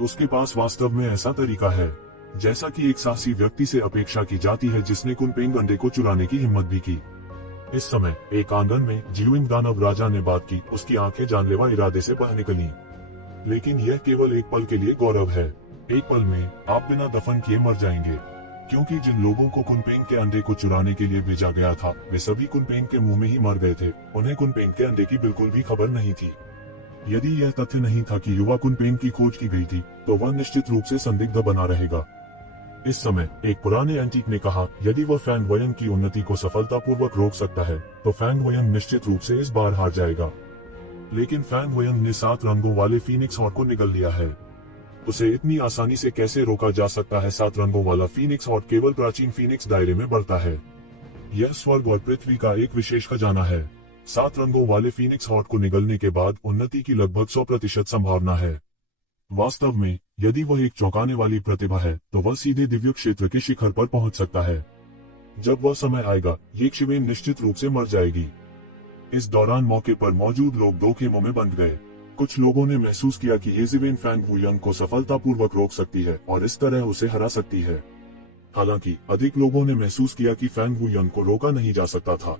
उसके पास वास्तव में ऐसा तरीका है। जैसा कि एक साहसी व्यक्ति से अपेक्षा की जाती है जिसने कुनपेंग अंडे को चुराने की हिम्मत भी की। इस समय एक आंगन में जियुइंग दानव राजा ने बात की। उसकी आंखें जानलेवा इरादे से बाहर निकली। लेकिन यह केवल एक पल के लिए गौरव है। एक पल में आप बिना दफन किए मर जाएंगे, क्योंकि जिन लोगों को कुनपेंग के अंडे को चुराने के लिए भेजा गया था वे सभी कुनपेंग के मुंह में ही मर गए थे। उन्हें कुनपेंग के अंडे की बिल्कुल भी खबर नहीं थी। यदि यह तथ्य नहीं था कि युवा कुनपेंग की खोज की गई थी तो वह निश्चित रूप से संदिग्ध बना रहेगा। इस समय एक पुराने एंटीक ने कहा, यदि वह फैंग वयंग की उन्नति को सफलतापूर्वक रोक सकता है तो फैंग वयंग निश्चित रूप से इस बार हार जाएगा। लेकिन फैंग वयंग ने 7 रंगों वाले फीनिक्स हॉर्न को निगल लिया है। उसे इतनी आसानी से कैसे रोका जा सकता है? 7 रंगों वाला फीनिक्स हॉर्न केवल प्राचीन फीनिक्स दायरे में बढ़ता है। यह स्वर्ग और पृथ्वी का एक विशेष खजाना है। 7 रंगों वाले फीनिक्स हॉर्न को निगलने के बाद उन्नति की लगभग 100% संभावना है। वास्तव में यदि वह एक चौंकाने वाली प्रतिभा है तो वह सीधे दिव्य क्षेत्र के शिखर पर पहुंच सकता है। जब वह समय आएगा ये शिवेन निश्चित रूप से मर जाएगी। इस दौरान मौके पर मौजूद लोग दो खेमों में बंध गए। कुछ लोगों ने महसूस किया कि ये जिवेन फैंग वुयंग को सफलतापूर्वक रोक सकती है और इस तरह उसे हरा सकती है। हालांकि अधिक लोगों ने महसूस किया कि फैंग वुयंग को रोका नहीं जा सकता था।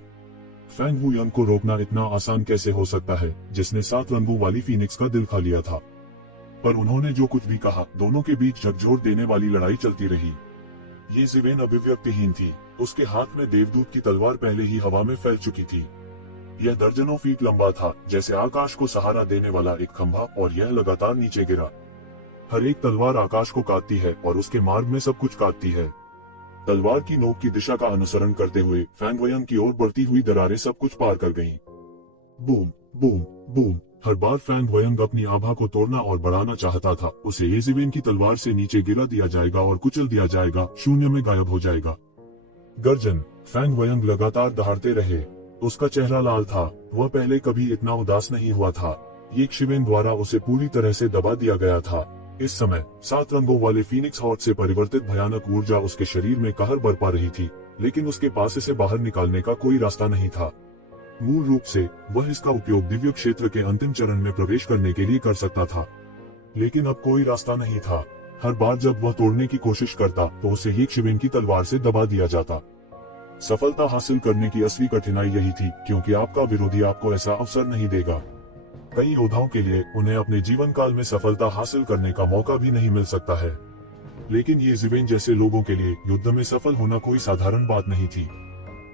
फैंग वुयंग को रोकना इतना आसान कैसे हो सकता है जिसने 7 रंगों वाली फीनिक्स का दिल खा लिया था? पर उन्होंने जो कुछ भी कहा, दोनों के बीच झकझोर देने वाली लड़ाई चलती रही। ये जिवेन अभिव्यक्तिहीन थी। उसके हाथ में देवदूत की तलवार पहले ही हवा में फैल चुकी थी। यह दर्जनों फीट लंबा था, जैसे आकाश को सहारा देने वाला एक खंभा, और यह लगातार नीचे गिरा। हर एक तलवार आकाश को काटती है और उसके मार्ग में सब कुछ काटती है। तलवार की नोक की दिशा का अनुसरण करते हुए फैंग वयंग की ओर बढ़ती हुई दरारें सब कुछ पार कर गईं। Boom boom boom. हर बार फैंग वयंग अपनी आभा को तोड़ना और बढ़ाना चाहता था, उसे ये जिवेन की तलवार से नीचे गिरा दिया जाएगा और कुचल दिया जाएगा, शून्य में गायब हो जाएगा। गर्जन। फैंग वयंग लगातार दहाड़ते रहे। उसका चेहरा लाल था। वह पहले कभी इतना उदास नहीं हुआ था। ये शिवेन द्वारा उसे पूरी तरह से दबा दिया गया था। इस समय 7 रंगों वाले फीनिक्स हॉर्न से परिवर्तित भयानक ऊर्जा उसके शरीर में कहर बरपा रही थी, लेकिन उसके पास इसे बाहर निकालने का कोई रास्ता नहीं था। मूल रूप से वह इसका उपयोग दिव्य क्षेत्र के अंतिम चरण में प्रवेश करने के लिए कर सकता था, लेकिन अब कोई रास्ता नहीं था। हर बार जब वह तोड़ने की कोशिश करता तो उसे ये शिवेन की तलवार से दबा दिया जाता। सफलता हासिल करने की असली कठिनाई यही थी, क्योंकि आपका विरोधी आपको ऐसा अवसर नहीं देगा। कई योद्धाओं के लिए उन्हें अपने जीवन काल में सफलता हासिल करने का मौका भी नहीं मिल सकता है, लेकिन ये जिवेन जैसे लोगों के लिए युद्ध में सफल होना कोई साधारण बात नहीं थी।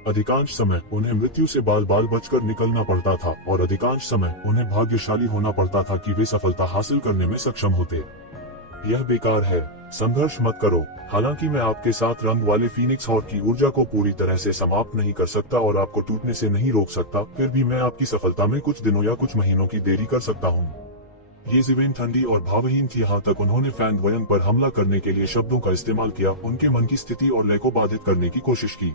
अधिकांश समय उन्हें मृत्यु से बाल बाल बचकर निकलना पड़ता था, और अधिकांश समय उन्हें भाग्यशाली होना पड़ता था कि वे सफलता हासिल करने में सक्षम होते। यह बेकार है। संघर्ष मत करो। हालांकि मैं आपके 7 रंग वाले फीनिक्स हॉर्न की ऊर्जा को पूरी तरह से समाप्त नहीं कर सकता और आपको टूटने से नहीं रोक सकता, फिर भी मैं आपकी सफलता में कुछ दिनों या कुछ महीनों की देरी कर सकता हूँ। ये जिवेन ठंडी और भावहीन थी। यहाँ तक उन्होंने फैंग वयंग पर हमला करने के लिए शब्दों का इस्तेमाल किया, उनके मन की स्थिति और लय को बाधित करने की कोशिश की।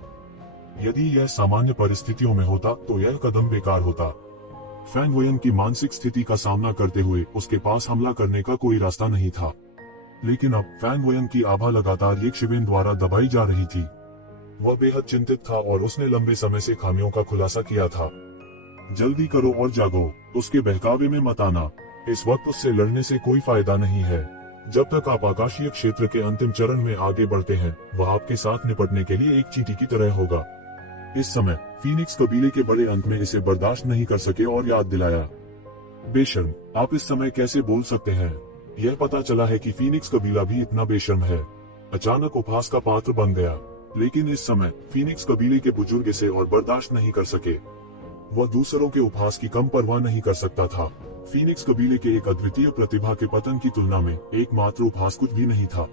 यदि यह सामान्य परिस्थितियों में होता तो यह कदम बेकार होता। फैंग वयंग की मानसिक स्थिति का सामना करते हुए उसके पास हमला करने का कोई रास्ता नहीं था। लेकिन अब फैंग वयंग की आभा लगातार ये शिवेन द्वारा दबाई जा रही थी। वह बेहद चिंतित था और उसने लंबे समय से खामियों का खुलासा किया था। जल्दी करो और जागो। उसके बहकावे में मत आना। इस वक्त उससे लड़ने से कोई फायदा नहीं है। जब तक आप आकाशीय क्षेत्र के अंतिम चरण में आगे बढ़ते हैं, वह आपके साथ निपटने के लिए एक चींटी की तरह होगा। इस समय फीनिक्स कबीले के बड़े अंत में इसे बर्दाश्त नहीं कर सके और याद दिलाया। बेशर्म, आप इस समय कैसे बोल सकते हैं? यह पता चला है कि फीनिक्स कबीला भी इतना बेशर्म है। अचानक उपहास का पात्र बन गया। लेकिन इस समय फीनिक्स कबीले के बुजुर्ग इसे और बर्दाश्त नहीं कर सके। वह दूसरों के उपहास की कम परवाह नहीं कर सकता था। फीनिक्स कबीले के एक अद्वितीय प्रतिभा के पतन की तुलना में एकमात्र उपहास कुछ भी नहीं था।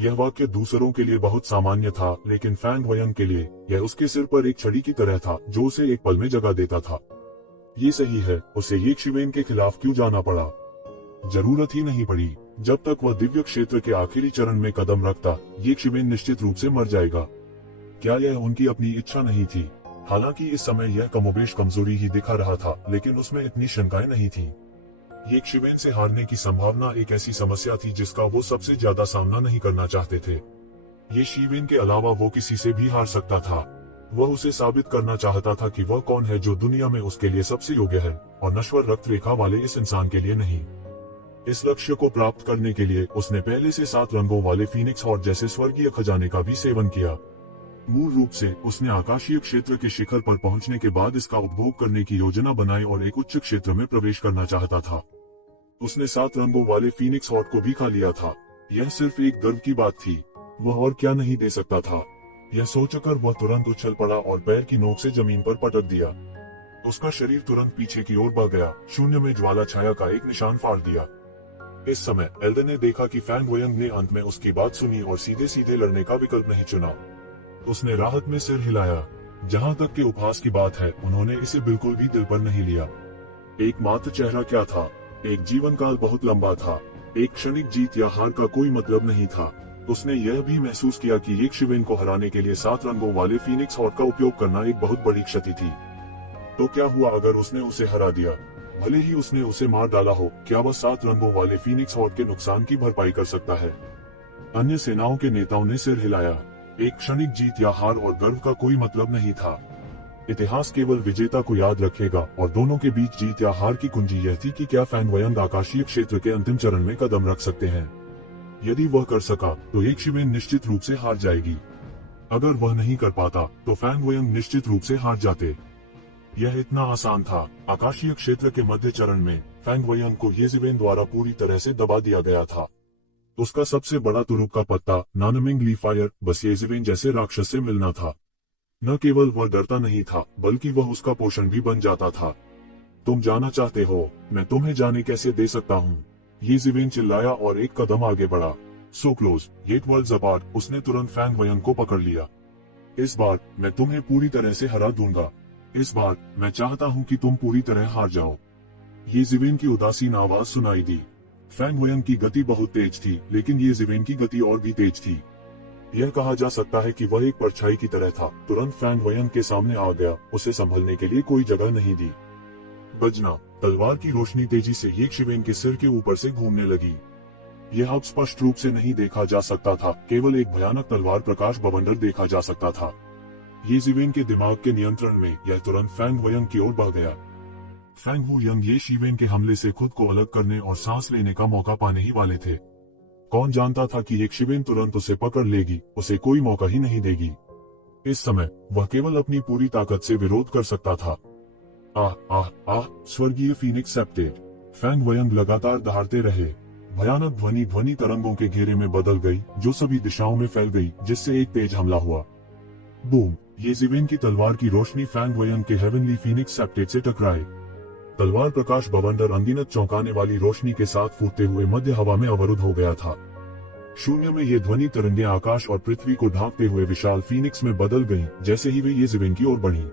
यह वाक्य दूसरों के लिए बहुत सामान्य था, लेकिन फैंग वयंग के लिए यह उसके सिर पर एक छड़ी की तरह था जो उसे एक पल में जगा देता था। ये सही है, उसे ये शिवेन के खिलाफ क्यों जाना पड़ा? जरूरत ही नहीं पड़ी। जब तक वह दिव्य क्षेत्र के आखिरी चरण में कदम रखता, ये शिवेन निश्चित रूप से मर जाएगा। क्या यह उनकी अपनी इच्छा नहीं थी? हालांकि इस समय यह कमोबेश कमजोरी ही दिखा रहा था, लेकिन उसमें इतनी शंकाएं नहीं थी। ये शिवेन से हारने की संभावना एक ऐसी समस्या थी जिसका वो सबसे ज्यादा सामना नहीं करना चाहते थे। ये शिवेन के अलावा वो किसी से भी हार सकता था। वह उसे साबित करना चाहता था कि वह कौन है जो दुनिया में उसके लिए सबसे योग्य है, और नश्वर रक्त रेखा वाले इस इंसान के लिए नहीं। इस लक्ष्य को प्राप्त करने के लिए उसने पहले से 7 रंगों वाले फीनिक्स हॉर्न जैसे स्वर्गीय खजाने का भी सेवन किया। मूल रूप से उसने आकाशीय क्षेत्र के शिखर पर पहुंचने के बाद इसका उपभोग करने की योजना बनाई और एक उच्च क्षेत्र में प्रवेश करना चाहता था। उसने 7 रंगों वाले फीनिक्स हॉर्न को भी खा लिया था। यह सिर्फ एक गर्व की बात थी। वह और क्या नहीं दे सकता था। यह सोचकर वह तुरंत उछल पड़ा और पैर की नोक से जमीन पर पटक दिया। उसका शरीर तुरंत पीछे की ओर बढ़ गया, शून्य में ज्वाला छाया का एक निशान फाड़ दिया। इस समय एल्डन ने देखा कि फैंग वयंग ने अंत में उसकी बात सुनी और सीधे सीधे लड़ने का विकल्प नहीं चुना। उसने राहत में सिर हिलाया। जहां तक के उपहास की बात है, उन्होंने इसे बिल्कुल भी दिल पर नहीं लिया। एकमात्र चेहरा क्या था? एक जीवन काल बहुत लंबा था। एक क्षणिक जीत या हार का कोई मतलब नहीं था। उसने यह भी महसूस किया कि एक शिवेन को हराने के लिए 7 रंगों वाले फीनिक्स हॉर्न का उपयोग करना एक बहुत बड़ी क्षति थी। तो क्या हुआ अगर उसने उसे हरा दिया? भले ही उसने उसे मार डाला हो, क्या वह 7 रंगों वाले फीनिक्स हॉर्न के नुकसान की भरपाई कर सकता है? अन्य सेनाओं के नेताओं ने सिर हिलाया। एक क्षणिक जीत या हार और गर्व का कोई मतलब नहीं था। इतिहास केवल विजेता को याद रखेगा, और दोनों के बीच जीत या हार की कुंजी यह थी कि क्या फैंग वयंग आकाशीय क्षेत्र के अंतिम चरण में कदम रख सकते हैं। यदि वह कर सका तो एक शिवेन निश्चित रूप से हार जाएगी। अगर वह नहीं कर पाता तो फैंग वयंग निश्चित रूप से हार जाते। यह इतना आसान था। आकाशीय क्षेत्र के मध्य चरण में फैंग वयंग को ये शिवेन द्वारा पूरी तरह से दबा दिया गया था। उसका सबसे बड़ा तुरुप का पत्ता नानमिंग ली फायर बस ये शिवेन जैसे राक्षस से मिलना था। न केवल वह डरता नहीं था, बल्कि वह उसका पोषण भी बन जाता था। तुम जाना चाहते हो? मैं तुम्हें जाने कैसे दे सकता हूँ? ये शिवेन चिल्लाया और एक कदम आगे बढ़ा। So close, yet worlds apart. उसने तुरंत फैंग वयंग को पकड़ लिया। इस बार मैं तुम्हें पूरी तरह से हरा दूंगा। इस बार मैं चाहता हूँ कि तुम पूरी तरह हार जाओ। ये शिवेन की उदासीन आवाज सुनाई दी। फैंग वयंग की गति बहुत तेज थी, लेकिन ये शिवेन की गति और भी तेज थी। यह कहा जा सकता है कि वह एक परछाई की तरह था। तुरंत फैंग वयंग के सामने आ गया। उसे संभलने के लिए कोई जगह नहीं दी। बजना, तलवार की रोशनी तेजी से ये शिवेन के सिर के ऊपर से घूमने लगी। यह अब स्पष्ट रूप से नहीं देखा जा सकता था, केवल एक भयानक तलवार प्रकाश बवंडर देखा जा सकता था। ये शिवेन के दिमाग के नियंत्रण में यह तुरंत फैंग वयंग की ओर बढ़ गया। फैंग वयंग ये शिवेन के हमले से खुद को अलग करने और सांस लेने का मौका पाने ही वाले थे। कौन जानता था कि एक शिवेन तुरंत उसे पकड़ लेगी, उसे कोई मौका ही नहीं देगी। इस समय वह केवल अपनी पूरी ताकत से विरोध कर सकता था। आह आह आह, स्वर्गीय फीनिक्स सेप्टेड। फैंग वयंग लगातार दहाड़ते रहे। भयानक ध्वनि तरंगों के घेरे में बदल गई, जो सभी दिशाओं में फैल गई, जिससे एक तेज हमला हुआ। बूम! ये शिवेन की तलवार की रोशनी फैंग वयंग के हेवनली फीनिक्स सेप्टेड से टकराई। तलवार प्रकाश बवंडर अनगिनत चौंकाने वाली रोशनी के साथ फूटते हुए मध्य हवा में अवरुद्ध हो गया था। शून्य में ये ध्वनि तरंगें आकाश और पृथ्वी को ढांकते हुए विशाल फीनिक्स में बदल गईं, जैसे ही वे ये शिवेन की ओर बढ़ी।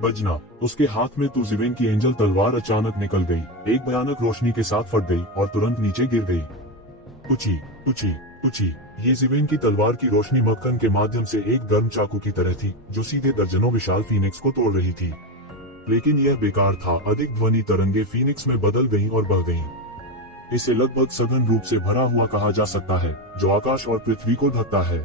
बजना, उसके हाथ में तो शिवेन की एंजल तलवार अचानक निकल गई, एक भयानक रोशनी के साथ फट गई और तुरंत नीचे गिर गई। उची उची उची, ये शिवेन की तलवार की रोशनी मक्खन के माध्यम से एक गर्म चाकू की तरह थी, जो सीधे दर्जनों विशाल फीनिक्स को तोड़ रही थी। लेकिन यह बेकार था। अधिक ध्वनि तरंगे फीनिक्स में बदल गईं और बढ़ गईं। इसे लगभग सघन रूप से भरा हुआ कहा जा सकता है, जो आकाश और पृथ्वी को ढकता है।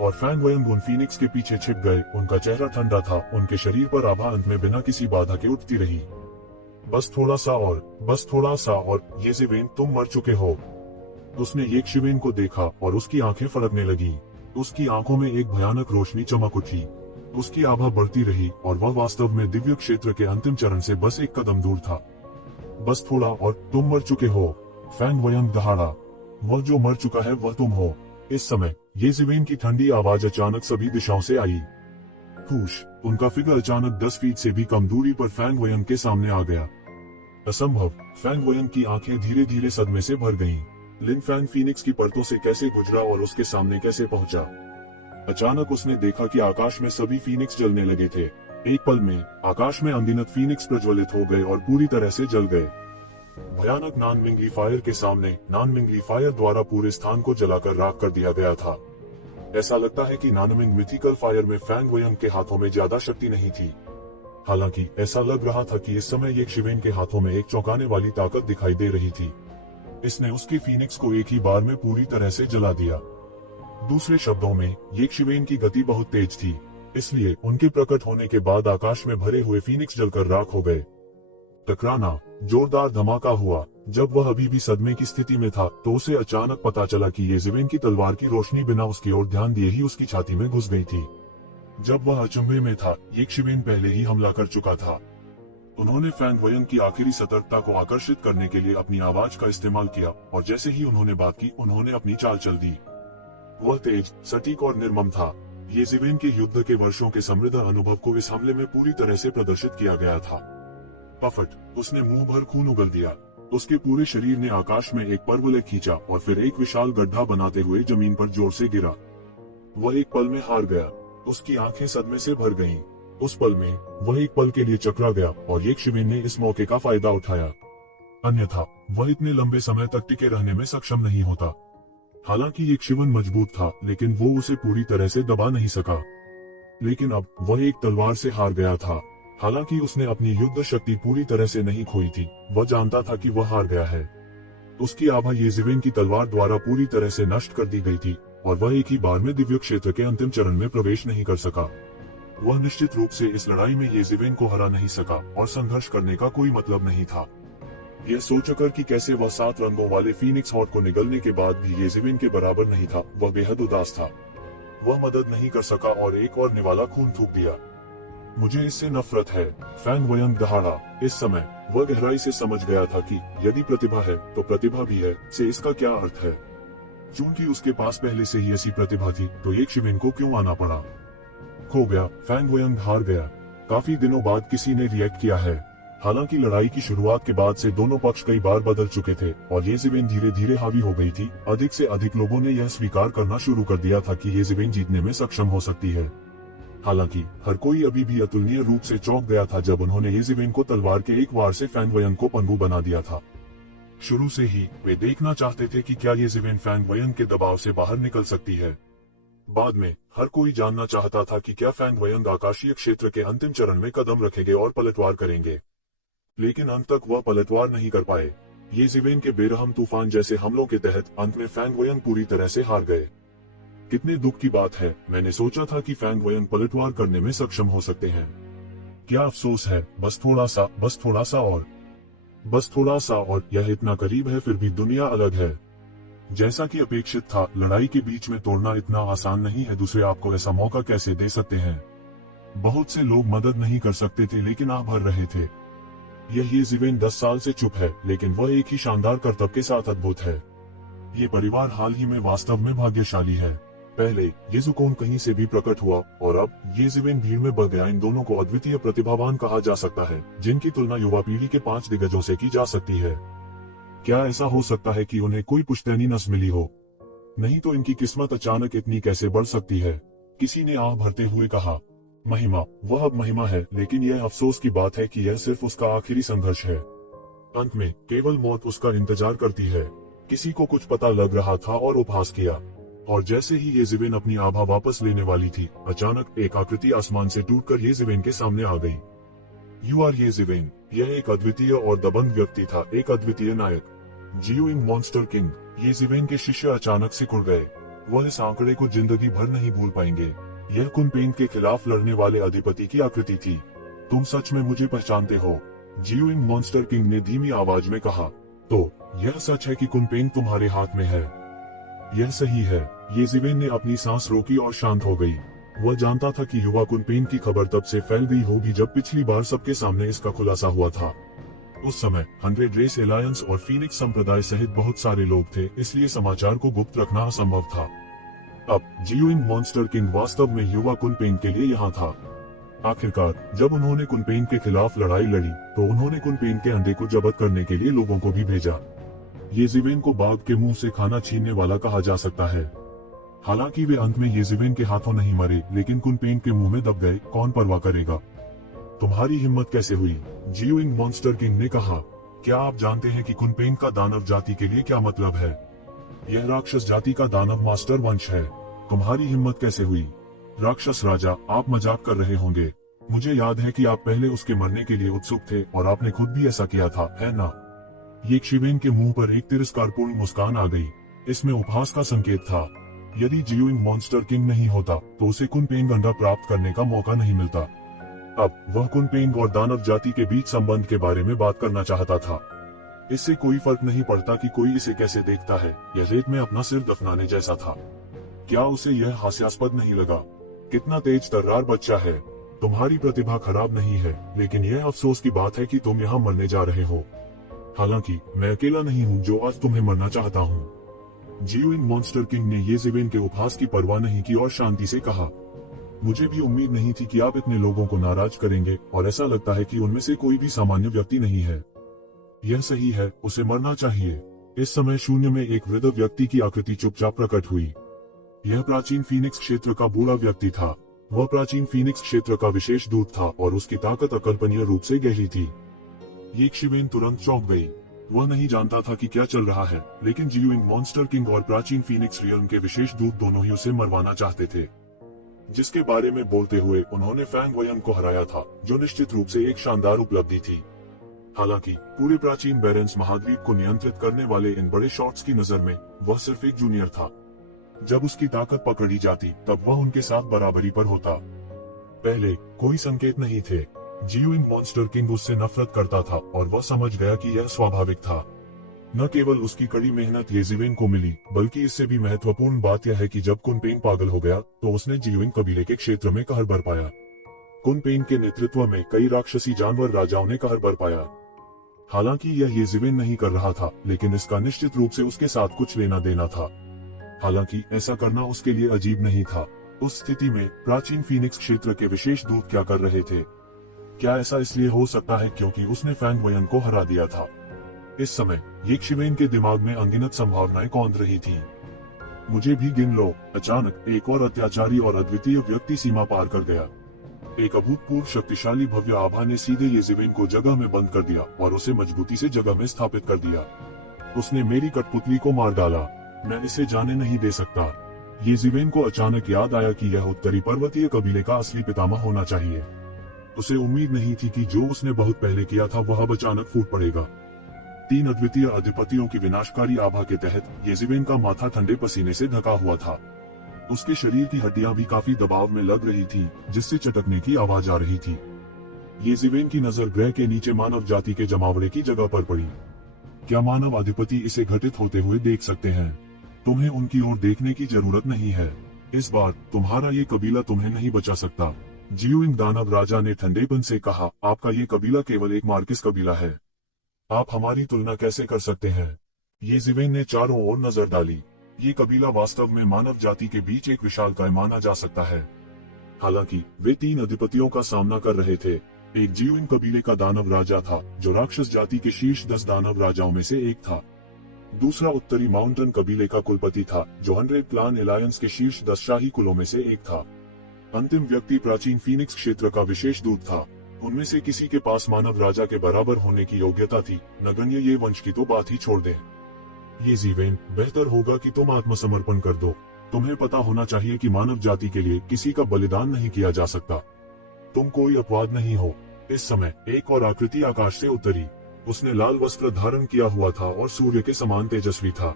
और फैंग वयंग उन फीनिक्स के पीछे छिप गए। उनका चेहरा ठंडा था, उनके शरीर पर आभा अंत में बिना किसी बाधा के उठती रही। बस थोड़ा सा और, बस थोड़ा सा और, ये शिवेन तुम मर चुके हो। उसने एक शिवेन को देखा और उसकी आंखें फड़कने लगी। उसकी आंखों में एक भयानक रोशनी चमक उठी। उसकी आभा बढ़ती रही और वह वास्तव में दिव्य क्षेत्र के अंतिम चरण से बस एक कदम दूर था। बस थोड़ा और, तुम मर चुके हो। फैंग वयंग दहाड़ा। वह जो मर चुका है वह तुम हो। इस समय ये शिवेन की ठंडी आवाज अचानक सभी दिशाओं से आई। हुश! उनका फिगर अचानक 10 फीट से भी कम दूरी पर फैंग वयंग के सामने आ गया। असंभव! फैंग वयंग की आंखें धीरे धीरे सदमे से भर गईं। लिन फैंग फीनिक्स की परतों से कैसे गुजरा और उसके सामने कैसे पहुंचा? अचानक उसने देखा कि आकाश में सभी फीनिक्स जलने लगे थे। एक पल में आकाश में अनगिनत फीनिक्स प्रज्वलित हो गए और पूरी तरह से जल गए। भयानक नानमिंगली फायर के सामने नानमिंगली फायर द्वारा पूरे स्थान को जलाकर राख कर दिया गया था। ऐसा लगता है कि नानमिंग मिथिकल फायर में फैंग वयंग के हाथों में ज्यादा शक्ति नहीं थी। हालांकि ऐसा लग रहा था कि इस समय एक शिवेन के हाथों में एक चौंकाने वाली ताकत दिखाई दे रही थी। इसने उसके फीनिक्स को एक ही बार में पूरी तरह से जला दिया। दूसरे शब्दों में, ये शिवेन की गति बहुत तेज थी, इसलिए उनके प्रकट होने के बाद आकाश में भरे हुए फीनिक्स जलकर राख हो गए। टकराना, जोरदार धमाका हुआ। जब वह अभी भी सदमे की स्थिति में था तो उसे अचानक पता चला कि येज़ेवेन की तलवार की रोशनी बिना उसकी ओर ध्यान दिए ही उसकी छाती में घुस गई थी। जब वह अचंभे में था, येशिवेन पहले ही हमला कर चुका था। उन्होंने फैंग वयन की आखिरी सतर्कता को आकर्षित करने के लिए अपनी आवाज का इस्तेमाल किया और जैसे ही उन्होंने बात की, उन्होंने अपनी चाल चल दी। वह तेज, सटीक और निर्मम था। येज़ेवेन के युद्ध के वर्षों के समृद्ध अनुभव को इस हमले में पूरी तरह से प्रदर्शित किया गया था। पफट, उसने मुंह भर खून उगल दिया। उसके पूरे शरीर ने आकाश में एक परवलय खींचा और फिर एक विशाल गड्ढा बनाते हुए जमीन पर जोर से गिरा। वह एक पल में हार गया। उसकी आंखें सदमे से भर गईं। उस पल में वह एक पल के लिए चकरा गया और येशिवेन ने इस मौके का फायदा उठाया। अन्यथा वह इतने लंबे समय तक टिके रहने में सक्षम नहीं होता। हालांकि येशिवेन मजबूत था, लेकिन वो उसे पूरी तरह से दबा नहीं सका। लेकिन अब वह एक तलवार से हार गया था। हालांकि उसने अपनी युद्ध शक्ति पूरी तरह से नहीं खोई थी, वह जानता था कि वह हार गया है। उसकी आभा येज़ेवेन की तलवार द्वारा पूरी तरह से नष्ट कर दी गई थी और वह एक ही बार में दिव्य क्षेत्र के अंतिम चरण में प्रवेश नहीं कर सका। वह निश्चित रूप से इस लड़ाई में येज़ेवेन को हरा नहीं सका और संघर्ष करने का कोई मतलब नहीं था। यह सोचकर कि कैसे वह 7 रंगों वाले फीनिक्स हॉर्न को निगलने के बाद भी येज़ेवेन के बराबर नहीं था, वह बेहद उदास था। वह मदद नहीं कर सका और एक और निवाला खून थूक दिया। मुझे इससे नफरत है, फैंग वयन दहाड़ा। इस समय वह गहराई से समझ गया था कि यदि प्रतिभा है तो प्रतिभा भी है से इसका क्या अर्थ है। चूंकि उसके पास पहले से ही ऐसी प्रतिभा थी तो येशिवेन को क्यों आना पड़ा। खो गया, फैंग वयन हार गया। काफी दिनों बाद किसी ने रिएक्ट किया है। हालांकि लड़ाई की शुरुआत के बाद से दोनों पक्ष कई बार बदल चुके थे और येज़ेवेन धीरे धीरे हावी हो गई थी। अधिक से अधिक लोगों ने यह स्वीकार करना शुरू कर दिया था कि येज़ेवेन जीतने में सक्षम हो सकती है। हालांकि हर कोई अभी भी अतुलनीय रूप से चौंक गया था जब उन्होंने येज़ेवेन को तलवार के एक वार से फैंग वयन को पंगु बना दिया था। शुरू से ही वे देखना चाहते थे कि क्या येज़ेवेन फैंग वयन के दबाव से बाहर निकल सकती है। बाद में हर कोई जानना चाहता था कि क्या फैंग वयन आकाशीय क्षेत्र के अंतिम चरण में कदम रखेंगे और पलटवार करेंगे। लेकिन अंत तक वह पलटवार नहीं कर पाए। येज़ेवेन के बेरहम तूफान जैसे हमलों के तहत अंत में फैंग वयन पूरी तरह से हार गए। कितने दुख की बात है, मैंने सोचा था कि फैंग वयन पलटवार करने में सक्षम हो सकते हैं। क्या अफसोस है, बस थोड़ा सा और यह इतना करीब है, फिर भी दुनिया अलग है। जैसा कि अपेक्षित था, लड़ाई के बीच में तोड़ना इतना आसान नहीं है। दूसरे आपको ऐसा मौका कैसे दे सकते हैं। बहुत से लोग मदद नहीं कर सकते थे, लेकिन आप भर रहे थे। यह येज़ेवेन 10 साल से चुप है, लेकिन वह एक ही शानदार करतब के साथ अद्भुत है। ये परिवार हाल ही में वास्तव में भाग्यशाली है। पहले येज़ुकोन कहीं से भी प्रकट हुआ और अब येज़ेवेन भीड़ में बढ़ गया। इन दोनों को अद्वितीय प्रतिभावान कहा जा सकता है, जिनकी तुलना युवा पीढ़ी के 5 दिग्गजों से की जा सकती है। क्या ऐसा हो सकता है कि उन्हें कोई पुश्तैनी नस्ल मिली हो? नहीं तो इनकी किस्मत अचानक इतनी कैसे बढ़ सकती है? किसी ने आह भरते हुए कहा। महिमा, वह अब महिमा है, लेकिन यह अफसोस की बात है कि यह सिर्फ उसका आखिरी संघर्ष है। अंत में केवल मौत उसका इंतजार करती है। किसी को कुछ पता लग रहा था और उपहास किया। और जैसे ही येज़ेवेन अपनी आभा वापस लेने वाली थी, अचानक एक आकृति आसमान से टूटकर येज़ेवेन के सामने आ गई। यू आर येज़ेवेन। यह एक अद्वितीय और दबंग व्यक्ति था, एक अद्वितीय नायक। जियोइंग मॉन्स्टर किंग। येज़ेवेन के शिष्य अचानक सिकुड़ गए। वह इस आंकड़े को जिंदगी भर नहीं भूल पाएंगे। यह कुनपेंग के खिलाफ लड़ने वाले अधिपति की आकृति थी। तुम सच में मुझे पहचानते हो? जियोइंग मॉन्स्टर किंग ने धीमी आवाज में कहा। तो यह सच है कि कुनपेंग तुम्हारे हाथ में है? यह सही है। येज़ेवेन ने अपनी सांस रोकी और शांत हो गई। वह जानता था कि युवा कुनपेंग की खबर तब से फैल गई होगी जब पिछली बार सबके सामने इसका खुलासा हुआ था। उस समय 100 रेस एलायंस और फीनिक्स संप्रदाय सहित बहुत सारे लोग थे, इसलिए समाचार को गुप्त रखना असंभव था। अब जियोइंग मॉन्स्टर किंग वास्तव में युवा कुनपेंग के लिए यहाँ था। आखिरकार जब उन्होंने कुनपेंग के खिलाफ लड़ाई लड़ी तो उन्होंने कुनपेंग के अंडे को जब्त करने के लिए लोगों को भी भेजा। येज़ेवेन को बाघ के मुंह से खाना छीनने वाला कहा जा सकता है। हालांकि वे अंत में येज़ेवेन के हाथों नहीं मरे, लेकिन कुनपेंग के मुंह में दब गए। कौन परवाह करेगा? तुम्हारी हिम्मत कैसे हुई? जियोइंग मॉन्स्टर किंग ने कहा। क्या आप जानते हैं कि कुनपेंग का दानव जाति के लिए क्या मतलब है? यह राक्षस जाति का दानव मास्टर वंश है। तुम्हारी हिम्मत कैसे हुई? राक्षस राजा, आप मजाक कर रहे होंगे। मुझे याद है कि आप पहले उसके मरने के लिए उत्सुक थे और आपने खुद भी ऐसा किया था, है ना? येशिवेन के मुंह पर एक तिरस्कारपूर्ण मुस्कान आ गई। इसमें उपहास का संकेत था। यदि जियोइंग मॉन्स्टर किंग नहीं होता तो उसे कुनपेंग अंडा प्राप्त करने का मौका नहीं मिलता। अब वह कुनपेंग और दानव जाति के बीच संबंध के बारे में बात करना चाहता था। इससे कोई फर्क नहीं पड़ता कि कोई इसे कैसे देखता है, यह रेत में अपना सिर दफनाने जैसा था। क्या उसे यह हास्यास्पद नहीं लगा? कितना तेज तर्रार बच्चा है। तुम्हारी प्रतिभा खराब नहीं है, लेकिन यह अफसोस की बात है कि तुम यहाँ मरने जा रहे हो। हालांकि मैं अकेला नहीं हूँ जो आज तुम्हें मरना चाहता हूँ। जीविंग मॉन्स्टर किंग ने येज़ेबेन के उपहास की परवाह नहीं की और शांति से कहा, मुझे भी उम्मीद नहीं थी कि आप इतने लोगों को नाराज करेंगे, और ऐसा लगता है कि उनमें से कोई भी सामान्य व्यक्ति नहीं है। यह सही है, उसे मरना चाहिए। इस समय शून्य में एक वृद्ध व्यक्ति की आकृति चुपचाप प्रकट हुई। यह प्राचीन फीनिक्स क्षेत्र का बूढ़ा व्यक्ति था। वह प्राचीन फीनिक्स क्षेत्र का विशेष दूत था और उसकी ताकत अकल्पनीय रूप से गहरी थी। येज़ेबेन तुरंत चौंक गई। वह नहीं जानता था कि क्या चल रहा है, लेकिन जीविंग मॉन्स्टर किंग और प्राचीन फीनिक्स रियल्म के विशेष दूत दोनों ही उसे मरवाना चाहते थे, जिसके बारे में बोलते हुए उन्होंने फैंग वयन को हराया था, जो निश्चित रूप से एक शानदार उपलब्धि थी। हालांकि पूरे प्राचीन बैरेंस महाद्वीप को नियंत्रित करने वाले इन बड़े शॉट्स की नजर में वह सिर्फ एक जूनियर था। जब उसकी ताकत पकड़ी जाती तब वह उनके साथ बराबरी पर होता। पहले कोई संकेत नहीं थे। जीविंग मॉन्स्टर किंग उससे नफरत करता था और वह समझ गया कि यह स्वाभाविक था। न केवल उसकी कड़ी मेहनत येज़ेबेन को मिली, बल्कि इससे भी महत्वपूर्ण बात यह है कि जब कुनपेन पागल हो गया तो उसने जीविंग कबीले के क्षेत्र में कहर बरपाया। कुनपेन के नेतृत्व में कई राक्षसी जानवर राजाओं ने कहर बरपाया। हालांकि यह येज़ेबेन नहीं कर रहा था, लेकिन इसका निश्चित रूप से उसके साथ कुछ लेना देना था। हालांकि ऐसा करना उसके लिए अजीब नहीं था। उस स्थिति में प्राचीन फीनिक्स क्षेत्र के विशेष दूत क्या कर रहे थे? क्या ऐसा इसलिए हो सकता है क्योंकि उसने फैंग वयन को हरा दिया था? इस समय येज़ेबेन के दिमाग में अनगिनत संभावनाएं कौंध रही थीं। मुझे भी गिन लो। अचानक एक और अत्याचारी और अद्वितीय व्यक्ति सीमा पार कर गया। एक अभूतपूर्व शक्तिशाली भव्य आभा ने सीधे येज़ेबेन को जगह में बंद कर दिया और उसे मजबूती से जगह में स्थापित कर दिया। उसने मेरी कठपुतली को मार डाला। मैं इसे जाने नहीं दे सकता। येज़ेबेन को अचानक याद आया कि यह उत्तरी पर्वतीय कबीले का असली पितामह होना चाहिए। उसे उम्मीद नहीं थी कि जो उसने बहुत पहले किया था वह अब अचानक फूट पड़ेगा। 3 अद्वितीय अधिपतियों की विनाशकारी आभा के तहत येज़ेबेन का माथा ठंडे पसीने से ढका हुआ था। उसके शरीर की हड्डियां भी काफी दबाव में लग रही थी, जिससे चटकने की आवाज आ रही थी। येज़ेबेन की नजर ग्रह के नीचे मानव जाति के जमावड़े की जगह पर पड़ी। क्या मानव अधिपति इसे घटित होते हुए देख सकते हैं? तुम्हें उनकी ओर देखने की जरूरत नहीं है। इस बार तुम्हारा ये कबीला तुम्हें नहीं बचा सकता। जीविंग दानव राजा ने ठंडेपन से कहा, आपका ये कबीला केवल एक मार्किस कबीला है। आप हमारी तुलना कैसे कर सकते हैं? येज़ेबेन ने चारों ओर नजर डाली। ये कबीला वास्तव में मानव जाति के बीच एक विशालकाय माना जा सकता है। हालांकि वे 3 अधिपतियों का सामना कर रहे थे। एक जीविंग कबीले का दानव राजा था, जो राक्षस जाति के शीर्ष 10 दानव राजाओं में से एक था। दूसरा उत्तरी माउंटेन कबीले का कुलपति था, जो 100 क्लान एलायंस के शीर्ष 10 शाही कुलों में से एक था। अंतिम व्यक्ति प्राचीन फीनिक्स क्षेत्र का विशेष दूत था। उनमें से किसी के पास मानव राजा के बराबर होने की योग्यता थी। नगण्य ये वंश की तो बात ही छोड़ दें। येज़ेबेन, बेहतर होगा कि तुम आत्मसमर्पण कर दो। तुम्हें पता होना चाहिए कि मानव जाति के लिए किसी का बलिदान नहीं किया जा सकता। तुम कोई अपवाद नहीं हो। इस समय एक और आकृति आकाश से उतरी। उसने लाल वस्त्र धारण किया हुआ था और सूर्य के समान तेजस्वी था।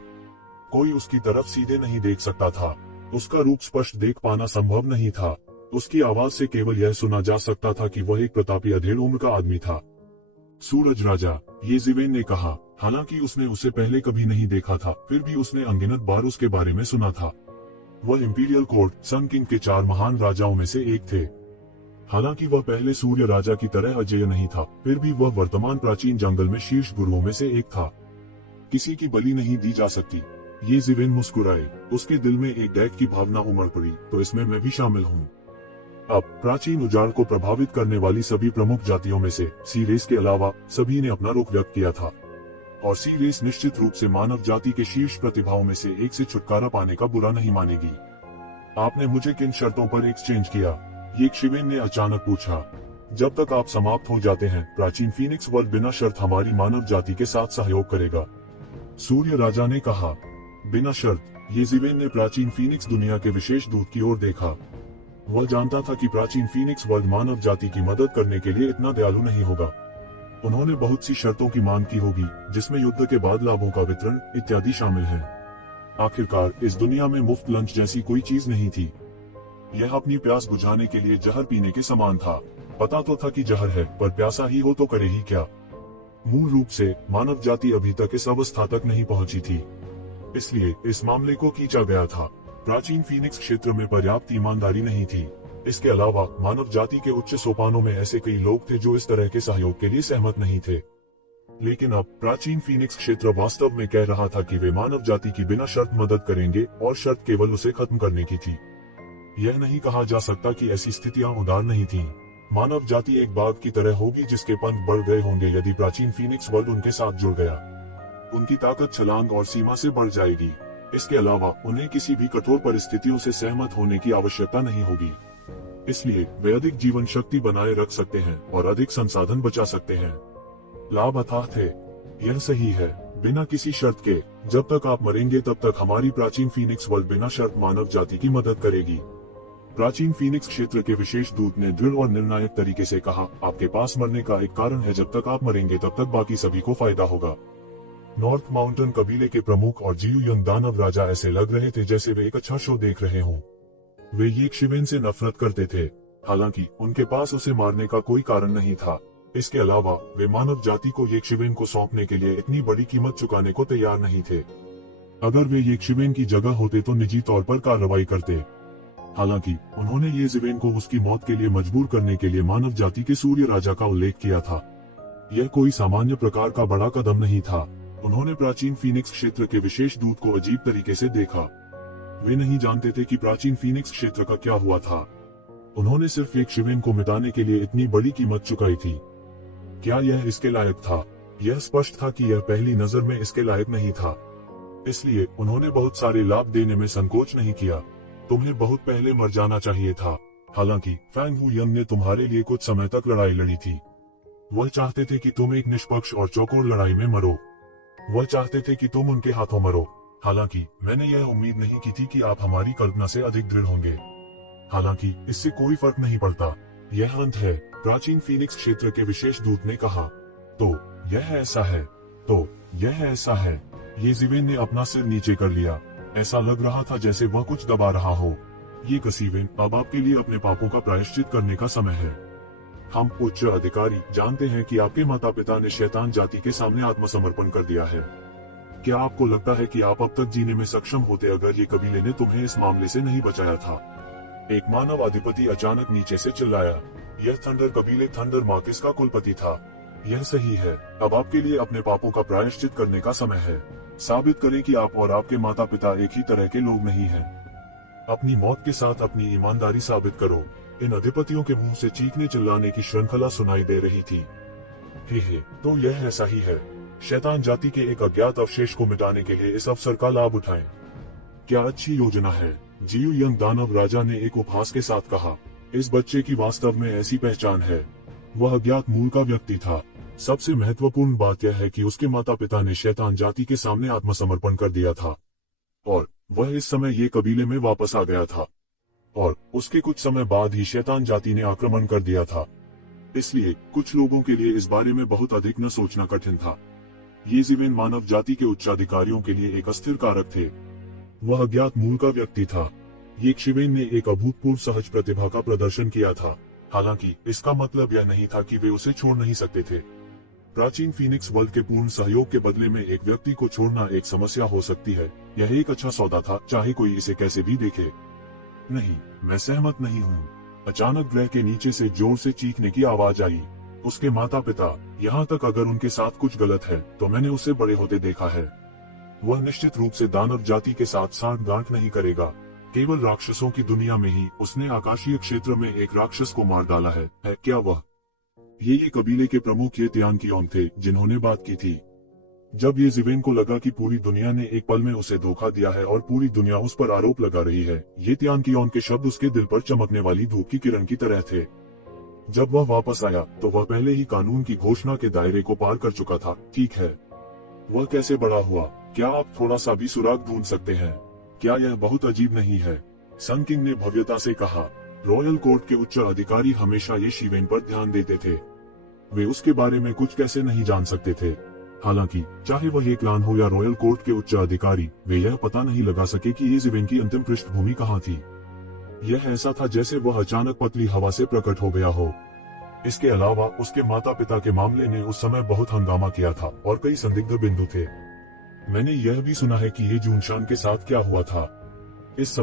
कोई उसकी तरफ सीधे नहीं देख सकता था। उसका रूप स्पष्ट देख पाना संभव नहीं था। उसकी आवाज से केवल यह सुना जा सकता था कि वह एक प्रतापी अधेड़ उम्र का आदमी था। सूरज राजा, येज़ेबेन ने कहा। हालांकि उसने उसे पहले कभी नहीं देखा था, फिर भी उसने अनगिनत बार उसके बारे में सुना था। वह इंपीरियल कोर्ट सन किंग के 4 महान राजाओं में से एक थे। हालांकि वह पहले सूर्य राजा की तरह अजेय नहीं था, फिर भी वह वर्तमान प्राचीन जंगल में शीर्ष गुरुओं में से एक था। किसी की बलि नहीं दी जा सकती। येज़ेबेन मुस्कुराए। उसके दिल में एक दैत्य की भावना उमड़ पड़ी, तो इसमें मैं भी शामिल हूँ। अब प्राचीन उजाड़ को प्रभावित करने वाली सभी प्रमुख जातियों में से सीरेस के अलावा सभी ने अपना रुख व्यक्त किया था, और सीरेस निश्चित रूप से मानव जाति के शीर्ष प्रतिभाओं में से एक से छुटकारा पाने का बुरा नहीं मानेगी। आपने मुझे किन शर्तों पर एक्सचेंज किया? येज़ेबेन ने अचानक पूछा। जब तक आप समाप्त हो जाते हैं, प्राचीन फीनिक्स वर्ल्ड बिना शर्त हमारी मानव जाति के साथ सहयोग करेगा, सूर्य राजा ने कहा। बिना शर्त? येज़ेबेन ने प्राचीन फीनिक्स दुनिया के विशेष दूत की ओर देखा। वह जानता था कि प्राचीन फीनिक्स वर्ल्ड मानव जाति की मदद करने के लिए इतना दयालु नहीं होगा। उन्होंने बहुत सी शर्तों की मांग की होगी, जिसमें युद्ध के बाद लाभों का वितरण इत्यादि शामिल है। आखिरकार इस दुनिया में मुफ्त लंच जैसी कोई चीज नहीं थी। यह अपनी प्यास बुझाने के लिए जहर पीने के समान था। पता तो था कि जहर है, पर प्यासा ही हो तो करे ही क्या। मूल रूप से मानव जाति अभी तक इस अवस्था तक नहीं पहुंची थी, इसलिए इस मामले को खींचा गया था। प्राचीन फीनिक्स क्षेत्र में पर्याप्त ईमानदारी नहीं थी। इसके अलावा मानव जाति के उच्च सोपानों में ऐसे कई लोग थे जो इस तरह के सहयोग के लिए सहमत नहीं थे। लेकिन अब प्राचीन फीनिक्स क्षेत्र वास्तव में कह रहा था कि वे मानव जाति की बिना शर्त मदद करेंगे, और शर्त केवल उसे खत्म करने की थी। यह नहीं कहा जा सकता कि ऐसी स्थितियां उदार नहीं थीं। मानव जाति एक बाघ की तरह होगी जिसके पंख बढ़ गए होंगे यदि प्राचीन फीनिक्स वर्ल्ड उनके साथ जुड़ गया। उनकी ताकत छलांग और सीमा से बढ़ जाएगी। इसके अलावा उन्हें किसी भी कठोर परिस्थितियों से सहमत होने की आवश्यकता नहीं होगी, इसलिए वे अधिक जीवन शक्ति बनाए रख सकते हैं और अधिक संसाधन बचा सकते हैं। लाभ अथाह थे। यह सही है, बिना किसी शर्त के। जब तक आप मरेंगे तब तक हमारी प्राचीन फीनिक्स वर्ल्ड बिना शर्त मानव जाति की मदद करेगी। प्राचीन फीनिक्स क्षेत्र के विशेष दूत ने दृढ़ और निर्णायक तरीके से कहा, आपके पास मरने का एक कारण है, जब तक आप मरेंगे तब तक बाकी सभी को फायदा होगा। नॉर्थ माउंटेन कबीले के प्रमुख और जियू यंग दानव राजा ऐसे लग रहे थे जैसे वे एक अच्छा शो देख रहे हों। वे येकशिवेन से नफरत करते थे, हालांकि उनके पास उसे मारने का कोई कारण नहीं था। इसके अलावा वे मानव जाति को येकशिवेन को सौंपने के लिए इतनी बड़ी कीमत चुकाने को तैयार नहीं थे। अगर वे येकशिवेन की जगह होते तो निजी तौर पर कार्रवाई करते। हालांकि उन्होंने येज़िवेन को उसकी मौत के लिए मजबूर करने के लिए मानव जाति के सूर्य राजा का उल्लेख किया था। यह कोई सामान्य प्रकार का बड़ा कदम नहीं था। उन्होंने प्राचीन फीनिक्स क्षेत्र के विशेष दूत को अजीब तरीके से देखा। वे नहीं जानते थे कि प्राचीन फीनिक्स क्षेत्र का क्या हुआ था। उन्होंने सिर्फ येकशिवेन को मिटाने के लिए इतनी बड़ी कीमत चुकाई थी। क्या यह इसके लायक था? यह स्पष्ट था कि यह पहली नजर में इसके लायक नहीं था, इसलिए उन्होंने बहुत सारे लाभ देने में संकोच नहीं किया। तुम्हें बहुत पहले मर जाना चाहिए था। हालांकि फैंग हू यंग ने तुम्हारे लिए कुछ समय तक लड़ाई लड़ी थी। वह चाहते थे कि तुम एक निष्पक्ष और चौकोर लड़ाई में मरो। वह चाहते थे कि तुम उनके हाथों मरो। हालांकि मैंने यह उम्मीद नहीं की थी कि आप हमारी कल्पना से अधिक दृढ़ होंगे। हालांकि इससे कोई फर्क नहीं पड़ता। यह अंत है, प्राचीन फीनिक्स क्षेत्र के विशेष दूत ने कहा। तो यह ऐसा है, तो यह ऐसा है। येज़िवेन ने अपना सिर नीचे कर लिया। ऐसा लग रहा था जैसे वह कुछ दबा रहा हो। ये कसीवेन, अब आपके लिए अपने पापों का प्रायश्चित करने का समय है। हम उच्च अधिकारी जानते हैं कि आपके माता पिता ने शैतान जाति के सामने आत्मसमर्पण कर दिया है। क्या आपको लगता है कि आप अब तक जीने में सक्षम होते अगर ये कबीले ने तुम्हें इस मामले से नहीं बचाया था? एक मानव अधिपति अचानक नीचे से चिल्लाया। यह थंडर कबीले थंडर मार्किस का कुलपति था। यह सही है, अब आपके लिए अपने पापों का प्रायश्चित करने का समय है। साबित करें कि आप और आपके माता पिता एक ही तरह के लोग नहीं हैं। अपनी मौत के साथ अपनी ईमानदारी साबित करो। इन अधिपतियों के मुंह से चीखने चिल्लाने की श्रृंखला सुनाई दे रही थी। हे, तो यह ऐसा ही है। शैतान जाति के एक अज्ञात अवशेष को मिटाने के लिए इस अवसर का लाभ उठाएं। क्या अच्छी योजना है, जियू यंग दानव राजा ने एक उपहास के साथ कहा। इस बच्चे की वास्तव में ऐसी पहचान है। वह अज्ञात मूल का व्यक्ति था। सबसे महत्वपूर्ण बात यह है कि उसके माता पिता ने शैतान जाति के सामने आत्मसमर्पण कर दिया था, और वह इस समय ये कबीले में वापस आ गया था, और उसके कुछ समय बाद ही शैतान जाति ने आक्रमण कर दिया था। इसलिए कुछ लोगों के लिए इस बारे में बहुत अधिक न सोचना कठिन था। येज़िवेन मानव जाति के उच्चाधिकारियों के लिए एक अस्थिर कारक थे। वह अज्ञात मूल का व्यक्ति था। येकशिवेन ने एक अभूतपूर्व सहज प्रतिभा का प्रदर्शन किया था। हालांकि इसका मतलब यह नहीं था कि वे उसे छोड़ नहीं सकते थे। प्राचीन फीनिक्स वर्ल्ड के पूर्ण सहयोग के बदले में एक व्यक्ति को छोड़ना एक समस्या हो सकती है। यह एक अच्छा सौदा था, चाहे कोई इसे कैसे भी देखे। नहीं, मैं सहमत नहीं हूँ। अचानक ग्रह के नीचे से जोर से चीखने की आवाज आई। उसके माता पिता, यहाँ तक अगर उनके साथ कुछ गलत है तो मैंने उसे बड़े होते देखा है। वह निश्चित रूप से दानव जाति के साथ सांठगांठ नहीं करेगा। केवल राक्षसों की दुनिया में ही उसने आकाशीय क्षेत्र में एक राक्षस को मार डाला है क्या वह? ये कबीले के प्रमुख ये त्यानकियोन थे जिन्होंने बात की थी। जब येज़िवेन को लगा कि पूरी दुनिया ने एक पल में उसे धोखा दिया है और पूरी दुनिया उस पर आरोप लगा रही है, ये त्यानकियोन के शब्द उसके दिल पर चमकने वाली धूप की किरण की तरह थे। जब वह वापस आया तो वह पहले ही कानून की घोषणा के दायरे को पार कर चुका था। ठीक है, वह कैसे बड़ा हुआ? क्या आप थोड़ा सा भी सुराग ढूंढ सकते हैं? क्या यह बहुत अजीब नहीं है? सन किंग ने भव्यता से कहा। रॉयल कोर्ट के उच्च अधिकारी हमेशा येशिवेन पर ध्यान देते थे। वे उसके बारे में कुछ कैसे नहीं जान सकते थे। हालांकि चाहे वह ये क्लान हो या रॉयल कोर्ट के उच्च अधिकारी, वे यह पता नहीं लगा सके कि येज़िवेन की अंतिम पृष्ठभूमि कहाँ थी। यह ऐसा था जैसे वह अचानक पतली हवा से प्रकट हो गया हो। इसके अलावा उसके माता पिता के मामले ने उस समय बहुत हंगामा किया था और कई संदिग्ध बिंदु थे। मैंने यह भी सुना है कि ये जूनशान के साथ क्या हुआ था। इस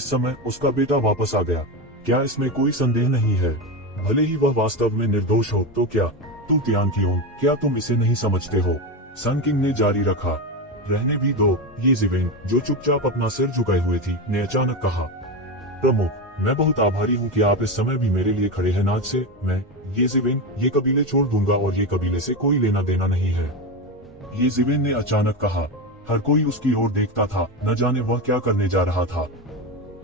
समय उसका बेटा वापस आ गया। क्या इसमें कोई संदेह नहीं है? भले ही वह वास्तव में निर्दोष हो तो क्या तू त्यान क्यों? क्या तुम इसे नहीं समझते हो? सन किंग ने जारी रखा। रहने भी दो, ये जिवेन, जो चुपचाप अपना सिर झुकाए हुए थी, ने अचानक कहा। प्रमुख, मैं बहुत आभारी हूँ कि आप इस समय भी मेरे लिए खड़े हैं। नाज से मैं, ये जिवेन, ये कबीले छोड़ दूंगा और ये कबीले से कोई लेना देना नहीं है। ये जिवेन ने अचानक कहा। हर कोई उसकी ओर देखता था, न जाने वह क्या करने जा रहा था।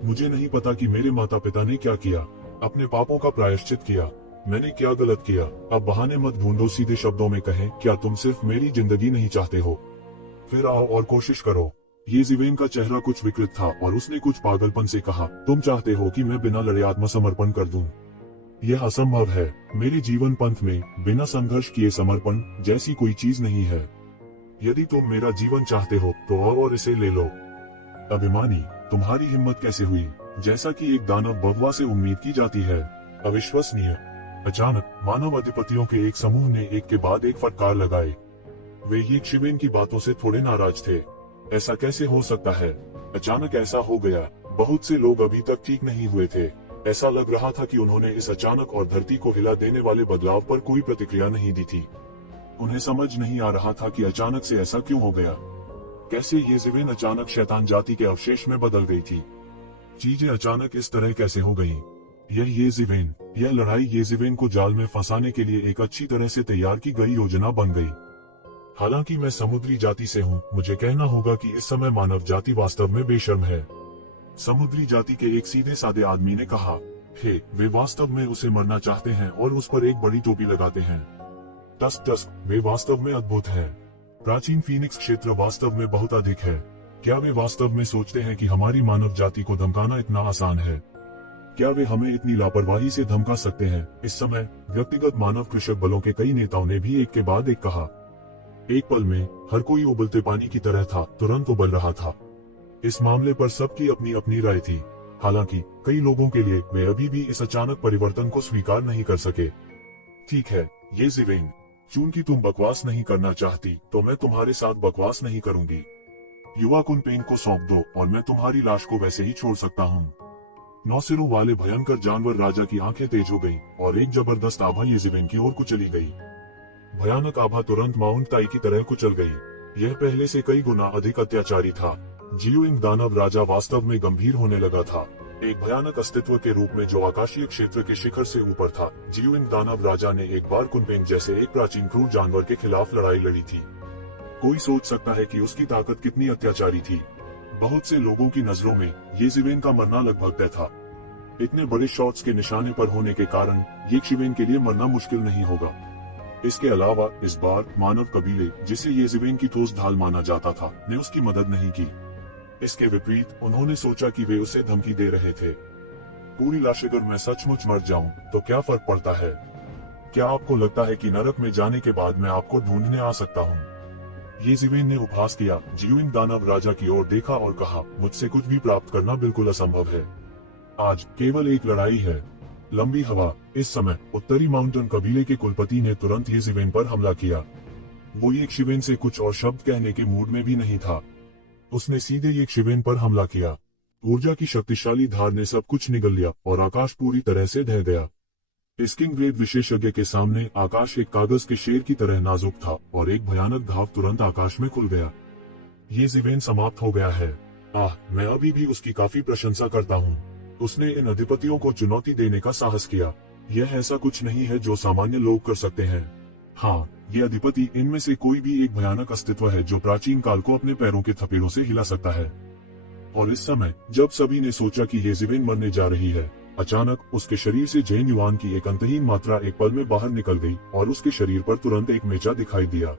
मुझे नहीं पता कि मेरे माता पिता ने क्या किया, अपने पापों का प्रायश्चित किया। मैंने क्या गलत किया? अब बहाने मत ढूंढो, सीधे शब्दों में कहें, क्या तुम सिर्फ मेरी जिंदगी नहीं चाहते हो? फिर आओ और कोशिश करो। ये जिवेन का चेहरा कुछ विकृत था और उसने कुछ पागलपन से कहा, तुम चाहते हो कि मैं बिना लड़े आत्मसमर्पण कर दूं? यह असंभव है। मेरे जीवन पंथ में बिना संघर्ष किए समर्पण जैसी कोई चीज नहीं है। यदि तुम मेरा जीवन चाहते हो तो आओ और इसे ले लो। अभिमानी, तुम्हारी हिम्मत कैसे हुई? जैसा कि एक दानव बगवा से उम्मीद की जाती है। अविश्वसनीय। अचानक मानव अधिपतियों के एक समूह ने एक के बाद एक फटकार लगाए। वे ये शिवेन की बातों से थोड़े नाराज थे। ऐसा कैसे हो सकता है? अचानक ऐसा हो गया। बहुत से लोग अभी तक ठीक नहीं हुए थे। ऐसा लग रहा था कि उन्होंने इस अचानक और धरती को हिला देने वाले बदलाव पर कोई प्रतिक्रिया नहीं दी थी। उन्हें समझ नहीं आ रहा था कि अचानक से ऐसा क्यों हो गया। कैसे ये जिवेन अचानक शैतान जाति के अवशेष में बदल गई थी? चीजें अचानक इस तरह कैसे हो गईं? यह लड़ाई ये जिवेन को जाल में फंसाने के लिए एक अच्छी तरह से तैयार की गई योजना बन गई। हालांकि मैं समुद्री जाति से हूँ, मुझे कहना होगा कि इस समय मानव जाति वास्तव में बेशर्म है। समुद्री जाति के एक सीधे साधे आदमी ने कहा। वे वास्तव में उसे मरना चाहते हैं और उस पर एक बड़ी टोपी लगाते हैं। टस्क, वे वास्तव में अद्भुत है। प्राचीन फीनिक्स क्षेत्र वास्तव में बहुत अधिक है। क्या वे वास्तव में सोचते हैं कि हमारी मानव जाति को धमकाना इतना आसान है? क्या वे हमें इतनी लापरवाही से धमका सकते हैं? इस समय व्यक्तिगत मानव कृषक बलों के कई नेताओं ने भी एक के बाद एक कहा। एक पल में हर कोई उबलते पानी की तरह था, तुरंत उबल रहा था। इस मामले पर सबकी अपनी अपनी राय थी। हालांकि कई लोगों के लिए वे अभी भी इस अचानक परिवर्तन को स्वीकार नहीं कर सके। ठीक है, ये जिवेन, चूंकि तुम बकवास नहीं करना चाहती तो मैं तुम्हारे साथ बकवास नहीं करूंगी। युवा कुनपेन को सौंप दो और मैं तुम्हारी लाश को वैसे ही छोड़ सकता हूँ। 9 सिरों वाले भयंकर जानवर राजा की आंखें तेज हो गईं और एक जबरदस्त आभा ये जिवेन की ओर कुचली गई। भयानक आभा तुरंत माउंट ताई की तरह कुचल गई। यह पहले से कई गुना अधिक अत्याचारी था। जियोइंग दानव राजा वास्तव में गंभीर होने लगा था। एक भयानक अस्तित्व के रूप में जो आकाशीय क्षेत्र के शिखर से ऊपर था, जियोइंग दानव राजा ने एक बार कुनपेन जैसे एक प्राचीन क्रूर जानवर के खिलाफ लड़ाई लड़ी थी। कोई सोच सकता है कि उसकी ताकत कितनी अत्याचारी थी। बहुत से लोगों की नजरों में ये जिवेन का मरना लगभग तय था। इतने बड़े शॉट्स के निशाने पर होने के कारण ये जिवेन के लिए मरना मुश्किल नहीं होगा। इसके अलावा इस बार मानव कबीले, जिसे ये जिवेन की ठोस ढाल माना जाता था, ने उसकी मदद नहीं की। इसके विपरीत उन्होंने सोचा कि वे उसे धमकी दे रहे थे। पूरी लाश, अगर मैं सचमुच मर जाऊं तो क्या फर्क पड़ता है? क्या आपको लगता है कि नरक में जाने के बाद मैं आपको ढूंढने आ सकता हूं? ये जिवेन ने उपहास किया। जियोइंग दानव राजा की ओर देखा और कहा, मुझसे कुछ भी प्राप्त करना बिल्कुल असंभव है। आज केवल एक लड़ाई है। लंबी हवा। इस समय उत्तरी माउंटेन कबीले के कुलपति ने तुरंत ये जिवेन पर हमला किया। वो ये शिवेन से कुछ और शब्द कहने के मूड में भी नहीं था। उसने सीधे ये शिवेन पर हमला किया। ऊर्जा की शक्तिशाली धार ने सब कुछ निगल लिया और आकाश पूरी तरह से ढह गया। इस किंग ग्रेड विशेषज्ञ के सामने आकाश एक कागज के शेर की तरह नाजुक था और एक भयानक घाव तुरंत आकाश में खुल गया। ये जिवेन समाप्त हो गया है। मैं अभी भी उसकी काफी प्रशंसा करता हूँ। उसने इन अधिपतियों को चुनौती देने का साहस किया। यह ऐसा कुछ नहीं है जो सामान्य लोग कर सकते हैं। हाँ, ये अधिपति, इनमें से कोई भी एक भयानक अस्तित्व है जो प्राचीन काल को अपने पैरों के थपेड़ों से हिला सकता है। और इस समय जब सभी ने सोचा कि ये जिवेन मरने जा रही है, अचानक उसके शरीर से जैन युआन की एक अंतहीन मात्रा एक पल में बाहर निकल गई और उसके शरीर पर तुरंत एक मेचा दिखाई दिया।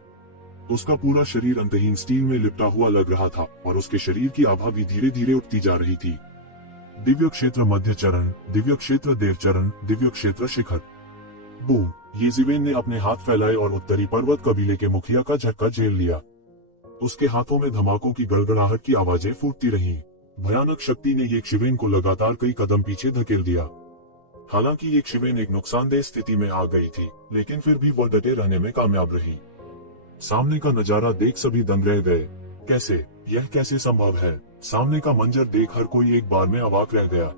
उसका पूरा शरीर अंतहीन स्टील में लिपटा हुआ लग रहा था और उसके शरीर की आभा भी धीरे धीरे उठती जा रही थी। दिव्य क्षेत्र मध्य चरण, दिव्य क्षेत्र देव चरण, दिव्य क्षेत्र शिखर। बूम! ये जिवेन ने अपने हाथ फैलाए और उत्तरी पर्वत कबीले के मुखिया का झटका झेल लिया। उसके हाथों में धमाकों की गड़गड़ाहट की आवाजें फूटती रहीं। भयानक शक्ति ने ये जिवेन को लगातार कई कदम पीछे धकेल दिया। हालांकि ये शिवेन एक नुकसानदेह स्थिति में आ गई थी, लेकिन फिर भी वो डटे रहने में कामयाब रही। सामने का नजारा देख सभी दंग रह गए। कैसे, यह कैसे संभव है? सामने का मंजर देख हर कोई एक बार में अवाक रह गया।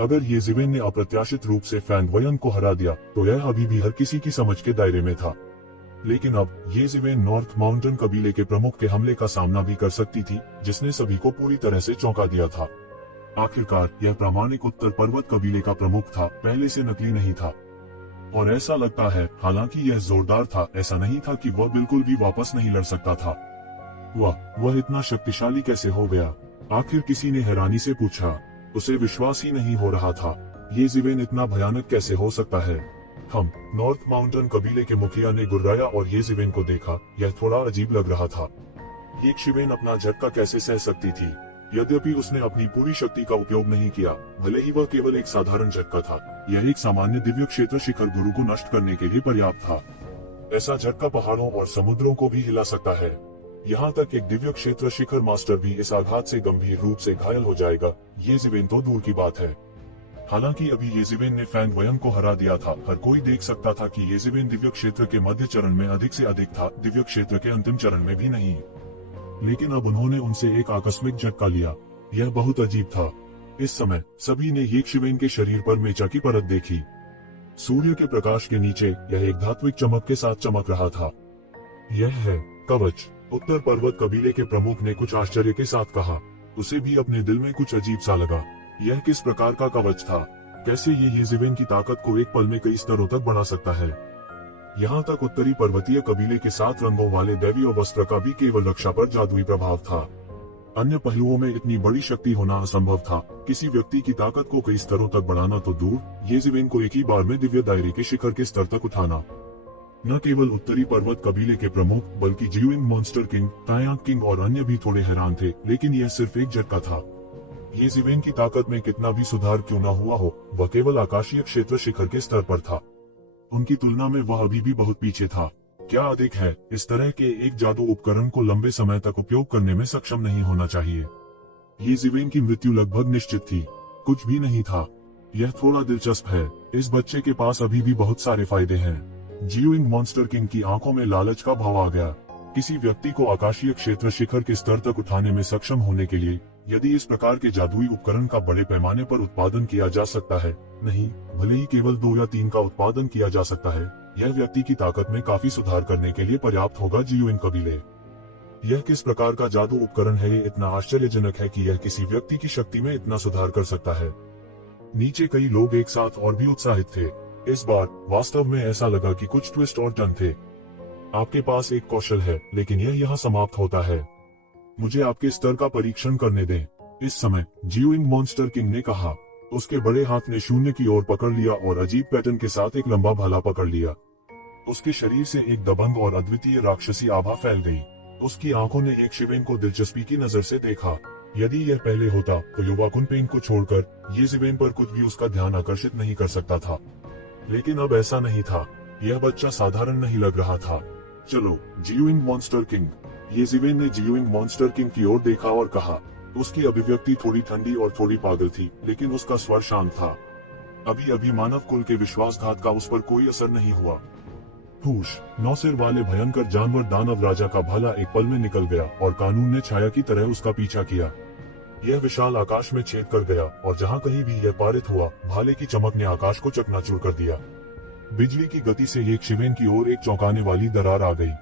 अगर ये जिवेन ने अप्रत्याशित रूप से फैंग वयन को हरा दिया तो यह अभी भी हर किसी की समझ के दायरे में था। लेकिन अब ये जिवेन नॉर्थ माउंटेन कबीले के प्रमुख के हमले का सामना भी कर सकती थी, जिसने सभी को पूरी तरह से चौंका दिया था। आखिरकार यह प्रामाणिक उत्तर पर्वत कबीले का प्रमुख था, पहले से नकली नहीं था। और ऐसा लगता है, हालांकि यह जोरदार था, ऐसा नहीं था कि वह बिल्कुल भी वापस नहीं लड़ सकता था। वह इतना शक्तिशाली कैसे हो गया? आखिर किसी ने हैरानी से पूछा। उसे विश्वास ही नहीं हो रहा था। ये जिवेन इतना भयानक कैसे हो सकता है? हम नॉर्थ माउंटेन कबीले के मुखिया ने गुर्राया और ये जिवेन को देखा। यह थोड़ा अजीब लग रहा था। ये शिवेन अपना झटका कैसे सह सकती थी? यद्यपि उसने अपनी पूरी शक्ति का उपयोग नहीं किया, भले ही वह केवल एक साधारण झटका था, यह एक सामान्य दिव्य क्षेत्र शिखर गुरु को नष्ट करने के लिए पर्याप्त था। ऐसा झटका पहाड़ों और समुद्रों को भी हिला सकता है। यहाँ तक एक दिव्य क्षेत्र शिखर मास्टर भी इस आघात से गंभीर रूप से घायल हो जाएगा। ये जिवेन तो दूर की बात है। हालांकि अभी ये जिवेन ने फैंग वयन को हरा दिया था, हर कोई देख सकता था कि ये जिवेन दिव्य क्षेत्र के मध्य चरण में अधिक से अधिक था, दिव्य क्षेत्र के अंतिम चरण में भी नहीं। लेकिन अब उन्होंने उनसे एक आकस्मिक झटका लिया। यह बहुत अजीब था। इस समय सभी ने ये शिवेन के शरीर पर मेचा की परत देखी। सूर्य के प्रकाश के नीचे यह एक धात्विक चमक के साथ चमक रहा था। यह है कवच। उत्तर पर्वत कबीले के प्रमुख ने कुछ आश्चर्य के साथ कहा। उसे भी अपने दिल में कुछ अजीब सा लगा। यह किस प्रकार का कवच था? कैसे ये जिवेन की ताकत को एक पल में कई स्तरों तक बढ़ा सकता है? यहाँ तक उत्तरी पर्वतीय कबीले के 7 रंगों वाले दैवीय वस्त्र का भी केवल रक्षा पर जादुई प्रभाव था। अन्य पहलुओं में इतनी बड़ी शक्ति होना असंभव था। किसी व्यक्ति की ताकत को कई स्तरों तक बढ़ाना तो दूर, ये जिवेन को एक ही बार में दिव्य दायरे के शिखर के स्तर तक उठाना। न केवल उत्तरी पर्वत कबीले के प्रमुख, बल्कि जियुइंग मॉन्स्टर किंग, तायांग किंग और अन्य भी थोड़े हैरान थे। लेकिन यह सिर्फ एक झटका था। ये जिवेन की ताकत में कितना भी सुधार क्यों न हुआ हो, वह केवल आकाशीय क्षेत्र शिखर के स्तर पर था। उनकी तुलना में वह अभी भी बहुत पीछे था। क्या अधिक है, इस तरह के एक जादू उपकरण को लंबे समय तक उपयोग करने में सक्षम नहीं होना चाहिए। ये जिवेन की मृत्यु लगभग निश्चित थी। कुछ भी नहीं था। यह थोड़ा दिलचस्प है। इस बच्चे के पास अभी भी बहुत सारे फायदे हैं। जियुइंग मॉन्स्टर किंग की आंखों में लालच का भाव आ गया। किसी व्यक्ति को आकाशीय क्षेत्र शिखर के स्तर तक उठाने में सक्षम होने के लिए यदि इस प्रकार के जादुई उपकरण का बड़े पैमाने पर उत्पादन किया जा सकता है, नहीं, भले ही केवल 2 या 3 का उत्पादन किया जा सकता है, यह व्यक्ति की ताकत में काफी सुधार करने के लिए पर्याप्त होगा। जियुइंग कबीले, यह किस प्रकार का जादू उपकरण है? ये इतना आश्चर्यजनक है कि यह किसी व्यक्ति की शक्ति में इतना सुधार कर सकता है। नीचे कई लोग एक साथ और भी उत्साहित थे। इस बार वास्तव में ऐसा लगा कि कुछ ट्विस्ट और टर्न थे। आपके पास एक कौशल है, लेकिन यह यहाँ समाप्त होता है। मुझे आपके स्तर का परीक्षण करने दें। इस समय जियुइंग मॉन्स्टर किंग ने कहा। उसके बड़े हाथ ने शून्य की ओर पकड़ लिया और अजीब पैटर्न के साथ एक लंबा भाला पकड़ लिया। उसके शरीर से एक दबंग और अद्वितीय राक्षसी आभा फैल गई। उसकी आंखों ने एक शिवेन को दिलचस्पी की नजर से देखा। यदि यह पहले होता तो युवा कुनपेंग को छोड़कर ये जिवेन पर कुछ भी उसका ध्यान आकर्षित नहीं कर सकता था। लेकिन अब ऐसा नहीं था। यह बच्चा साधारण नहीं लग रहा था। चलो, जियुइंग मॉन्स्टर किंग। ये जिवेन ने जियुइंग मॉन्स्टर किंग की ओर देखा और कहा। उसकी अभिव्यक्ति थोड़ी ठंडी और थोड़ी पागल थी, लेकिन उसका स्वर शांत था। अभी अभी मानव कुल के विश्वासघात का उस पर कोई असर नहीं हुआ। हुश, 9 सिर वाले भयंकर जानवर दानव राजा का भाला एक पल में निकल गया और कानून ने छाया की तरह उसका पीछा किया। यह विशाल आकाश में छेद कर गया और जहाँ कहीं भी यह पारित हुआ, भाले की चमक ने आकाश को चकनाचूर कर दिया। बिजली की गति से एक शिवेन की ओर एक चौंकाने वाली दरार आ गई।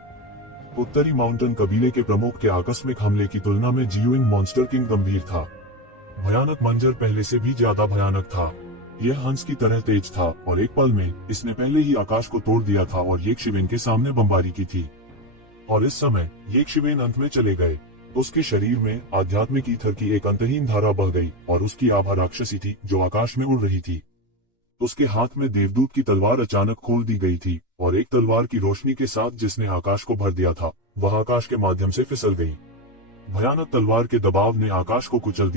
उत्तरी माउंटेन कबीले के प्रमुख के आकस्मिक हमले की तुलना में जियुइंग मॉन्स्टर किंग गंभीर था। भयानक मंजर पहले से भी ज्यादा भयानक था। यह हंस की तरह तेज था और एक पल में इसने पहले ही आकाश को तोड़ दिया था और ये शिवेन के सामने बमबारी की थी। और इस समय ये शिवेन अंत में चले गए। उसके शरीर में आध्यात्मिक ईथर की एक अंतहीन धारा बह गई और उसकी आभा राक्षसी थी जो आकाश में उड़ रही थी। उसके हाथ में देवदूत की तलवार अचानक खोल दी गई थी और एक तलवार की रोशनी के साथ जिसने आकाश को भर दिया था, वह आकाश के माध्यम से फिसल गई। भयानक तलवार के दबाव ने आकाश को कुचल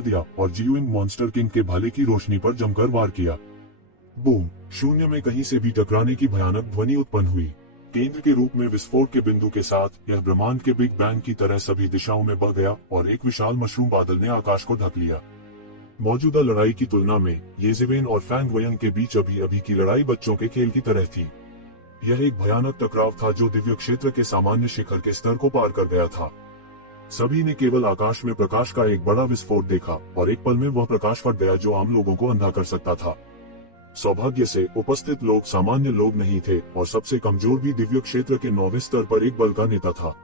दिया और जियुइंग मॉन्स्टर किंग के भाले की रोशनी पर जमकर वार किया। बूम! शून्य में कहीं से भी टकराने की भयानक ध्वनि उत्पन्न हुई। केंद्र के रूप में विस्फोट के बिंदु के साथ यह ब्रह्मांड के बिग बैंग की तरह सभी दिशाओं में बह गया और एक विशाल मशरूम बादल ने आकाश को ढक लिया। मौजूदा लड़ाई की तुलना में येज़ेवेन और फैंग वयंग के बीच अभी अभी की लड़ाई बच्चों के खेल की तरह थी। यह एक भयानक टकराव था जो दिव्य क्षेत्र के सामान्य शिखर के स्तर को पार कर गया था। सभी ने केवल आकाश में प्रकाश का एक बड़ा विस्फोट देखा और एक पल में वह प्रकाश फट गया जो आम लोगों को अंधा कर सकता था। सौभाग्य से उपस्थित लोग सामान्य लोग नहीं थे और सबसे कमजोर भी दिव्य क्षेत्र के 9वें स्तर पर एक बल का नेता था।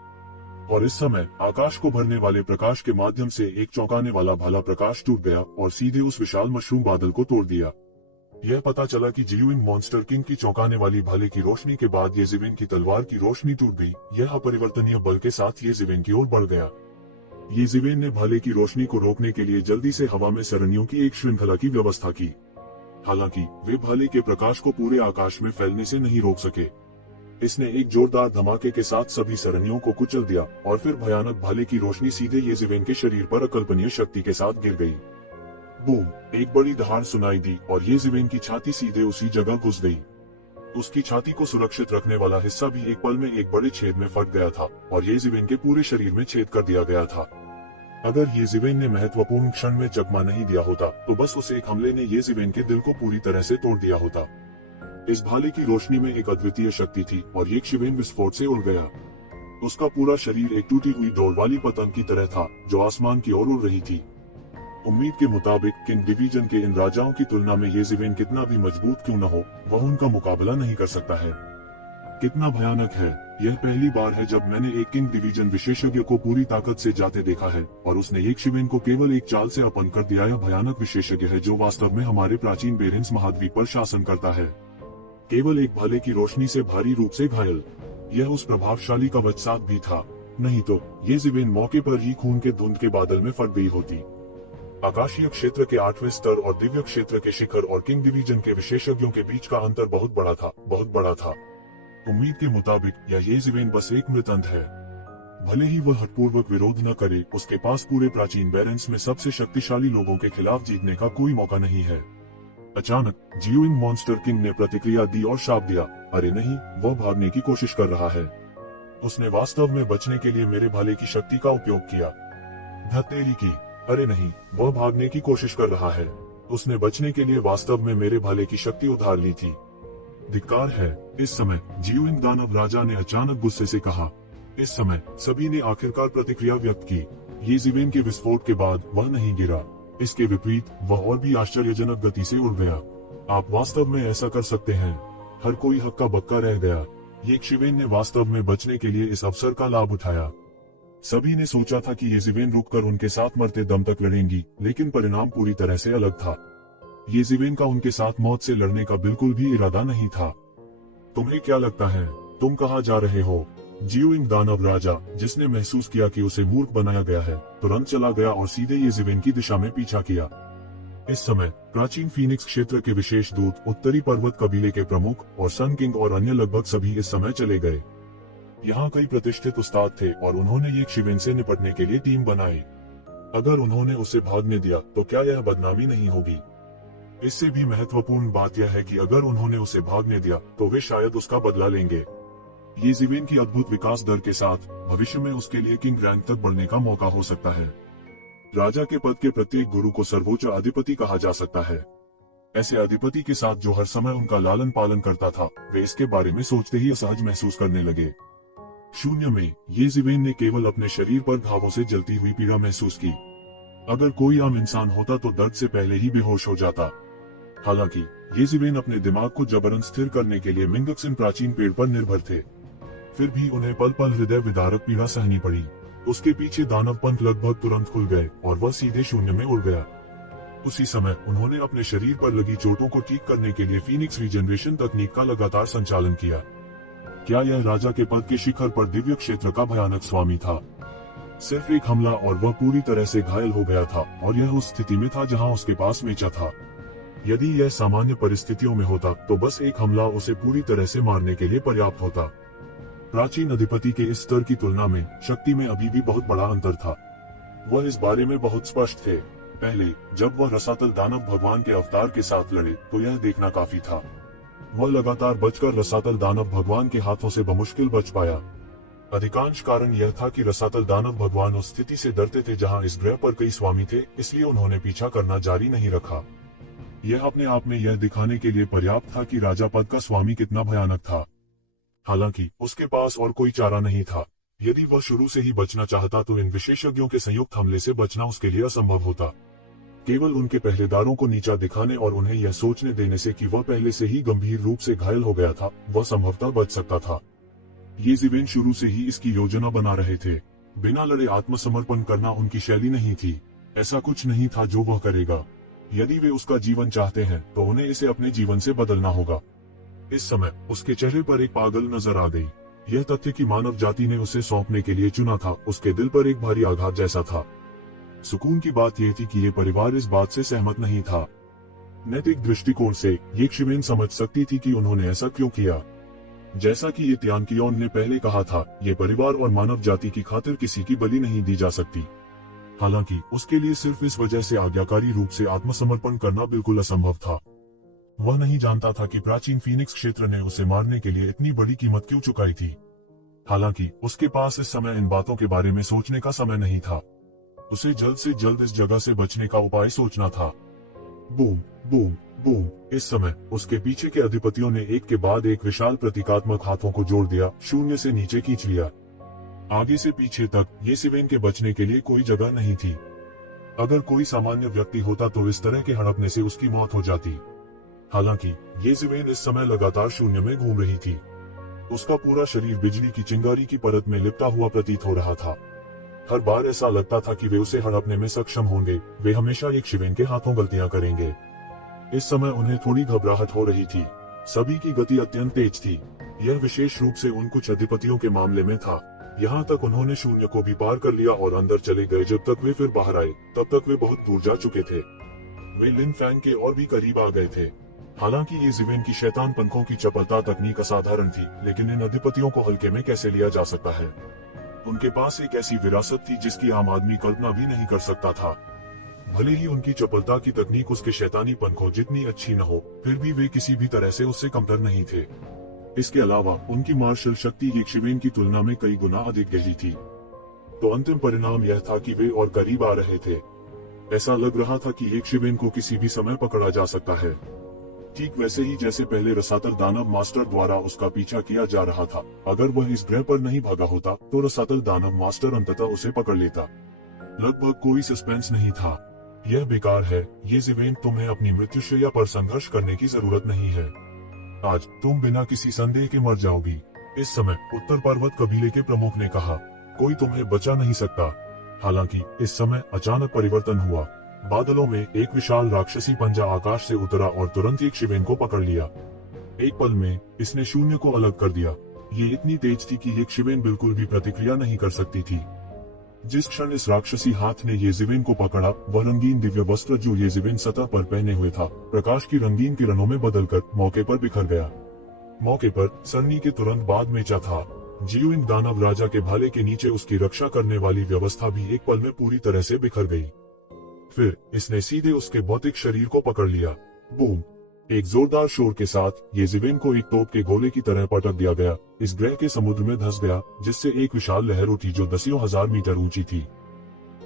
और इस समय आकाश को भरने वाले प्रकाश के माध्यम से एक चौंकाने वाला भाला प्रकाश टूट गया और सीधे उस विशाल मशरूम बादल को तोड़ दिया। यह पता चला कि जियुइंग मॉन्स्टर किंग की चौंकाने वाली भाले की रोशनी के बाद येज़ेवेन की तलवार की रोशनी टूट गई। यह अपरिवर्तनीय बल के साथ येज़ेवेन की ओर बढ़ गया। येज़ेवेन ने भाले की रोशनी को रोकने के लिए जल्दी से हवा में सरणियों की एक श्रृंखला की व्यवस्था की। हालांकि वे भाले के प्रकाश को पूरे आकाश में फैलने से नहीं रोक सके। इसने एक जोरदार धमाके के साथ सभी सरणियों को कुचल दिया और फिर भयानक भाले की रोशनी सीधे येज़ेवेन के शरीर पर अकल्पनीय शक्ति के साथ गिर गई। बूम! एक बड़ी दहाड़ सुनाई दी और येज़ेवेन की छाती सीधे उसी जगह घुस गई। उसकी छाती को सुरक्षित रखने वाला हिस्सा भी एक पल में एक बड़े छेद में फट गया था और येज़ेवेन के पूरे शरीर में छेद कर दिया गया था। अगर येज़ेवेन ने महत्वपूर्ण क्षण में चकमा नहीं दिया होता तो बस उस एक हमले ने येज़ेवेन के दिल को पूरी तरह से तोड़ दिया होता। इस भाले की रोशनी में एक अद्वितीय शक्ति थी और येज़ेवेन विस्फोट से उड़ गया। उसका पूरा शरीर एक टूटी हुई दौड़ वाली पतंग की तरह था जो आसमान की ओर उड़ रही थी। उम्मीद के मुताबिक किंग डिवीजन के इन राजाओं की तुलना में येज़ेवेन कितना भी मजबूत क्यों न हो, वह उनका मुकाबला नहीं कर सकता है। कितना भयानक है। यह पहली बार है जब मैंने एक किंग डिवीजन विशेषज्ञ को पूरी ताकत से जाते देखा है और उसने येज़ेवेन को केवल एक चाल से अपन कर दिया। यह भयानक विशेषज्ञ है जो वास्तव में हमारे प्राचीन बेरेंस महाद्वीप पर शासन करता है, केवल एक भाले की रोशनी से भारी रूप से घायल। यह उस प्रभावशाली का वजसात भी था, नहीं तो येज़ेवेन मौके पर ही खून के धुंध के बादल में फट गई होती। आकाशीय क्षेत्र के 8वें स्तर और दिव्य क्षेत्र के शिखर और किंग डिवीजन के विशेषज्ञों के बीच का अंतर बहुत बड़ा था, बहुत बड़ा था। उम्मीद के मुताबिक यह येज़ेवेन बस एक मृतंत है। भले ही वह हठपूर्वक विरोध न करे, उसके पास पूरे प्राचीन बेरेंस में सबसे शक्तिशाली लोगों के खिलाफ जीतने का कोई मौका नहीं है। अचानक जियुइंग मॉन्स्टर किंग ने प्रतिक्रिया दी और शाप दिया, अरे नहीं, वह भागने की कोशिश कर रहा है। उसने वास्तव में बचने के लिए मेरे भाले की शक्ति का उपयोग किया। धत्तेरी की, अरे नहीं, वह भागने की कोशिश कर रहा है। उसने बचने के लिए वास्तव में मेरे भाले की शक्ति उधार ली थी। धिक्कार है। इस समय जियुइंग दानव राजा ने अचानक गुस्से से कहा। इस समय सभी ने आखिरकार प्रतिक्रिया व्यक्त की। येज़ेवेन के विस्फोट के बाद वह नहीं गिरा, इसके विपरीत वह और भी आश्चर्यजनक गति से उड़ गया। आप वास्तव में ऐसा कर सकते हैं। हर कोई हक्का बक्का रह गया। येज़ेवेन ने वास्तव में बचने के लिए इस अवसर का लाभ उठाया। सभी ने सोचा था कि येज़ेवेन रुककर उनके साथ मरते दम तक लड़ेंगी, लेकिन परिणाम पूरी तरह से अलग था। येज़ेवेन का उनके साथ मौत से लड़ने का बिल्कुल भी इरादा नहीं था। तुम्हें क्या लगता है, तुम कहाँ जा रहे हो? जियुइंग दानव राजा, जिसने महसूस किया कि उसे मूर्ख बनाया गया है, तुरंत चला गया और सीधे येज़ेवेन की दिशा में पीछा किया। इस समय प्राचीन फीनिक्स क्षेत्र के विशेष दूत, उत्तरी पर्वत कबीले के प्रमुख और सन किंग और अन्य लगभग सभी इस समय चले गए। यहाँ कई प्रतिष्ठित उस्ताद थे और उन्होंने येज़ेवेन से निपटने के लिए टीम बनाई। अगर उन्होंने उसे भागने दिया तो क्या यह बदनामी नहीं होगी? इससे भी महत्वपूर्ण बात यह है कि अगर उन्होंने उसे भागने दिया तो वे शायद उसका बदला लेंगे। येज़ेवेन की अद्भुत विकास दर के साथ भविष्य में उसके लिए किंग रैंक तक बढ़ने का मौका हो सकता है। राजा के पद के प्रत्येक गुरु को सर्वोच्च अधिपति कहा जा सकता है। ऐसे अधिपति के साथ जो हर समय उनका लालन पालन करता था, वे इसके बारे में सोचते ही असहज महसूस करने लगे। शून्य में येज़ेवेन ने केवल अपने शरीर पर घावों से जलती हुई पीड़ा महसूस की। अगर कोई आम इंसान होता तो दर्द से पहले ही बेहोश हो जाता। हालांकि येज़ेवेन अपने दिमाग को जबरन स्थिर करने के लिए मिंगक्सिन प्राचीन पेड़ पर निर्भर थे। फिर भी उन्हें पल पल हृदय विदारक पीड़ा सहनी पड़ी। उसके पीछे दानव पंख लगभग तुरंत खुल गए और वह सीधे शून्य में उड़ गया। उसी समय उन्होंने अपने शरीर पर लगी चोटों को ठीक करने के लिए फीनिक्स रीजनरेशन तकनीक का लगातार संचालन किया। क्या यह राजा के पद के शिखर पर दिव्य क्षेत्र का भयानक स्वामी था? सिर्फ एक हमला और वह पूरी तरह से घायल हो गया था और यह उस स्थिति में था जहां उसके पास मेचा था। यदि यह सामान्य परिस्थितियों में होता तो बस एक हमला उसे पूरी तरह से मारने के लिए पर्याप्त होता। प्राचीन अधिपति के इस स्तर की तुलना में शक्ति में अभी भी बहुत बड़ा अंतर था। वह इस बारे में बहुत स्पष्ट थे। पहले जब वह रसातल दानव भगवान के अवतार के साथ लड़े तो यह देखना काफी था। वह लगातार बचकर रसातल दानव भगवान के हाथों से बमुश्किल बच पाया। अधिकांश कारण यह था कि रसातल दानव भगवान उस स्थिति से डरते थे जहां इस ग्रह पर कई स्वामी थे, इसलिए उन्होंने पीछा करना जारी नहीं रखा। यह अपने आप में यह दिखाने के लिए पर्याप्त था कि राजा पद का स्वामी कितना भयानक था। हालांकि उसके पास और कोई चारा नहीं था। यदि वह शुरू से ही बचना चाहता तो इन विशेषज्ञों के संयुक्त हमले से बचना उसके लिए असंभव होता। केवल उनके पहरेदारों को नीचा दिखाने और उन्हें यह सोचने देने से कि वह पहले से ही गंभीर रूप से घायल हो गया था, वह संभवतः बच सकता था। येज़ेबेल शुरू से ही इसकी योजना बना रहे थे। बिना लड़े आत्मसमर्पण करना उनकी शैली नहीं थी। ऐसा कुछ नहीं था जो वह करेगा। यदि वे उसका जीवन चाहते हैं तो उन्हें इसे अपने जीवन से बदलना होगा। इस समय उसके चेहरे पर एक पागल नजर आ गई। यह तथ्य कि मानव जाति ने उसे सौंपने के लिए चुना था, उसके दिल पर एक भारी आघात जैसा था। सुकून की बात यह थी कि ये परिवार इस बात से सहमत नहीं था। नैतिक दृष्टिकोण से येशिवेन समझ सकती थी कि उन्होंने ऐसा क्यों किया। जैसा कि ये तियानकियोन ने पहले कहा था, ये परिवार और मानव जाति की खातिर किसी की बलि नहीं दी जा सकती। हालांकि उसके लिए सिर्फ इस वजह से आज्ञाकारी रूप से आत्मसमर्पण करना बिल्कुल असंभव था। वह नहीं जानता था कि प्राचीन फीनिक्स क्षेत्र ने उसे मारने के लिए इतनी बड़ी कीमत क्यों चुकाई थी। हालांकि उसके पास इस समय इन बातों के बारे में सोचने का समय नहीं था। उसे जल्द से जल्द इस जगह से बचने का उपाय सोचना था। Boom boom boom. इस समय उसके पीछे के अधिपतियों ने एक के बाद एक विशाल प्रतीकात्मक हाथों को जोड़ दिया, शून्य से नीचे खींच लिया। आगे से पीछे तक येशिवेन के बचने के लिए कोई जगह नहीं थी। अगर कोई सामान्य व्यक्ति होता तो इस तरह के हड़पने से उसकी मौत हो जाती। हालांकि येशिवेन इस समय लगातार शून्य में घूम रही थी। उसका पूरा शरीर बिजली की चिंगारी की परत में लिपटा हुआ प्रतीत हो रहा था। हर बार ऐसा लगता था कि वे उसे हड़पने में सक्षम होंगे। वे हमेशा येशिवेन के हाथों गलतियां करेंगे। इस समय उन्हें थोड़ी घबराहट हो रही थी। सभी की गति अत्यंत तेज थी। यह विशेष रूप से उन कुछ अधिपतियों के मामले में था। यहाँ तक उन्होंने शून्य को भी पार कर लिया और अंदर चले गए। जब तक वे फिर बाहर आए तब तक वे बहुत दूर जा चुके थे। वे लिन फैंग के और भी करीब आ गए थे। हालांकि येशिवेन की शैतान पंखों की चपलता तकनीक असाधारण थी, लेकिन इन अधिपतियों को हल्के में कैसे लिया जा सकता है। उनके पास एक ऐसी विरासत थी जिसकी आम आदमी कल्पना भी नहीं कर सकता था। भले ही उनकी चपलता की तकनीक उसके शैतानी पंखों जितनी अच्छी न हो, फिर भी वे किसी भी तरह से उससे कमतर नहीं थे। इसके अलावा उनकी मार्शल शक्ति येशिवेन की तुलना में कई गुना अधिक गहरी थी। तो अंतिम परिणाम यह था कि वे और करीब आ रहे थे। ऐसा लग रहा था कि येशिवेन को किसी भी समय पकड़ा जा सकता है, ठीक वैसे ही जैसे पहले रसातल दानव मास्टर द्वारा उसका पीछा किया जा रहा था। अगर वह इस ग्रह पर नहीं भागा होता तो रसातल दानव मास्टर अंततः उसे पकड़ लेता। लगभग कोई सस्पेंस नहीं था। यह बेकार है येशिवेन, तुम्हें अपनी मृत्युशैया पर संघर्ष करने की जरूरत नहीं है। आज तुम बिना किसी संदेह के मर जाओगी। इस समय उत्तर पर्वत कबीले के प्रमुख ने कहा, कोई तुम्हें बचा नहीं सकता। हालांकि इस समय अचानक परिवर्तन हुआ। बादलों में एक विशाल राक्षसी पंजा आकाश से उतरा और तुरंत येशिवेन को पकड़ लिया। एक पल में इसने शून्य को अलग कर दिया। ये इतनी तेज थी कि येशिवेन बिल्कुल भी प्रतिक्रिया नहीं कर सकती थी। जिस क्षण इस राक्षसी हाथ ने येशिवेन को पकड़ा, वह रंगीन दिव्य वस्त्र जो येशिवेन सतह पर पहने हुए था, प्रकाश की रंगीन किरणों में बदलकर मौके पर बिखर गया। मौके पर सरनी के तुरंत बाद मेचा था। जियुइंग दानव राजा के भाले के नीचे उसकी रक्षा करने वाली व्यवस्था भी एक पल में पूरी तरह से बिखर गई। फिर इसने सीधे उसके भौतिक शरीर को पकड़ लिया। बूम! एक जोरदार शोर के साथ येशिवेन को एक तोप के गोले की तरह पटक दिया गया। इस ग्रह के समुद्र में धंस गया, जिससे एक विशाल लहर उठी जो दसियों हजार मीटर ऊंची थी।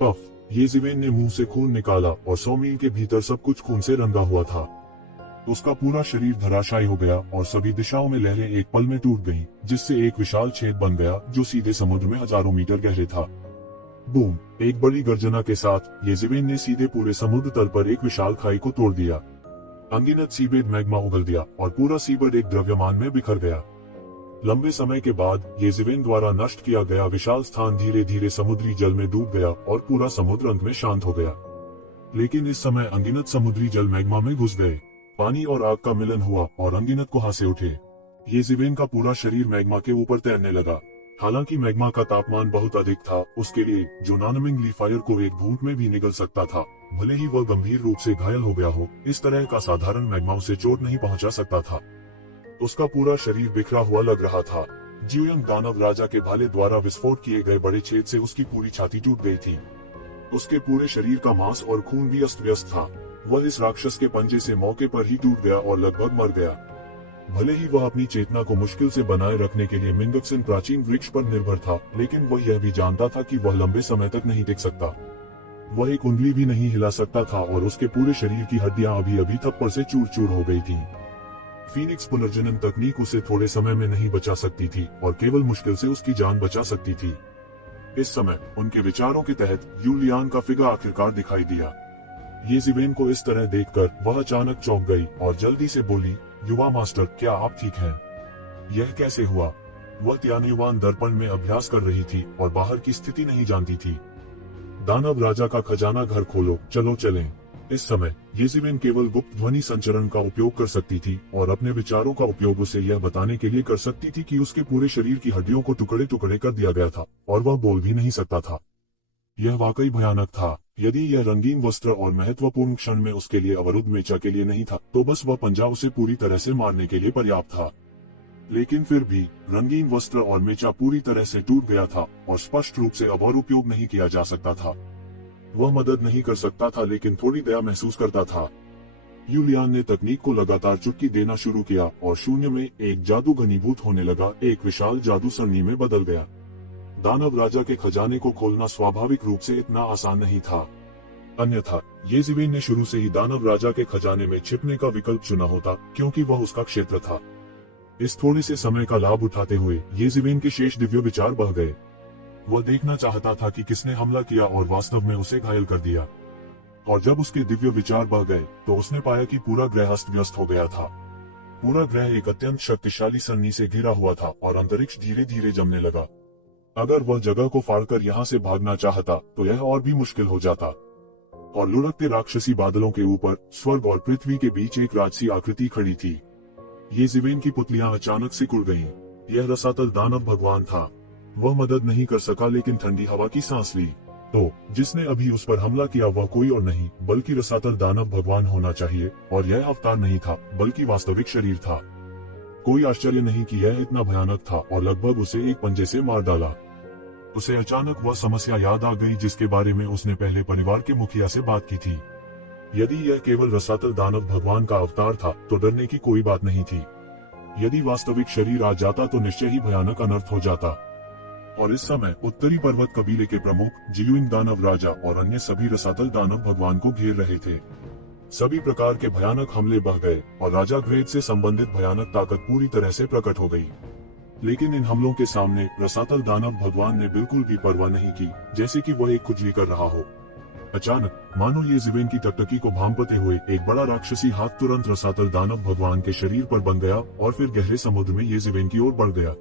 पफ! येशिवेन ने मुंह से खून निकाला और 100 मील के भीतर सब कुछ खून से रंगा हुआ था। उसका पूरा शरीर धराशायी हो गया और सभी दिशाओं में लहरें एक पल में टूट गईं, जिससे एक विशाल छेद बन गया जो सीधे समुद्र में हजारों मीटर गहरे था। बूम! एक बड़ी गर्जना के साथ येशिवेन ने सीधे पूरे समुद्र तल पर एक विशाल खाई को तोड़ दिया। अनगिनत सीबेड मैग्मा उगल दिया और पूरा सीबेड एक द्रव्यमान में बिखर गया। लंबे समय के बाद येशिवेन द्वारा नष्ट किया गया विशाल स्थान धीरे धीरे समुद्री जल में डूब गया और पूरा समुद्र अंत में शांत हो गया। लेकिन इस समय अनगिनत समुद्री जल मैग्मा में घुस गए। पानी और आग का मिलन हुआ और अनगिनत कुहासे उठे। येशिवेन का पूरा शरीर मैग्मा के ऊपर तैरने लगा। हालांकि मैग्मा का तापमान बहुत अधिक था, उसके लिए जो नॉनमिंगली फायर को एक घूंट में भी निगल सकता था, भले ही वह गंभीर रूप से घायल हो गया हो, इस तरह का साधारण मैग्मा उसे चोट नहीं पहुंचा सकता था। उसका पूरा शरीर बिखरा हुआ लग रहा था। जियुइंग दानव राजा के भाले द्वारा विस्फोट किए गए बड़े छेद से उसकी पूरी छाती टूट गई थी। उसके पूरे शरीर का मांस और खून भी अस्त व्यस्त था। वह इस राक्षस के पंजे से मौके पर ही टूट गया और लगभग मर गया। भले ही वह अपनी चेतना को मुश्किल से बनाए रखने के लिए मिंगक्सन प्राचीन वृक्ष पर निर्भर था, लेकिन वह यह भी जानता था कि वह लंबे समय तक नहीं टिक सकता। वह एक उंगली भी नहीं हिला सकता था और उसके पूरे शरीर की हड्डियां अभी अभी थप्पड़ से चूर चूर हो गई थीं। फीनिक्स पुनर्जनन तकनीक उसे थोड़े समय में नहीं बचा सकती थी और केवल मुश्किल से उसकी जान बचा सकती थी। इस समय उनके विचारों के तहत यूलियान का फिगर आखिरकार दिखाई दिया। येज़ेबेल को इस तरह देखकर वह अचानक चौंक गई और जल्दी से बोली, युवा मास्टर, क्या आप ठीक हैं? यह कैसे हुआ? वह त्यान्युवान दर्पण में अभ्यास कर रही थी और बाहर की स्थिति नहीं जानती थी। दानव राजा का खजाना घर खोलो, चलो चलें। इस समय येज़ेबेल केवल गुप्त ध्वनि संचरण का उपयोग कर सकती थी और अपने विचारों का उपयोग उसे यह बताने के लिए कर सकती थी कि उसके पूरे शरीर की हड्डियों को टुकड़े टुकड़े कर दिया गया था और वह बोल भी नहीं सकता था। यह वाकई भयानक था। यदि यह रंगीन वस्त्र और महत्वपूर्ण क्षण में उसके लिए अवरुद्ध मेचा के लिए नहीं था, तो बस वह पंजा उसे पूरी तरह से मारने के लिए पर्याप्त था। लेकिन फिर भी रंगीन वस्त्र और मेचा पूरी तरह से टूट गया था और स्पष्ट रूप से अब और उपयोग नहीं किया जा सकता था। वह मदद नहीं कर सकता था, लेकिन थोड़ी दया महसूस करता था। यूलियान ने तकनीक को लगातार चुटकी देना शुरू किया और शून्य में एक जादू घनीभूत होने लगा, एक विशाल जादू सरणी में बदल गया। दानव राजा के खजाने को खोलना स्वाभाविक रूप से इतना आसान नहीं था। अन्यथा येज़ेबेल ने शुरू से ही दानव राजा के खजाने में छिपने का विकल्प चुना होता, क्योंकि वह उसका क्षेत्र था। इस थोड़े से समय का लाभ उठाते हुए येज़ेबेल के शेष दिव्य विचार बह गए। वह देखना चाहता था कि किसने हमला किया और वास्तव में उसे घायल कर दिया। और जब उसके दिव्य विचार बह गए, तो उसने पाया कि पूरा ग्रह अस्त व्यस्त हो गया था। पूरा ग्रह एक अत्यंत शक्तिशाली सरणी से घिरा हुआ था और अंतरिक्ष धीरे धीरे जमने लगा। अगर वह जगह को फाड़कर यहाँ से भागना चाहता, तो यह और भी मुश्किल हो जाता। और लुढ़कते राक्षसी बादलों के ऊपर स्वर्ग और पृथ्वी के बीच एक राजसी आकृति खड़ी थी। येज़ेबेल की पुतलियां अचानक सिकुड़ गईं। यह रसातल दानव भगवान था। वह मदद नहीं कर सका, लेकिन ठंडी हवा की सांस ली। तो जिसने अभी उस पर हमला किया वह कोई और नहीं बल्कि रसातल दानव भगवान होना चाहिए, और यह अवतार नहीं था बल्कि वास्तविक शरीर था। कोई आश्चर्य नहीं कि यह इतना भयानक था और लगभग उसे एक पंजे से मार डाला। उसे अचानक वह समस्या याद आ गई जिसके बारे में उसने पहले परिवार के मुखिया से बात की थी। यदि यह केवल रसातल दानव भगवान का अवतार था, तो डरने की कोई बात नहीं थी। यदि वास्तविक शरीर आ जाता तो निश्चय ही भयानक अनर्थ हो जाता। और इस समय उत्तरी पर्वत कबीले के प्रमुख जिलुइन दानव राजा और अन्य सभी रसातल दानव भगवान को घेर रहे थे। सभी प्रकार के भयानक हमले बह गए और राजा ग्रेड से संबंधित भयानक ताकत पूरी तरह से प्रकट हो गई। लेकिन इन हमलों के सामने रसातल दानव भगवान ने बिल्कुल भी परवाह नहीं की, जैसे कि वह एक खुजली कर रहा हो। अचानक मानो येज़ेबेल की टकटकी को भांपते हुए एक बड़ा राक्षसी हाथ तुरंत रसातल दानव भगवान के शरीर पर बन गया और फिर गहरे समुद्र में येज़ेबेल की ओर बढ़ गया।